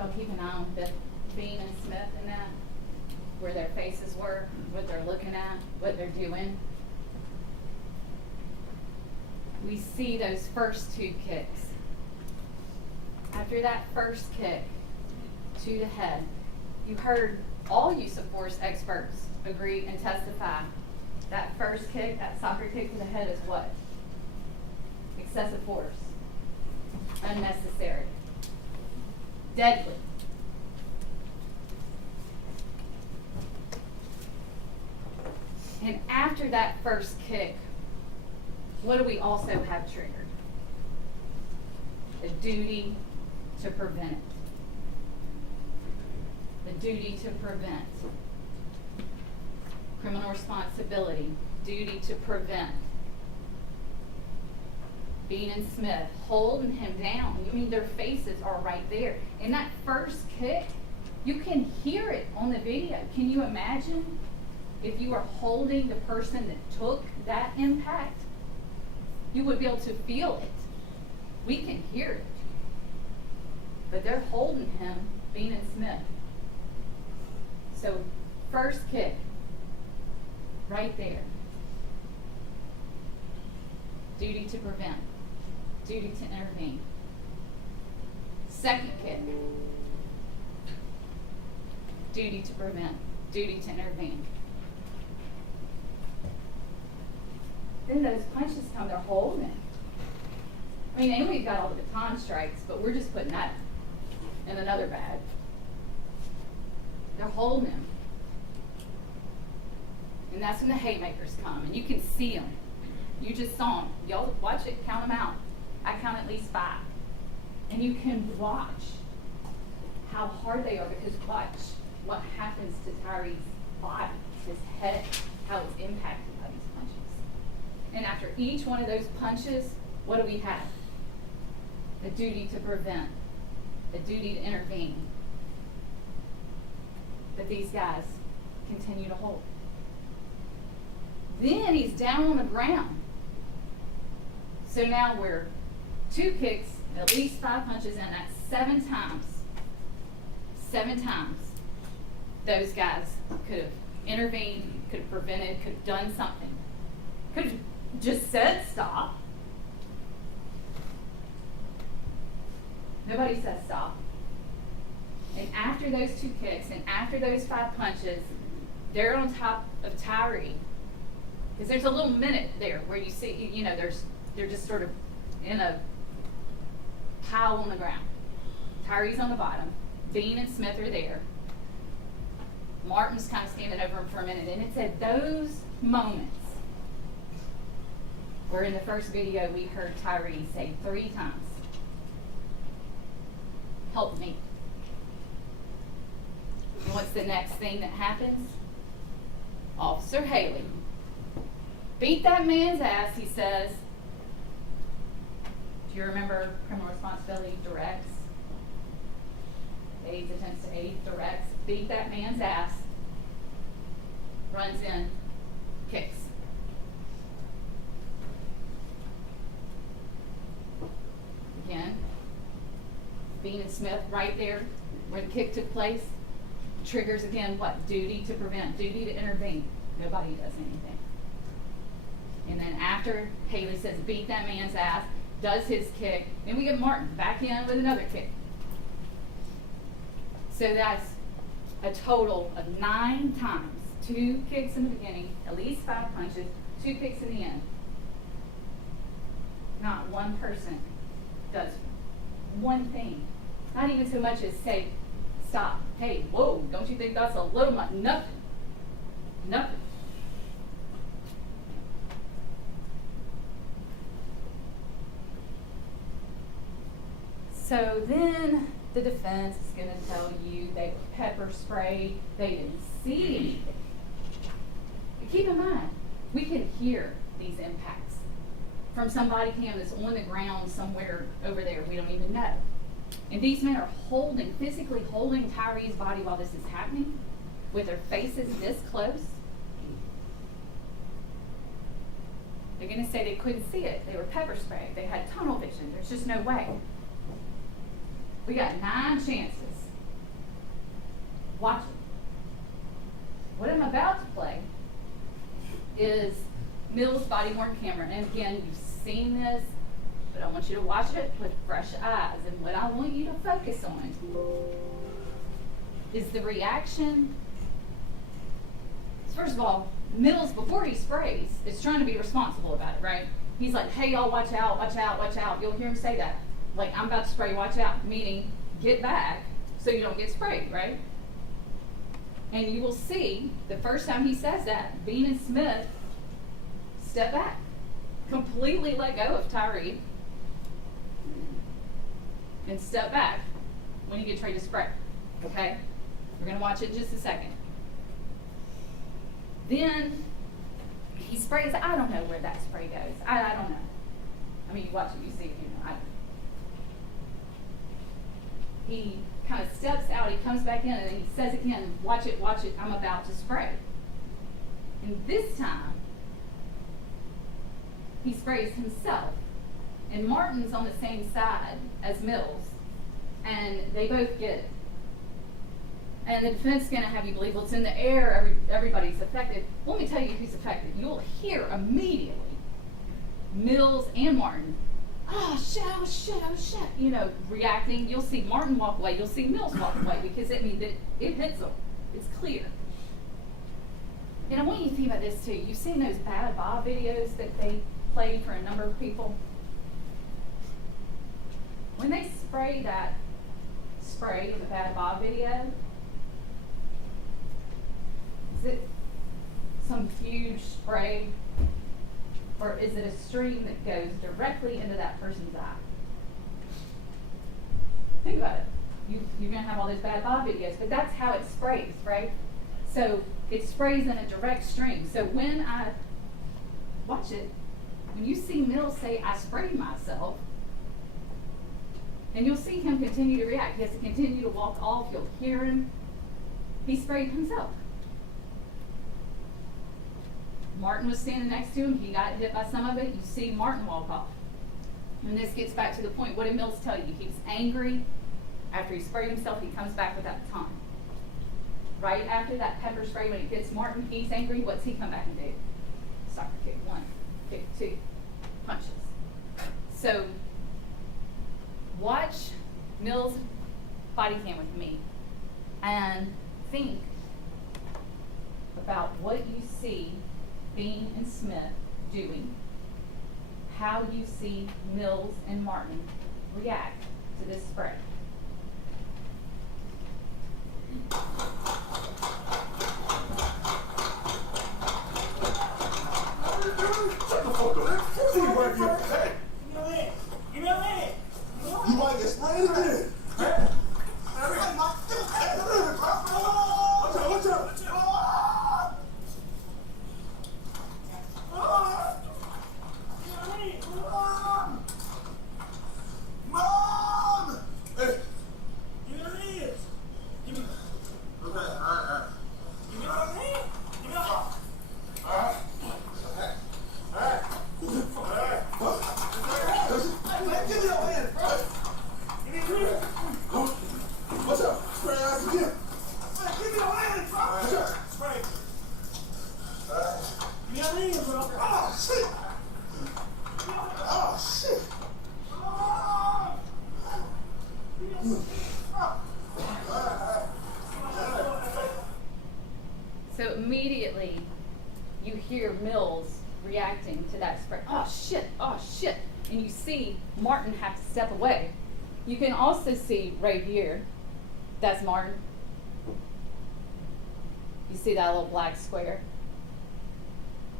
y'all keep an eye on Bean and Smith and that? Where their faces were, what they're looking at, what they're doing. We see those first two kicks. After that first kick to the head, you heard all use of force experts agree and testify that first kick, that soccer kick to the head is what? Excessive force. Unnecessary. Deadly. And after that first kick, what do we also have triggered? The duty to prevent it. The duty to prevent. Criminal responsibility, duty to prevent. Bean and Smith holding him down. I mean, their faces are right there. And that first kick, you can hear it on the video. Can you imagine if you were holding the person that took that impact? You would be able to feel it. We can hear it. But they're holding him, Bean and Smith. So, first kick, right there. Duty to prevent. Duty to intervene. Second kick. Duty to prevent. Duty to intervene. Then those punches come, they're holding it. I mean, and we've got all the baton strikes, but we're just putting that in another bag. They're holding him. And that's when the haymakers come, and you can see them. You just saw them. Y'all watch it, count them out. I count at least 5. And you can watch how hard they are, because watch what happens to Tyre's body, his head, how it's impacted by these punches. And after each one of those punches, what do we have? The duty to prevent, the duty to intervene. That these guys continue to hold. Then he's down on the ground. So now we're 2 kicks, at least 5 punches, and that's 7 times. 7 times. Those guys could have intervened, could have prevented, could have done something. Could have just said stop. Nobody says stop. And after those 2 kicks and after those 5 punches, they're on top of Tyre. Because there's a little minute there where you see, you know, they're just sort of in a pile on the ground. Tyre's on the bottom. Bean and Smith are there. Martin's kind of standing over him for a minute. And it's at those moments where in the first video we heard Tyre say 3 times, "Help me." And what's the next thing that happens? Officer Haley. Beat that man's ass, he says. Do you remember criminal responsibility directs? Aids, attempts to aid, directs. Beat that man's ass. Runs in, kicks. Again. Bean and Smith right there where the kick took place. Triggers again what? Duty to prevent, duty to intervene. Nobody does anything. And then after Haley says beat that man's ass, does his kick, then we get Martin back in with another kick. So that's a total of 9 times. 2 kicks in the beginning, at least 5 punches, 2 kicks in the end. Not one person does one thing. Not even so much as say, stop. Hey, whoa, don't you think that's a little much? Nothing. Nothing. So then the defense is going to tell you they were pepper sprayed, they didn't see anything. But keep in mind, we can hear these impacts from somebody cam that's on the ground somewhere over there we don't even know. And these men are physically holding Tyre's body while this is happening, with their faces this close. They're going to say they couldn't see it. They were pepper sprayed. They had tunnel vision. There's just no way. We got 9 chances Watch it. What I'm about to play is Mills' body-worn camera. And again, you've seen this, but I want you to watch it with fresh eyes. And what I want you to focus on is the reaction. First of all, Mills, before he sprays, is trying to be responsible about it, right? He's like, hey, y'all, watch out, watch out, watch out. You'll hear him say that. Like, I'm about to spray, watch out. Meaning, get back so you don't get sprayed, right? And you will see, the first time he says that, Bean and Smith step back. Completely let go of Tyre and step back when he gets ready to spray, okay? We're going to watch it in just a second. Then he sprays. I don't know where that spray goes. I don't know. I mean, you watch it, you see it, you know. I don't know. He kind of steps out, he comes back in, and he says again, watch it, I'm about to spray. And this time, he sprays himself. And Martin's on the same side as Mills. And they both get it. And the defense is going to have you believe, well, it's in the air, everybody's affected. Well, let me tell you who's affected. You'll hear immediately Mills and Martin, oh shit, you know, reacting. You'll see Martin walk away, you'll see Mills walk away, because it hits them. It's clear. And I want you to think about this too. You've seen those Bad Bob videos that they played for a number of people. When they spray that spray in the Bad Bob video, is it some huge spray, or is it a stream that goes directly into that person's eye? Think about it. You're going to have all those Bad Bob videos, but that's how it sprays, right? So it sprays in a direct stream. So when I watch it, when you see Mills say, I sprayed myself, and you'll see him continue to react. He has to continue to walk off. You'll hear him. He sprayed himself. Martin was standing next to him. He got hit by some of it. You see Martin walk off. And this gets back to the point. What did Mills tell you? He was angry. After he sprayed himself, he comes back with that baton. Right after that pepper spray, when it hits Martin, he's angry. What's he come back and do? Soccer kick 1, kick 2, punches. So watch Mills' body cam with me and think about what you see Bean and Smith doing, how you see Mills and Martin react to this spray. You might get sprayed again. Watch out. Mom! Hey. Give me your hands. Give me. Okay, all right. Give me your hand. Give me your hand. All right. Okay. All right. Give me your hand. Give me your hand. Watch out. Spray your ass again. Give me your hand. Watch out. Spray. Give me your hand, bro. Oh, shit. Oh, shit. So immediately you hear Mills reacting to that spray. Oh shit, and you see Martin have to step away. You can also see right here, that's Martin. You see that little black square?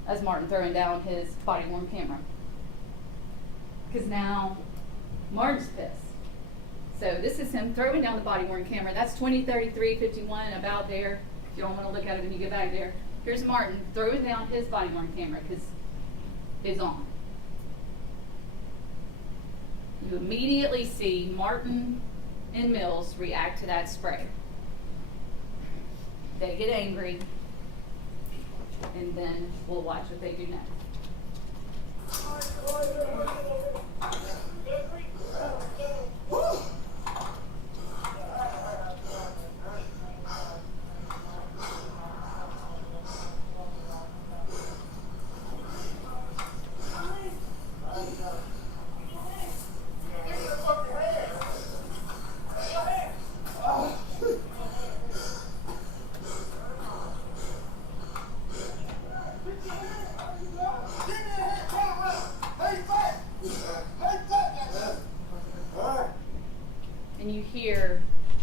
That's Martin throwing down his body-worn camera. Because now Martin's pissed. So this is him throwing down the body-worn camera. That's 20, 33, 51, about there. If you don't want to look at it when you get back there. Here's Martin throwing down his body-worn camera because it's on. You immediately see Martin and Mills react to that spray. They get angry, and then we'll watch what they do next.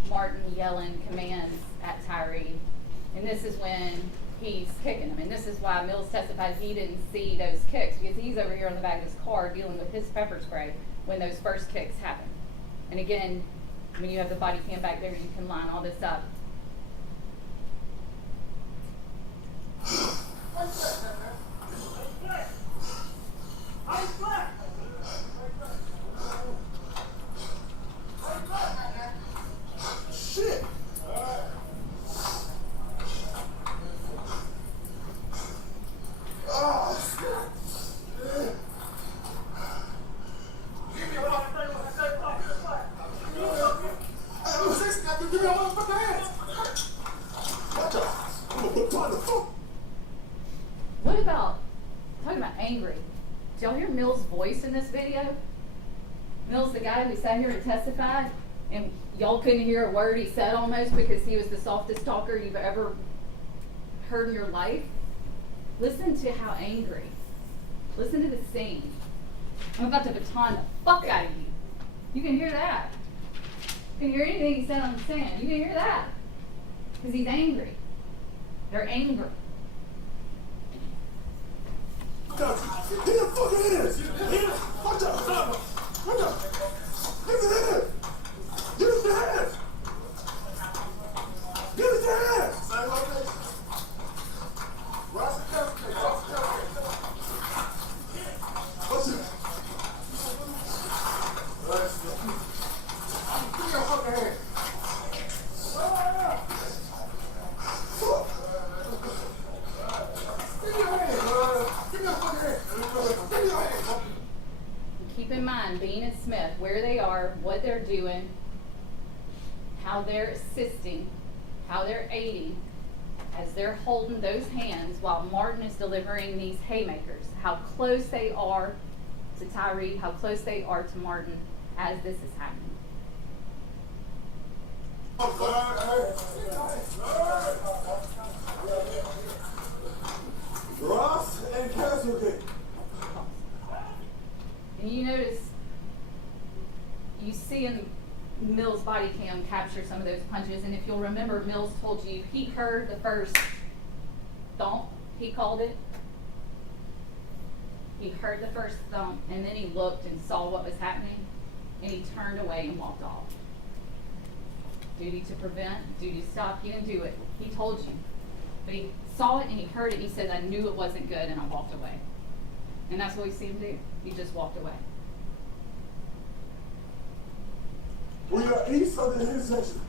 Martin yelling commands at Tyre, and this is when he's kicking him. And this is why Mills testified he didn't see those kicks, because he's over here in the back of his car dealing with his pepper spray when those first kicks happen. And again, when you have the body cam back there, you can line all this up. Shit! What about, talking about angry, did y'all hear Mills' voice in this video? Mills, the guy who sat here and testified, and y'all couldn't hear a word he said almost because he was the softest talker you've ever heard in your life. Listen to how angry. Listen to the scene. I'm about to baton the fuck out of you. You can hear that. You can hear anything he said on the stand. You can hear that. Because he's angry. They're angry. Get the fucking hands! Watch out! Watch out! Give me the hands! Give us the hands! Give us the hands! Same location. Ross and Kevin. What's it? Give me your fucking hands. Keep in mind, Bean and Smith, where they are, what they're doing, how they're assisting, how they're aiding, as they're holding those hands while Martin is delivering these haymakers, how close they are to Tyre, how close they are to Martin as this is happening. Ross and Castlegate. And you notice, you see in Mills' body cam capture some of those punches, and if you'll remember, Mills told you he heard the first thump, he called it. He heard the first thump, and then he looked and saw what was happening, and he turned away and walked off. Duty to prevent, duty to stop, he didn't do it. He told you. But he saw it and he heard it, and he said, I knew it wasn't good, and I walked away. And that's what we see him do. He just walked away. We are east of the intersection.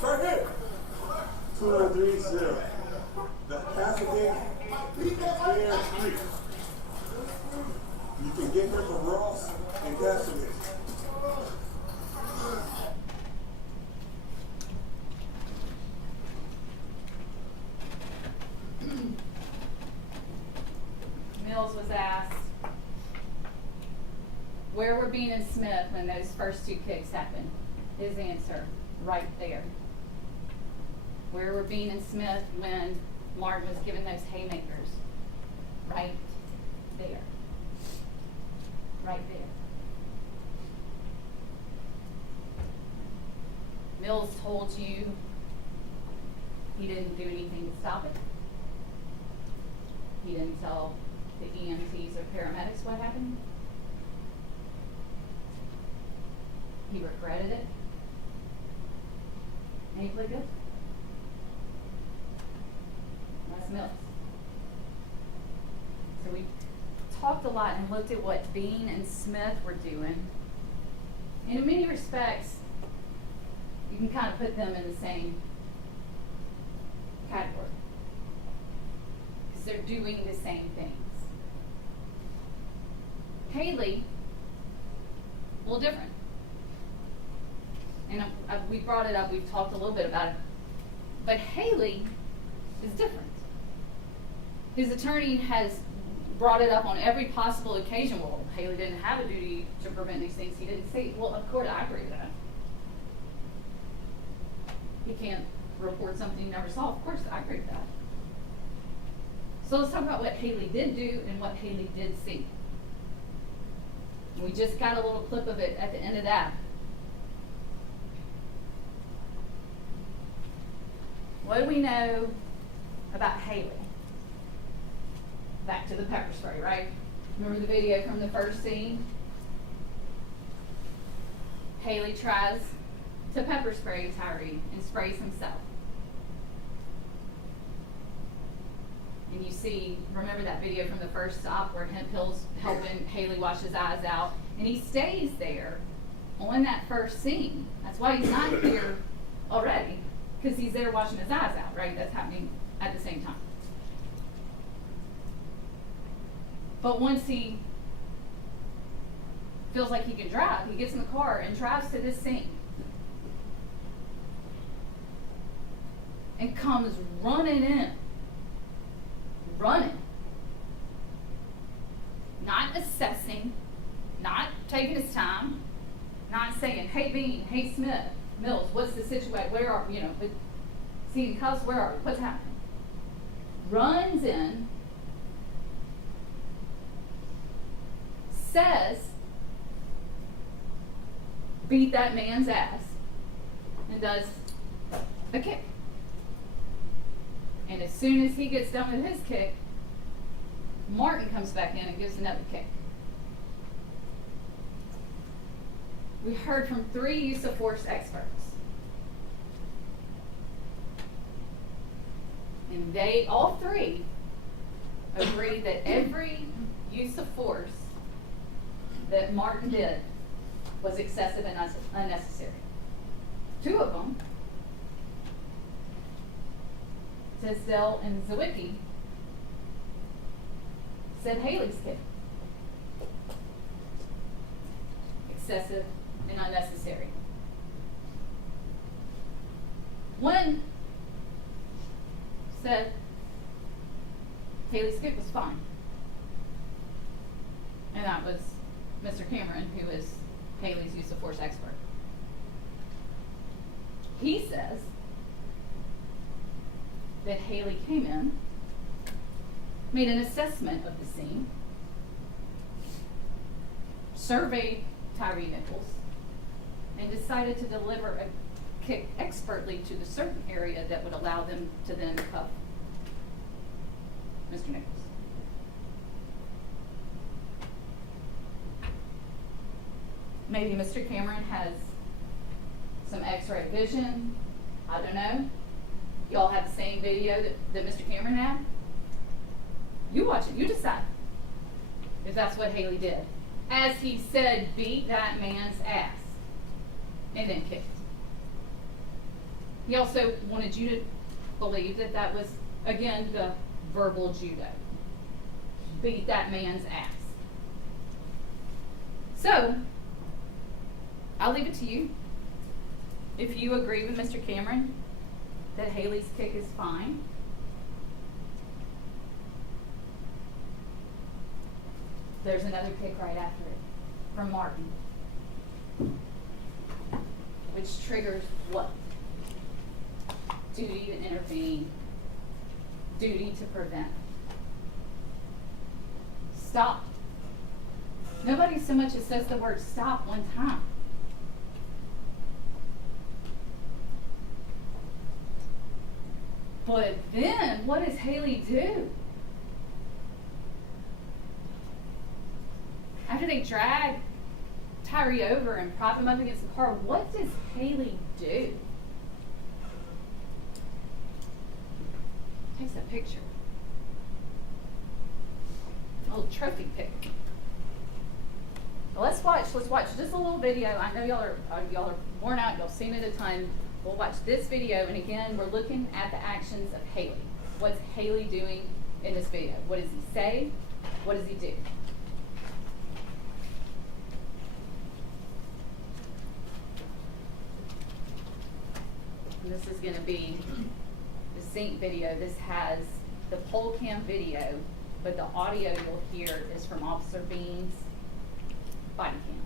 Right here. 230. The Castlegate Air Street. You can get here from Ross and Castlegate. Mills was asked, where were Bean and Smith when those first two kicks happened? His answer, right there. Where were Bean and Smith when Martin was given those haymakers? Right there. Right there. Mills told you he didn't do anything to stop it. He didn't tell the EMTs or paramedics what happened. He regretted it. And he pleaded guilty. That's Mills. So we talked a lot and looked at what Bean and Smith were doing. And in many respects, you can kind of put them in the same category. Because they're doing the same things. Haley, a little different. and we brought it up, we've talked a little bit about it, but Haley is different. His attorney has brought it up on every possible occasion. Well, Haley didn't have a duty to prevent these things. He didn't say, well, of course, I agree with that. He can't report something he never saw. Of course, I agree with that. So let's talk about what Haley did do and what Haley did see. We just got a little clip of it at the end of that. What do we know about Haley? Back to the pepper spray, right? Remember the video from the first scene? Haley tries to pepper spray Tyre and sprays himself. And you see, remember that video from the first stop where Hempill's helping Haley wash his eyes out, and he stays there on that first scene. That's why he's not here already, because he's there washing his eyes out, right? That's happening at the same time. But once he feels like he can drive, he gets in the car and drives to this scene. And comes running in. Running. Not assessing, not taking his time, not saying, hey Bean, hey Smith, Mills, what's the situation? Where are, seeing cuffs, where are we? What's happening? Runs in, says, beat that man's ass, and does a kick. And as soon as he gets done with his kick, Martin comes back in and gives another kick. We heard from 3 use of force experts. And they, all 3, agree that every use of force that Martin did was excessive and unnecessary. 2 of them, Tisdale and Zawicki, said Haley's kick excessive and unnecessary. One said Haley's kick was fine, and that was Mr. Cameron, who is Haley's use of force expert. He says that Haley came in, made an assessment of the scene, surveyed Tyre Nichols, and decided to deliver a kick expertly to the certain area that would allow them to then cuff Mr. Nichols. Maybe Mr. Cameron has some x-ray vision. I don't know. Y'all have the same video that Mr. Cameron had? You watch it. You decide if that's what Haley did. As he said, beat that man's ass and then kicked. He also wanted you to believe that that was, again, the verbal judo. Beat that man's ass. So, I'll leave it to you. If you agree with Mr. Cameron that Haley's kick is fine, there's another kick right after it from Martin, which triggers what? Duty to intervene, duty to prevent. Stop. Nobody so much as says the word stop one time. But then, what does Haley do? After they drag Tyre over and prop him up against the car, what does Haley do? Takes a picture. A little trophy pic. Well, let's watch just a little video. I know y'all are worn out, y'all seen it a ton. We'll watch this video, and again, we're looking at the actions of Haley. What's Haley doing in this video? What does he say? What does he do? and this is gonna be the sync video. This has the pole cam video, but the audio you'll hear is from Officer Bean's body cam.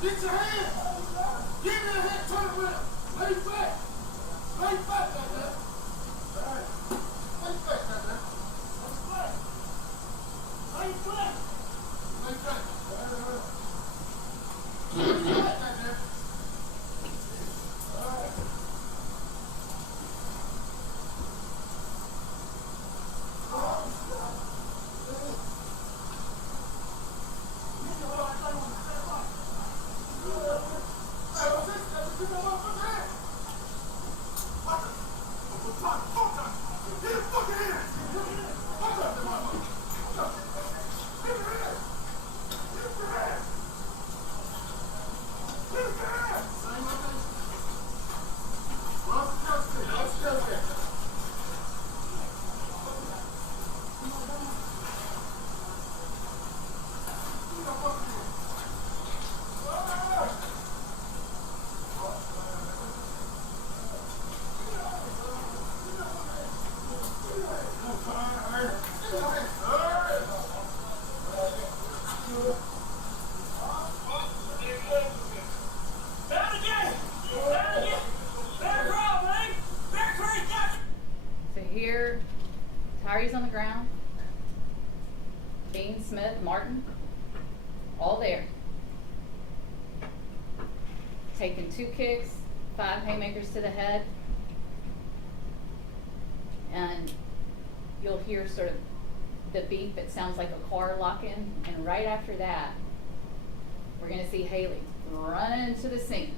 Get your hand! Give me a hand, turn around! Lay back! Lay back like that! Lay back like that! Lay back! Lay back! Lay back like that! So here, Tyre's on the ground, Bean, Smith, Martin, all there. Taking 2 kicks, 5 haymakers to the head. And you'll hear sort of the beep, it sounds like a car locking, and right after that, we're gonna see Haley run into the scene.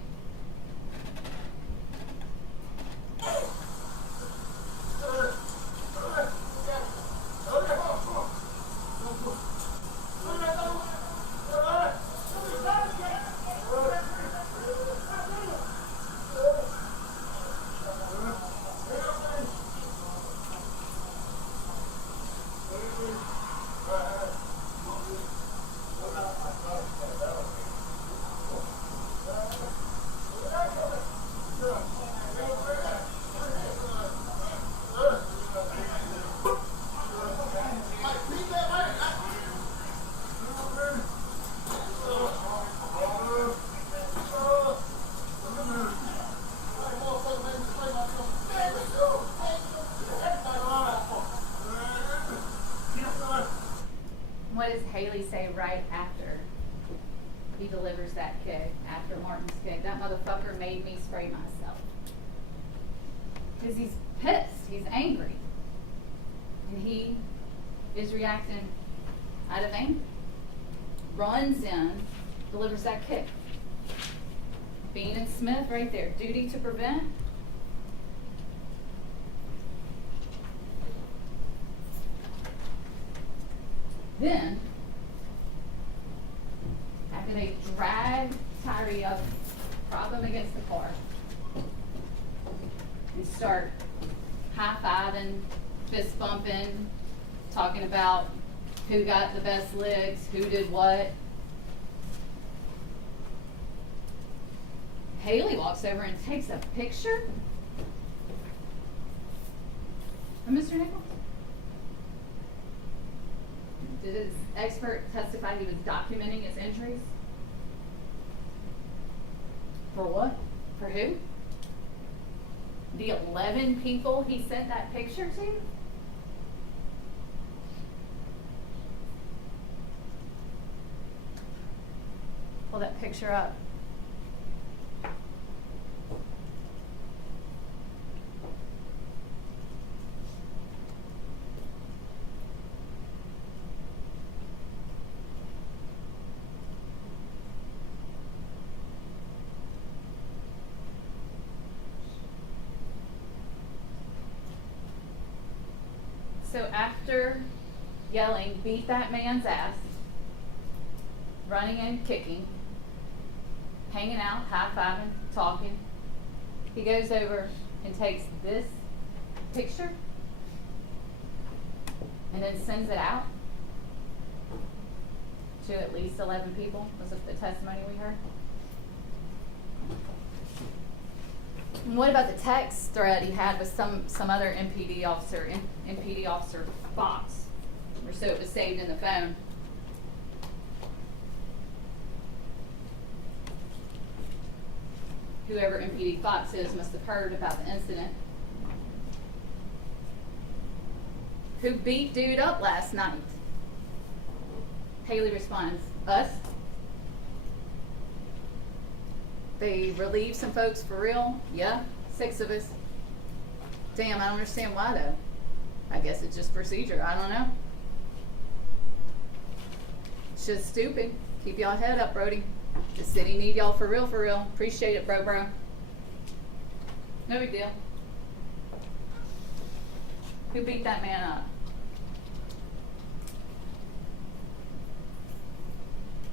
What does Haley say right after he delivers that kick after Martin's kick. That motherfucker made me spray myself. Because he's pissed, he's angry. And he is reacting out of anger. Runs in, delivers that kick. Bean and Smith right there, duty to prevent. Then, after they drag Tyre up, prop him against the car, and start high-fiving, fist bumping, talking about who got the best licks, who did what. Haley walks over and takes a picture of Mr. Nichols. Did his expert testify he was documenting his injuries? For what? For who? The 11 people he sent that picture to? Pull that picture up. So after yelling, beat that man's ass, running and kicking, hanging out, high-fiving, talking, he goes over and takes this picture and then sends it out to at least 11 people. Was it the testimony we heard? And what about the text thread he had with some other MPD officer, MPD officer Fox, or so it was saved in the phone? Whoever MPD Fox is must have heard about the incident. Who beat dude up last night? Haley responds, us. They relieved some folks for real? Yeah, 6 of us. Damn, I don't understand why though. I guess it's just procedure, I don't know. It's just stupid. Keep y'all head up, Brody. The city need y'all for real, for real. Appreciate it, bro. No big deal. Who beat that man up?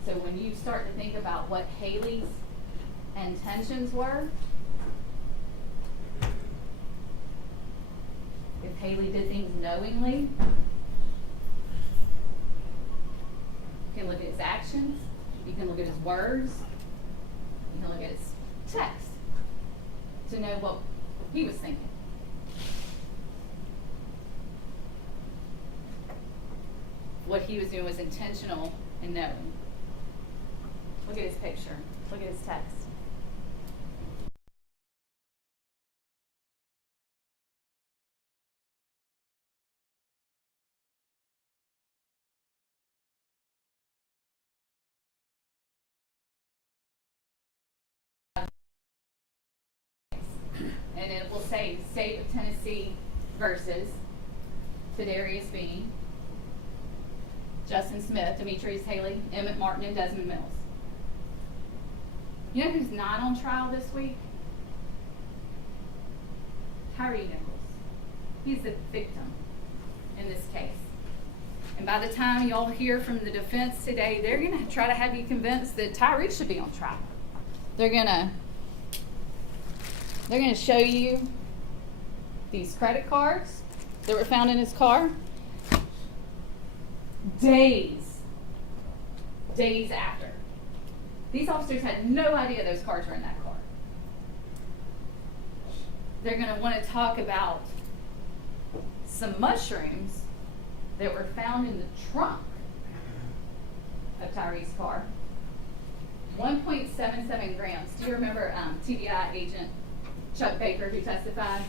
So when you start to think about what Haley's intentions were, if Haley did things knowingly, you can look at his actions, you can look at his words, you can look at his text to know what he was thinking. What he was doing was intentional and knowing. Look at his picture. Look at his text. And it will say State of Tennessee versus Tadarius Bean, Justin Smith, Demetrius Haley, Emmett Martin, and Desmond Mills. You know who's not on trial this week? Tyre Nichols. He's the victim in this case. And by the time y'all hear from the defense today, they're going to try to have you convinced that Tyre should be on trial. They're going to show you these credit cards that were found in his car. Days after. These officers had no idea those cards were in that car. They're going to want to talk about some mushrooms that were found in the trunk of Tyre's car. 1.77 grams. Do you remember TBI agent Chuck Baker who testified?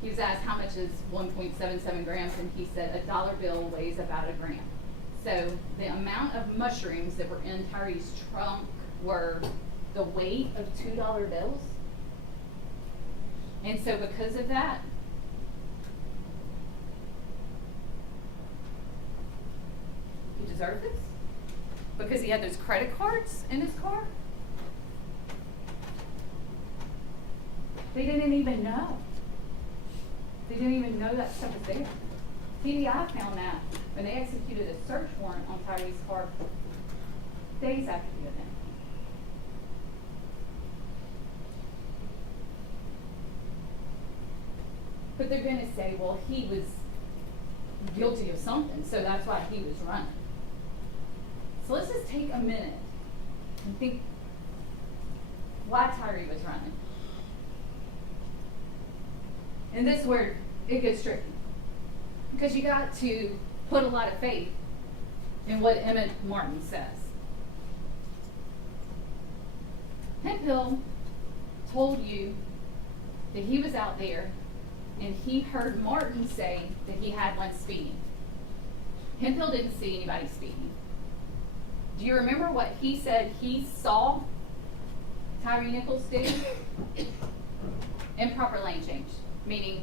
He was asked how much is 1.77 grams, and he said a dollar bill weighs about a gram. So the amount of mushrooms that were in Tyre's trunk were the weight of $2 bills. And so because of that, he deserved this? Because he had those credit cards in his car? They didn't even know. They didn't even know that stuff was there. TBI found that when they executed a search warrant on Tyre's car days after the event. But they're gonna say, well, he was guilty of something, so that's why he was running. So let's just take a minute and think why Tyre was running. And this is where it gets tricky. Because you got to put a lot of faith in what Emmett Martin says. Hemphill told you that he was out there and he heard Martin say that he had one speeding. Hemphill didn't see anybody speeding. Do you remember what he said he saw Tyre Nichols do? Improper lane change, meaning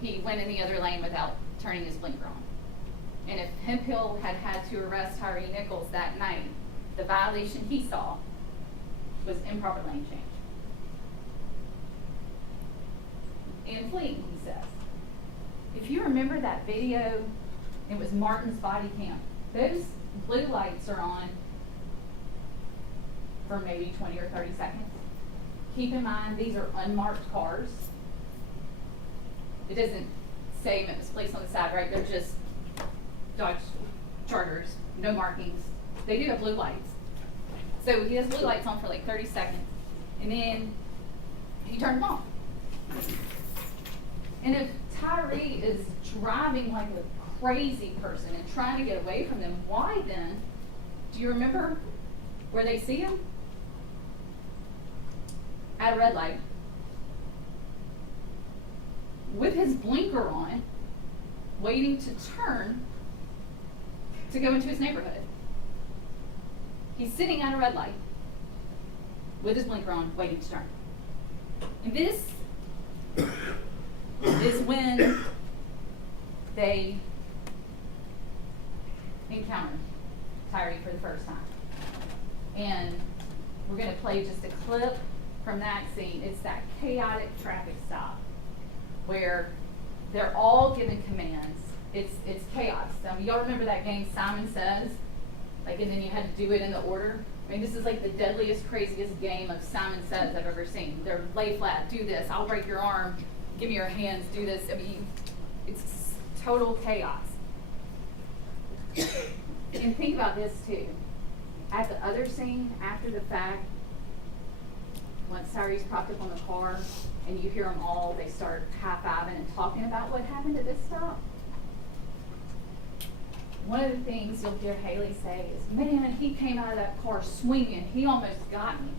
he went in the other lane without turning his blinker on. And if Hemphill had had to arrest Tyre Nichols that night, the violation he saw was improper lane change. And fleeing, he says. If you remember that video, it was Martin's body cam. Those blue lights are on for maybe 20 or 30 seconds. Keep in mind, these are unmarked cars. It doesn't say Memphis Police on the side, right? They're just Dodge Chargers, no markings. They do have blue lights. So he has blue lights on for like 30 seconds, and then he turned them off. And if Tyre is driving like a crazy person and trying to get away from them, why then? Do you remember where they see him? At a red light, with his blinker on, waiting to turn to go into his neighborhood. He's sitting at a red light with his blinker on, waiting to turn. And this is when they encountered Tyre for the first time. And we're going to play just a clip from that scene. It's that chaotic traffic stop where they're all given commands. It's chaos. Y'all remember that game Simon Says? Like, and then you had to do it in the order? I mean, this is like the deadliest, craziest game of Simon Says I've ever seen. They're lay flat, do this, I'll break your arm, give me your hands, do this. I mean, it's total chaos. And think about this too. At the other scene, after the fact, once Tyre's propped up on the car and you hear them all, they start high-fiving and talking about what happened at this stop. One of the things you'll hear Haley say is, man, he came out of that car swinging. He almost got me.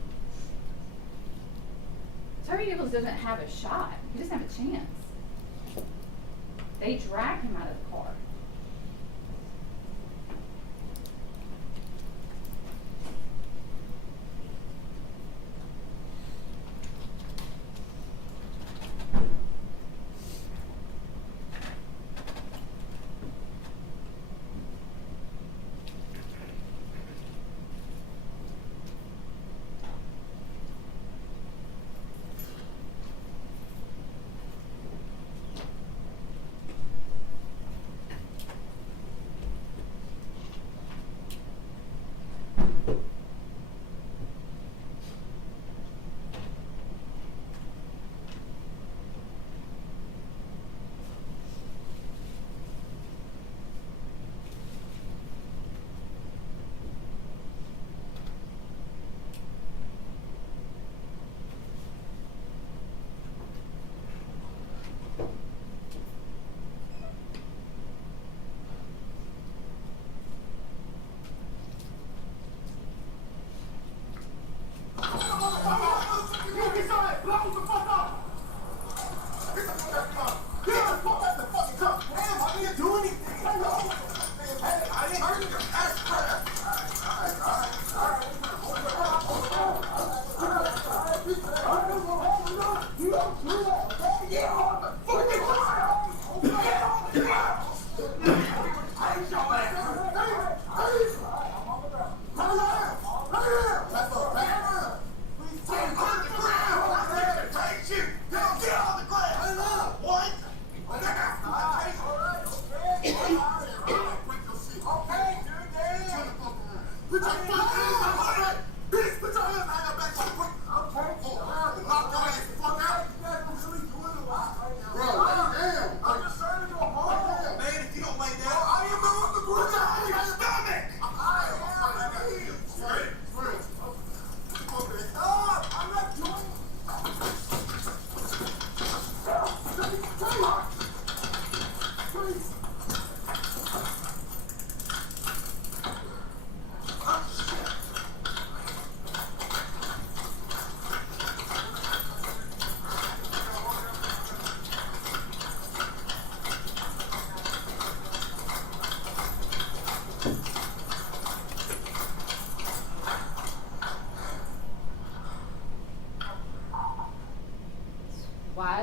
Tyre Nichols doesn't have a shot. He doesn't have a chance. They drag him out of the car.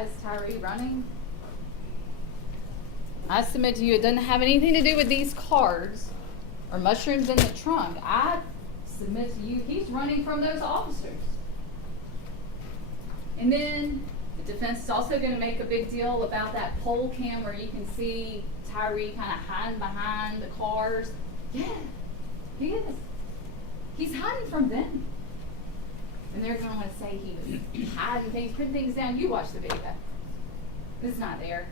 has Tyre running. I submit to you, it doesn't have anything to do with these cards or mushrooms in the trunk. I submit to you, he's running from those officers. And then the defense is also going to make a big deal about that pole cam where you can see Tyre kind of hiding behind the cars. Yeah, he is. He's hiding from them. And they're going to want to say he was hiding things, putting things down. You watch the video. This is not there.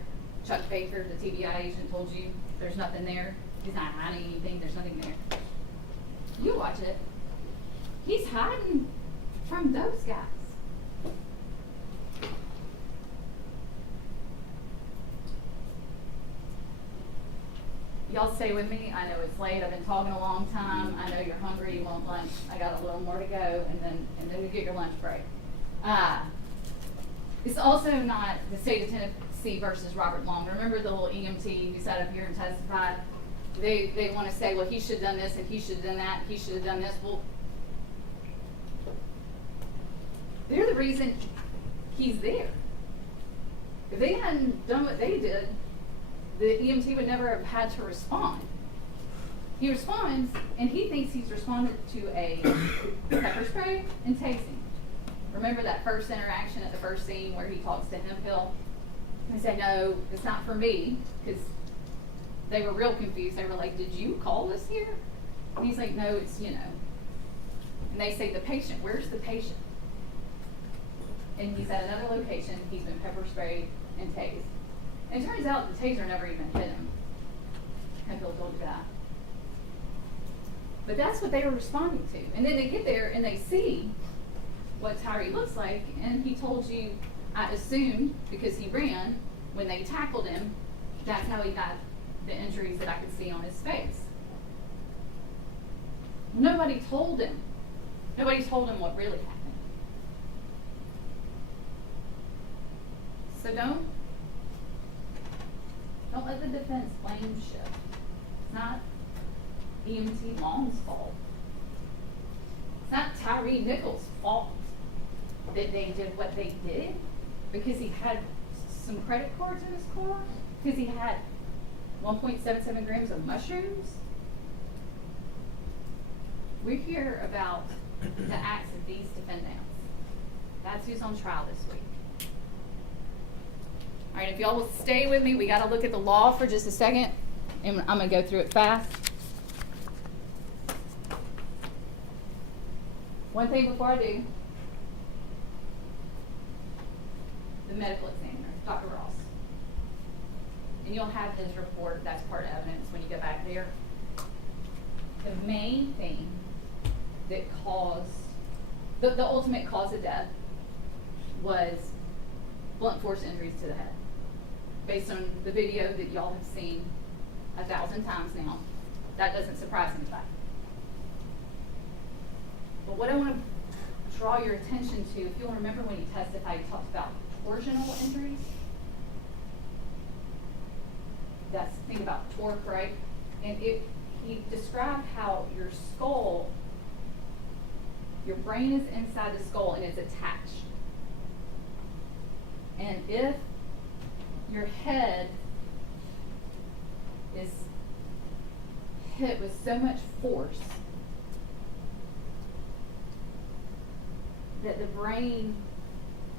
Chuck Baker, the TBI agent, told you there's nothing there. He's not hiding anything. There's nothing there. You watch it. He's hiding from those guys. Y'all stay with me. I know it's late. I've been talking a long time. I know you're hungry. You want lunch. I got a little more to go, and then we get your lunch break. It's also not the state of Tennessee versus Robert Long. Remember the little EMT who sat up here and testified? They want to say, well, he should have done this, and he should have done that, he should have done this. Well, they're the reason he's there. If they hadn't done what they did, the EMT would never have had to respond. He responds, and he thinks he's responded to a pepper spray and tasing. Remember that first interaction at the first scene where he talks to Hemphill? He said, no, it's not for me, because they were real confused. They were like, did you call us here? And he's like, no, it's, And they say, the patient, where's the patient? And he's at another location. He's been pepper sprayed and tased. And it turns out the taser never even hit him. Hemphill told you that. But that's what they were responding to. And then they get there and they see what Tyre looks like, and he told you, I assumed, because he ran, when they tackled him, that's how he got the injuries that I could see on his face. Nobody told him. Nobody told him what really happened. So don't let the defense blame shift. It's not EMT Long's fault. It's not Tyre Nichols' fault that they did what they did because he had some credit cards in his car, because he had 1.77 grams of mushrooms. We're here about the acts of these defendants. That's who's on trial this week. All right, if y'all will stay with me, we got to look at the law for just a second, and I'm going to go through it fast. One thing before I do, the medical examiner, Dr. Ross. And you'll have his report, that's part of evidence when you go back there. The main thing that caused, the ultimate cause of death was blunt force injuries to the head. Based on the video that y'all have seen 1,000 times now, that doesn't surprise anybody. But what I want to draw your attention to, if you'll remember when he testified, he talked about torsional injuries. That's, think about torque, right? And he described how your skull, your brain is inside the skull and it's attached. And if your head is hit with so much force that the brain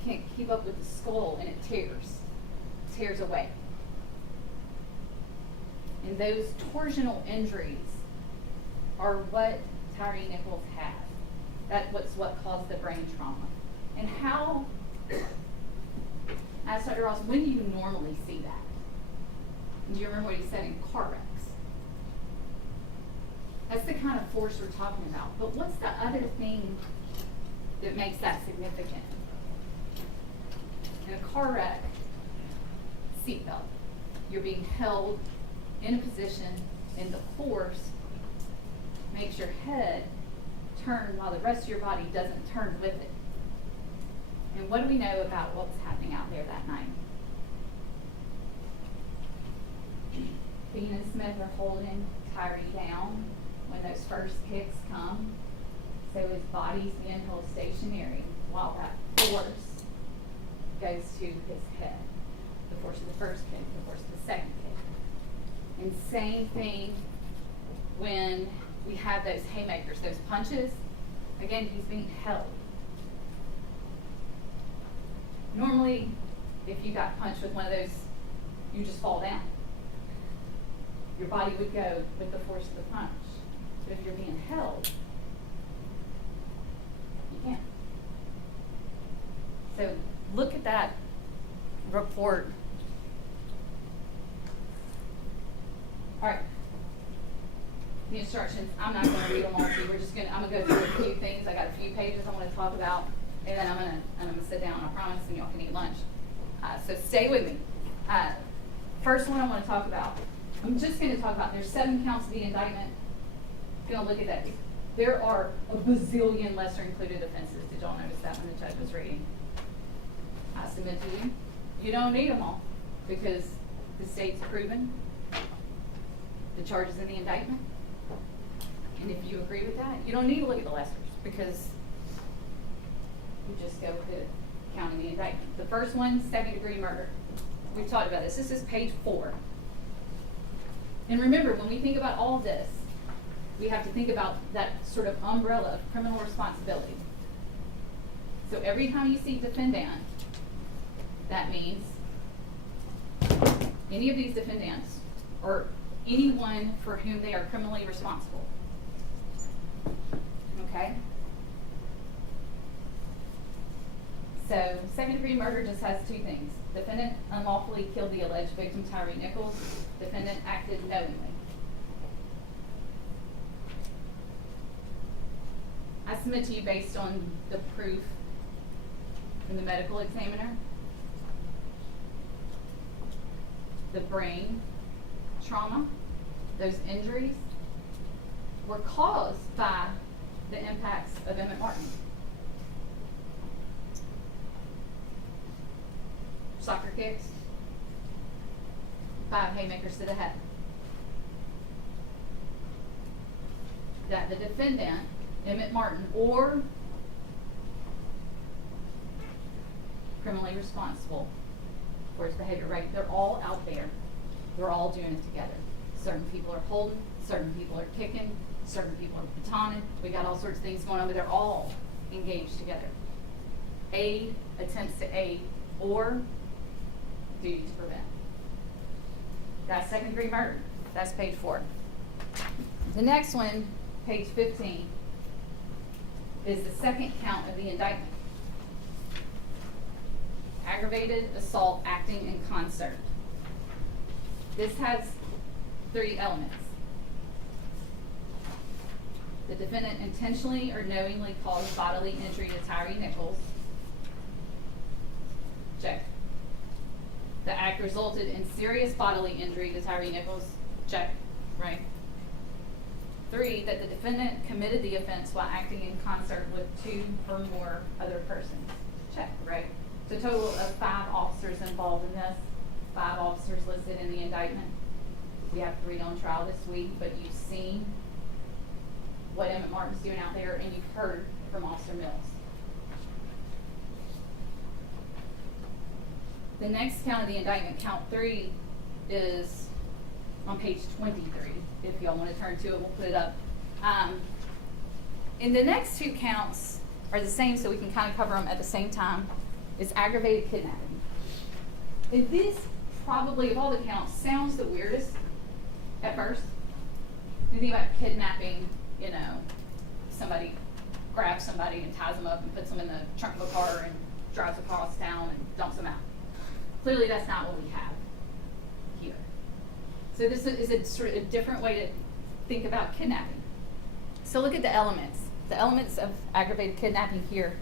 can't keep up with the skull and it tears away. And those torsional injuries are what Tyre Nichols had. That's what caused the brain trauma. And how, asked Dr. Ross, when do you normally see that? Do you remember what he said in car wrecks? That's the kind of force we're talking about. But what's the other thing that makes that significant? In a car wreck, seatbelt. You're being held in a position, and the force makes your head turn while the rest of your body doesn't turn with it. And what do we know about what was happening out there that night? Bean and Smith are holding Tyre down when those first kicks come, so his body's being held stationary while that force goes to his head. The force of the first kick, the force of the second kick. And same thing when we have those haymakers, those punches. Again, he's being held. Normally, if you got punched with one of those, you just fall down. Your body would go with the force of the punch. But if you're being held, you can't. So look at that report. All right. The instructions, I'm not going to read them all to you. I'm going to go through a few things. I got a few pages I want to talk about, and then I'm going to sit down, I promise, and y'all can eat lunch. So stay with me. First one I want to talk about, I'm just going to talk about, there's 7 counts of the indictment. If you don't look at that, there are a bazillion lesser included offenses. Did y'all notice that when the judge was reading? I submit to you, you don't need them all, because the state's proven the charges in the indictment. And if you agree with that, you don't need to look at the lessers, because you just go with the count in the indictment. The first one, 2nd-degree murder. We've talked about this. This is page 4. And remember, when we think about all this, we have to think about that sort of umbrella of criminal responsibility. So every time you see defendant, that means any of these defendants or anyone for whom they are criminally responsible. Okay? So 2nd-degree murder just has 2 things. Defendant unlawfully killed the alleged victim, Tyre Nichols. Defendant acted knowingly. I submit to you based on the proof from the medical examiner, the brain trauma, those injuries were caused by the impacts of Emmett Martin. Soccer kicks, 5 haymakers to the head. That the defendant, Emmett Martin, or criminally responsible for his behavior, right? They're all out there. They're all doing it together. Certain people are holding, certain people are kicking, certain people are batoning. We got all sorts of things going on, but they're all engaged together. Aid, attempts to aid, or duty to prevent. That's 2nd-degree murder. That's page 4. The next one, page 15, is the 2nd count of the indictment. Aggravated assault acting in concert. This has 3 elements. The defendant intentionally or knowingly caused bodily injury to Tyre Nichols. Check. The act resulted in serious bodily injury to Tyre Nichols. Check. Right? 3, that the defendant committed the offense while acting in concert with 2 or more other persons. Check. Right? So a total of 5 officers involved in this. 5 officers listed in the indictment. We have 3 on trial this week, but you've seen what Emmett Martin's doing out there, and you've heard from Officer Mills. The next count of the indictment, count 3, is on page 23. If y'all want to turn to it, we'll put it up. And the next 2 counts are the same, so we can kind of cover them at the same time. It's aggravated kidnapping. And this probably, of all the counts, sounds the weirdest at first. You think about kidnapping, you know, somebody grabs somebody and ties them up and puts them in the trunk of a car and drives across town and dumps them out. Clearly that's not what we have here. So this is a sort of a different way to think about kidnapping. So look at the elements of aggravated kidnapping here.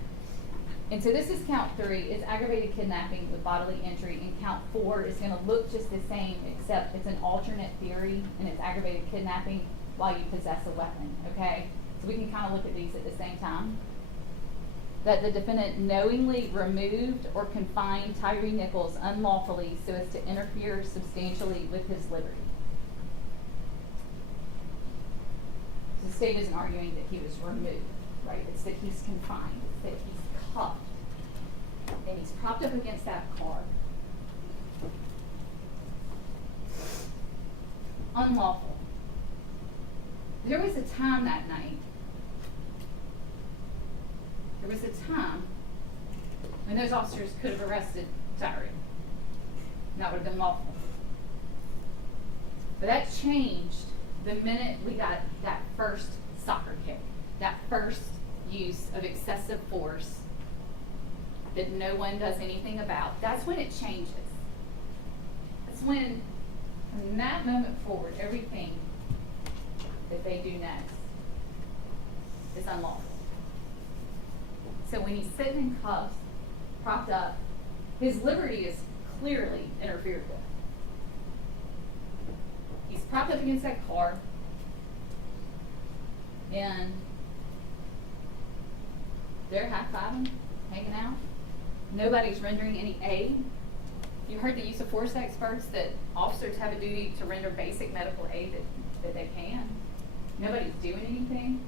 And so this is count 3, it's aggravated kidnapping with bodily injury, and count 4 is going to look just the same, except it's an alternate theory, and it's aggravated kidnapping while you possess a weapon, okay? So we can kind of look at these at the same time. That the defendant knowingly removed or confined Tyre Nichols unlawfully so as to interfere substantially with his liberty. So the state isn't arguing that he was removed, right? It's that he's confined, it's that he's cuffed and he's propped up against that car. Unlawful. There was a time that night, there was a time when those officers could have arrested Tyre. That would have been lawful. But that changed the minute we got that first soccer kick, that first use of excessive force that no one does anything about. That's when it changes. That's when, from that moment forward, everything that they do next is unlawful. So when he's sitting in cuffs, propped up, his liberty is clearly interfered with. He's propped up against that car, and they're high-fiving, hanging out. Nobody's rendering any aid. You heard the use of force experts that officers have a duty to render basic medical aid that they can. Nobody's doing anything.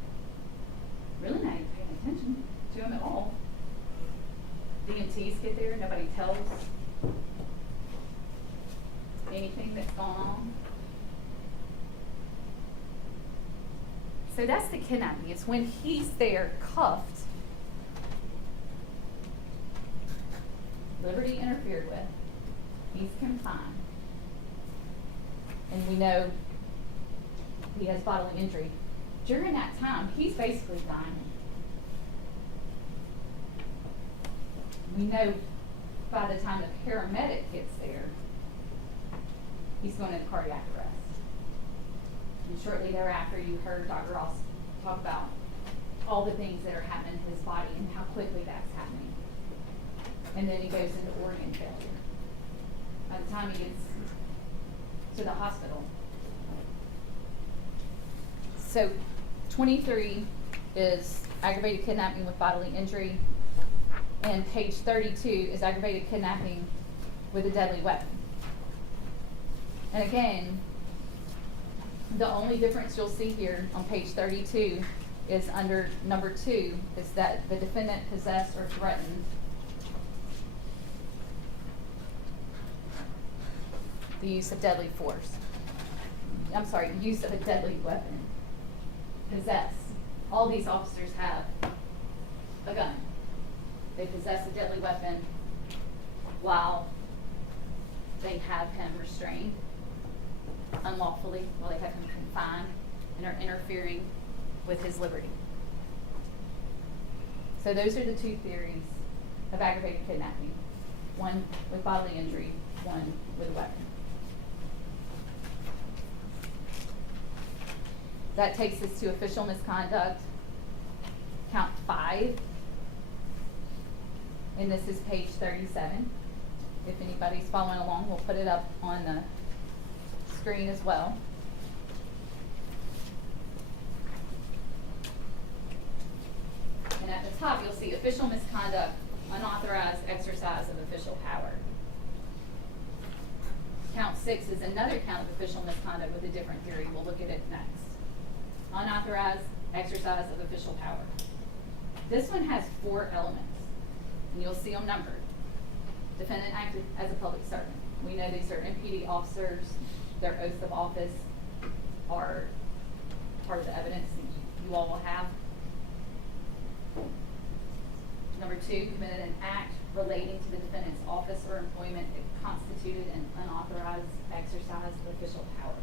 Really not even paying attention to them at all. DMTs get there, nobody tells anything that's going on. So that's the kidnapping. It's when he's there cuffed, liberty interfered with, he's confined, and we know he has bodily injury. During that time, he's basically dying. We know by the time the paramedic gets there, he's going into cardiac arrest. And shortly thereafter, you heard Dr. Ross talk about all the things that are happening to his body and how quickly that's happening. And then he goes into organ failure. By the time he gets to the hospital. So 23 is aggravated kidnapping with bodily injury, and page 32 is aggravated kidnapping with a deadly weapon. And again, the only difference you'll see here on page 32 is under number 2 is that the defendant possessed or threatened the use of deadly force. I'm sorry, use of a deadly weapon. Possess. All these officers have a gun. They possess a deadly weapon while they have him restrained unlawfully, while they have him confined and are interfering with his liberty. So those are the two theories of aggravated kidnapping. One with bodily injury, one with a weapon. That takes us to official misconduct, count 5. And this is page 37. If anybody's following along, we'll put it up on the screen as well. And at the top, you'll see official misconduct, unauthorized exercise of official power. Count 6 is another count of official misconduct with a different theory. We'll look at it next. Unauthorized exercise of official power. This one has 4 elements, and you'll see them numbered. Defendant acted as a public servant. We know these are MPD officers. Their oaths of office are part of the evidence that you all will have. Number 2, committed an act relating to the defendant's office or employment that constituted an unauthorized exercise of official power.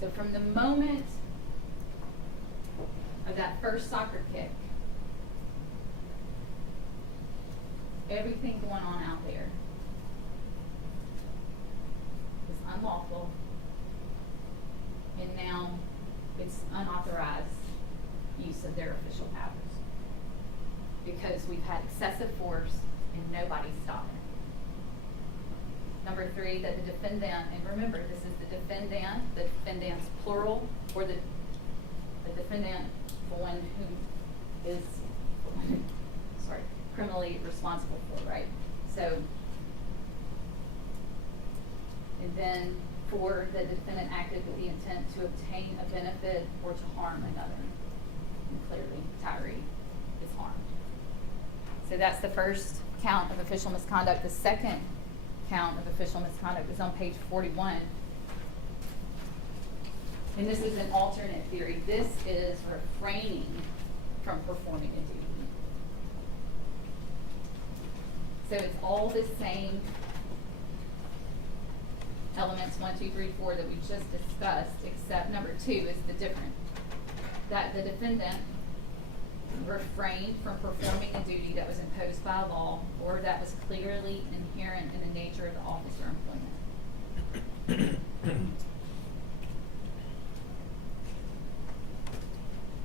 So from the moment of that first soccer kick, everything going on out there is unlawful, and now it's unauthorized use of their official powers because we've had excessive force and nobody's stopping it. Number 3, that the defendant, and remember this is the defendant's plural, or the defendant, the one who is criminally responsible for, right? So, and then 4, that the defendant acted with the intent to obtain a benefit or to harm another. And clearly, Tyre is harmed. So that's the first count of official misconduct. The second count of official misconduct is on page 41. And this is an alternate theory. This is refraining from performing a duty. So it's all the same elements, 1, 2, 3, 4 that we just discussed, except number 2 is the different. That the defendant refrained from performing a duty that was imposed by law or that was clearly inherent in the nature of the office or employment.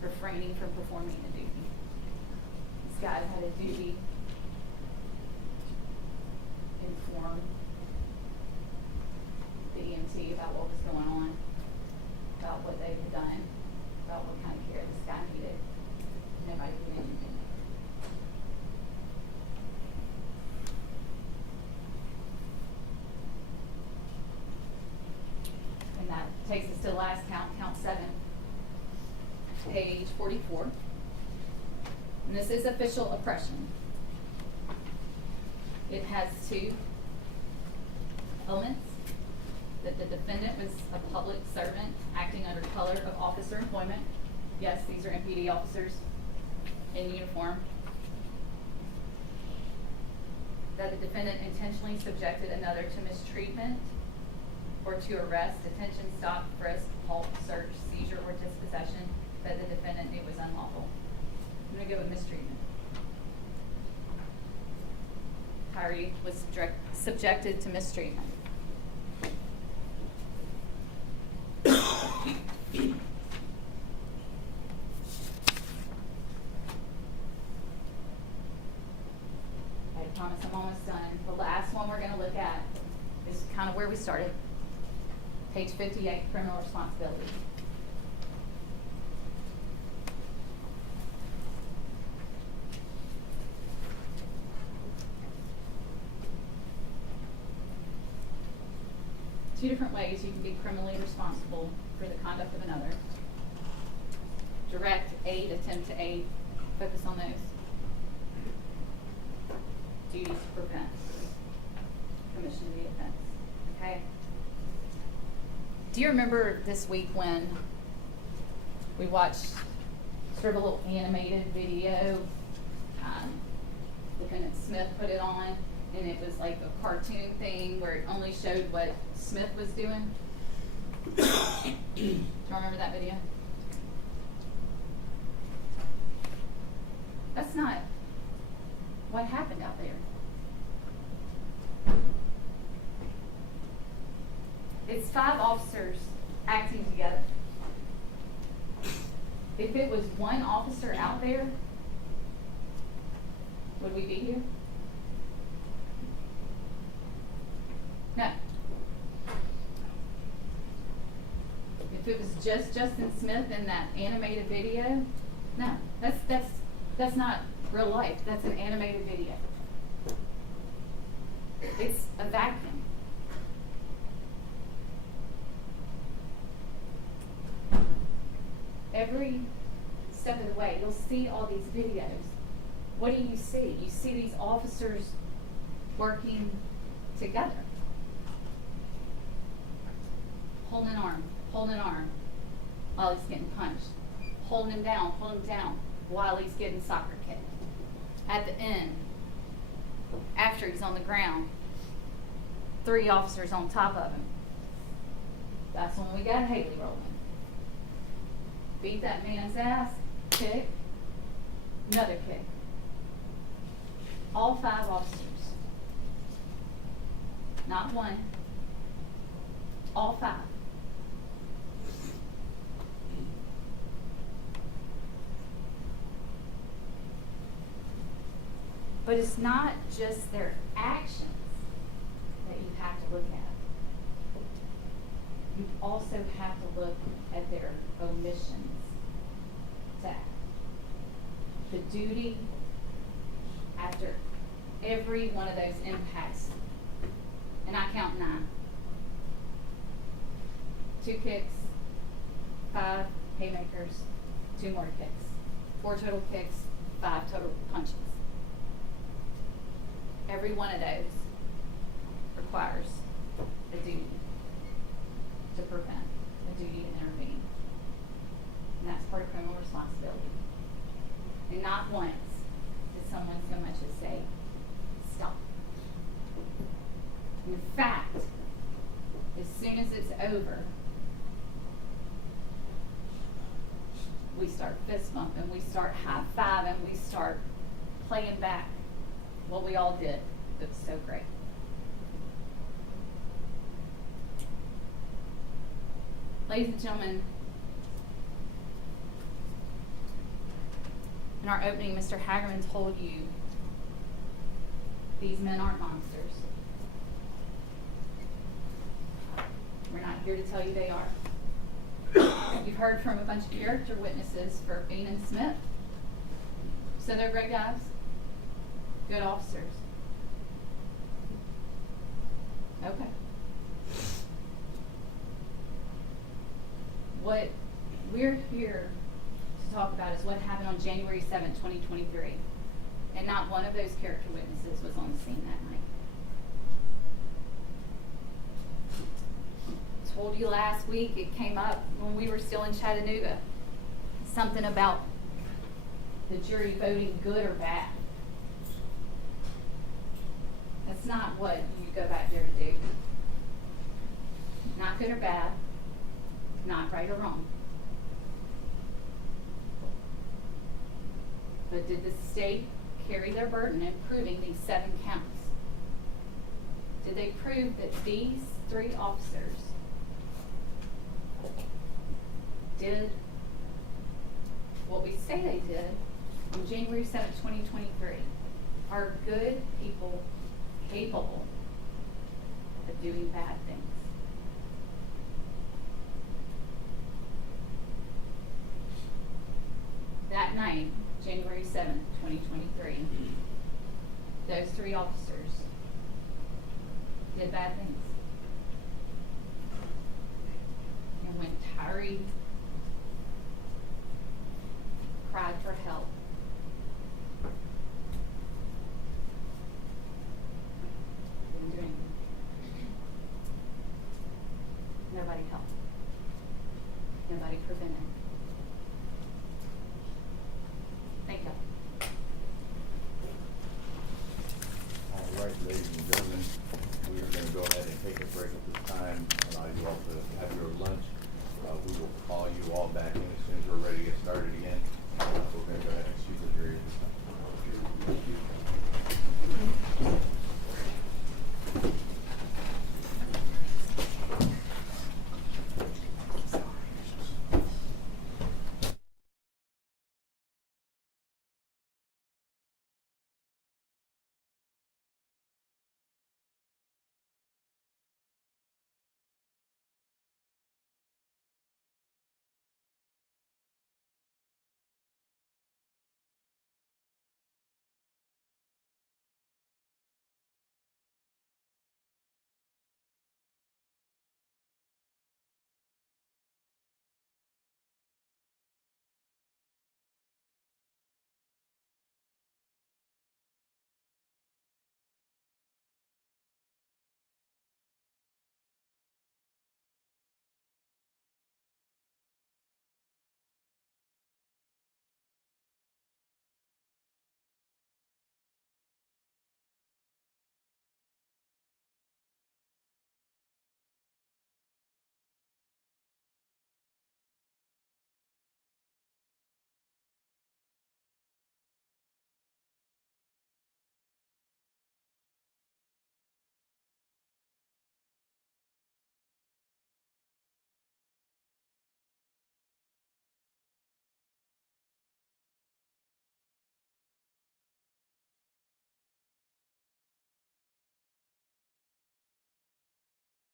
Refraining from performing a duty. This guy had a duty inform the EMT about what was going on, about what they had done, about what kind of care this guy needed. Nobody did anything. And that takes us to the last count, count 7, page 44. And this is official oppression. It has 2 elements. That the defendant was a public servant acting under color of office or employment. Yes, these are MPD officers in uniform. That the defendant intentionally subjected another to mistreatment or to arrest, detention, stop, frisk, halt, search, seizure, or dispossession that the defendant knew was unlawful. I'm going to go with mistreatment. Tyre was subjected to mistreatment. I promise I'm almost done. The last one we're going to look at is kind of where we started. Page 58, criminal responsibility. Two different ways you can be criminally responsible for the conduct of another. Direct aid, attempt to aid, focus on those. Duty to prevent, commission of the offense. Okay? Do you remember this week when we watched sort of a little animated video? Lieutenant Smith put it on, and it was like a cartoon thing where it only showed what Smith was doing. Do you remember that video? That's not what happened out there. It's 5 officers acting together. If it was one officer out there, would we be here? No. If it was just Justin Smith in that animated video, no. That's not real life. That's an animated video. It's a vacuum. Every step of the way, you'll see all these videos. What do you see? You see these officers working together. Holding an arm while he's getting punched. Holding him down while he's getting soccer kicked. At the end, after he's on the ground, 3 officers on top of him. That's when we got Haley rolling. Beat that man's ass, kick, another kick. All 5 officers. Not one. All 5. But it's not just their actions that you have to look at. You also have to look at their omissions to act. The duty after every one of those impacts, and I count 9. 2 kicks, 5 haymakers, 2 more kicks. 4 total kicks, 5 total punches. Every one of those requires a duty to prevent, a duty to intervene. And that's part of criminal responsibility. And not once did someone so much as say, stop. In fact, as soon as it's over, we start fist bumping, we start high-fiving, we start playing back what we all did. It was so great. Ladies and gentlemen, in our opening, Mr. Hagerman told you these men aren't monsters. We're not here to tell you they are. You've heard from a bunch of character witnesses for Bean and Smith. So they're great guys, good officers. Okay. What we're here to talk about is what happened on January 7th, 2023. And not one of those character witnesses was on the scene that night. Told you last week, it came up when we were still in Chattanooga. Something about the jury voting good or bad. That's not what you go back there to do. Not good or bad, not right or wrong. But did the state carry their burden in proving these 7 counts? Did they prove that these 3 officers did what we say they did on January 7th, 2023? Are good people capable of doing bad things? That night, January 7th, 2023, those 3 officers did bad things.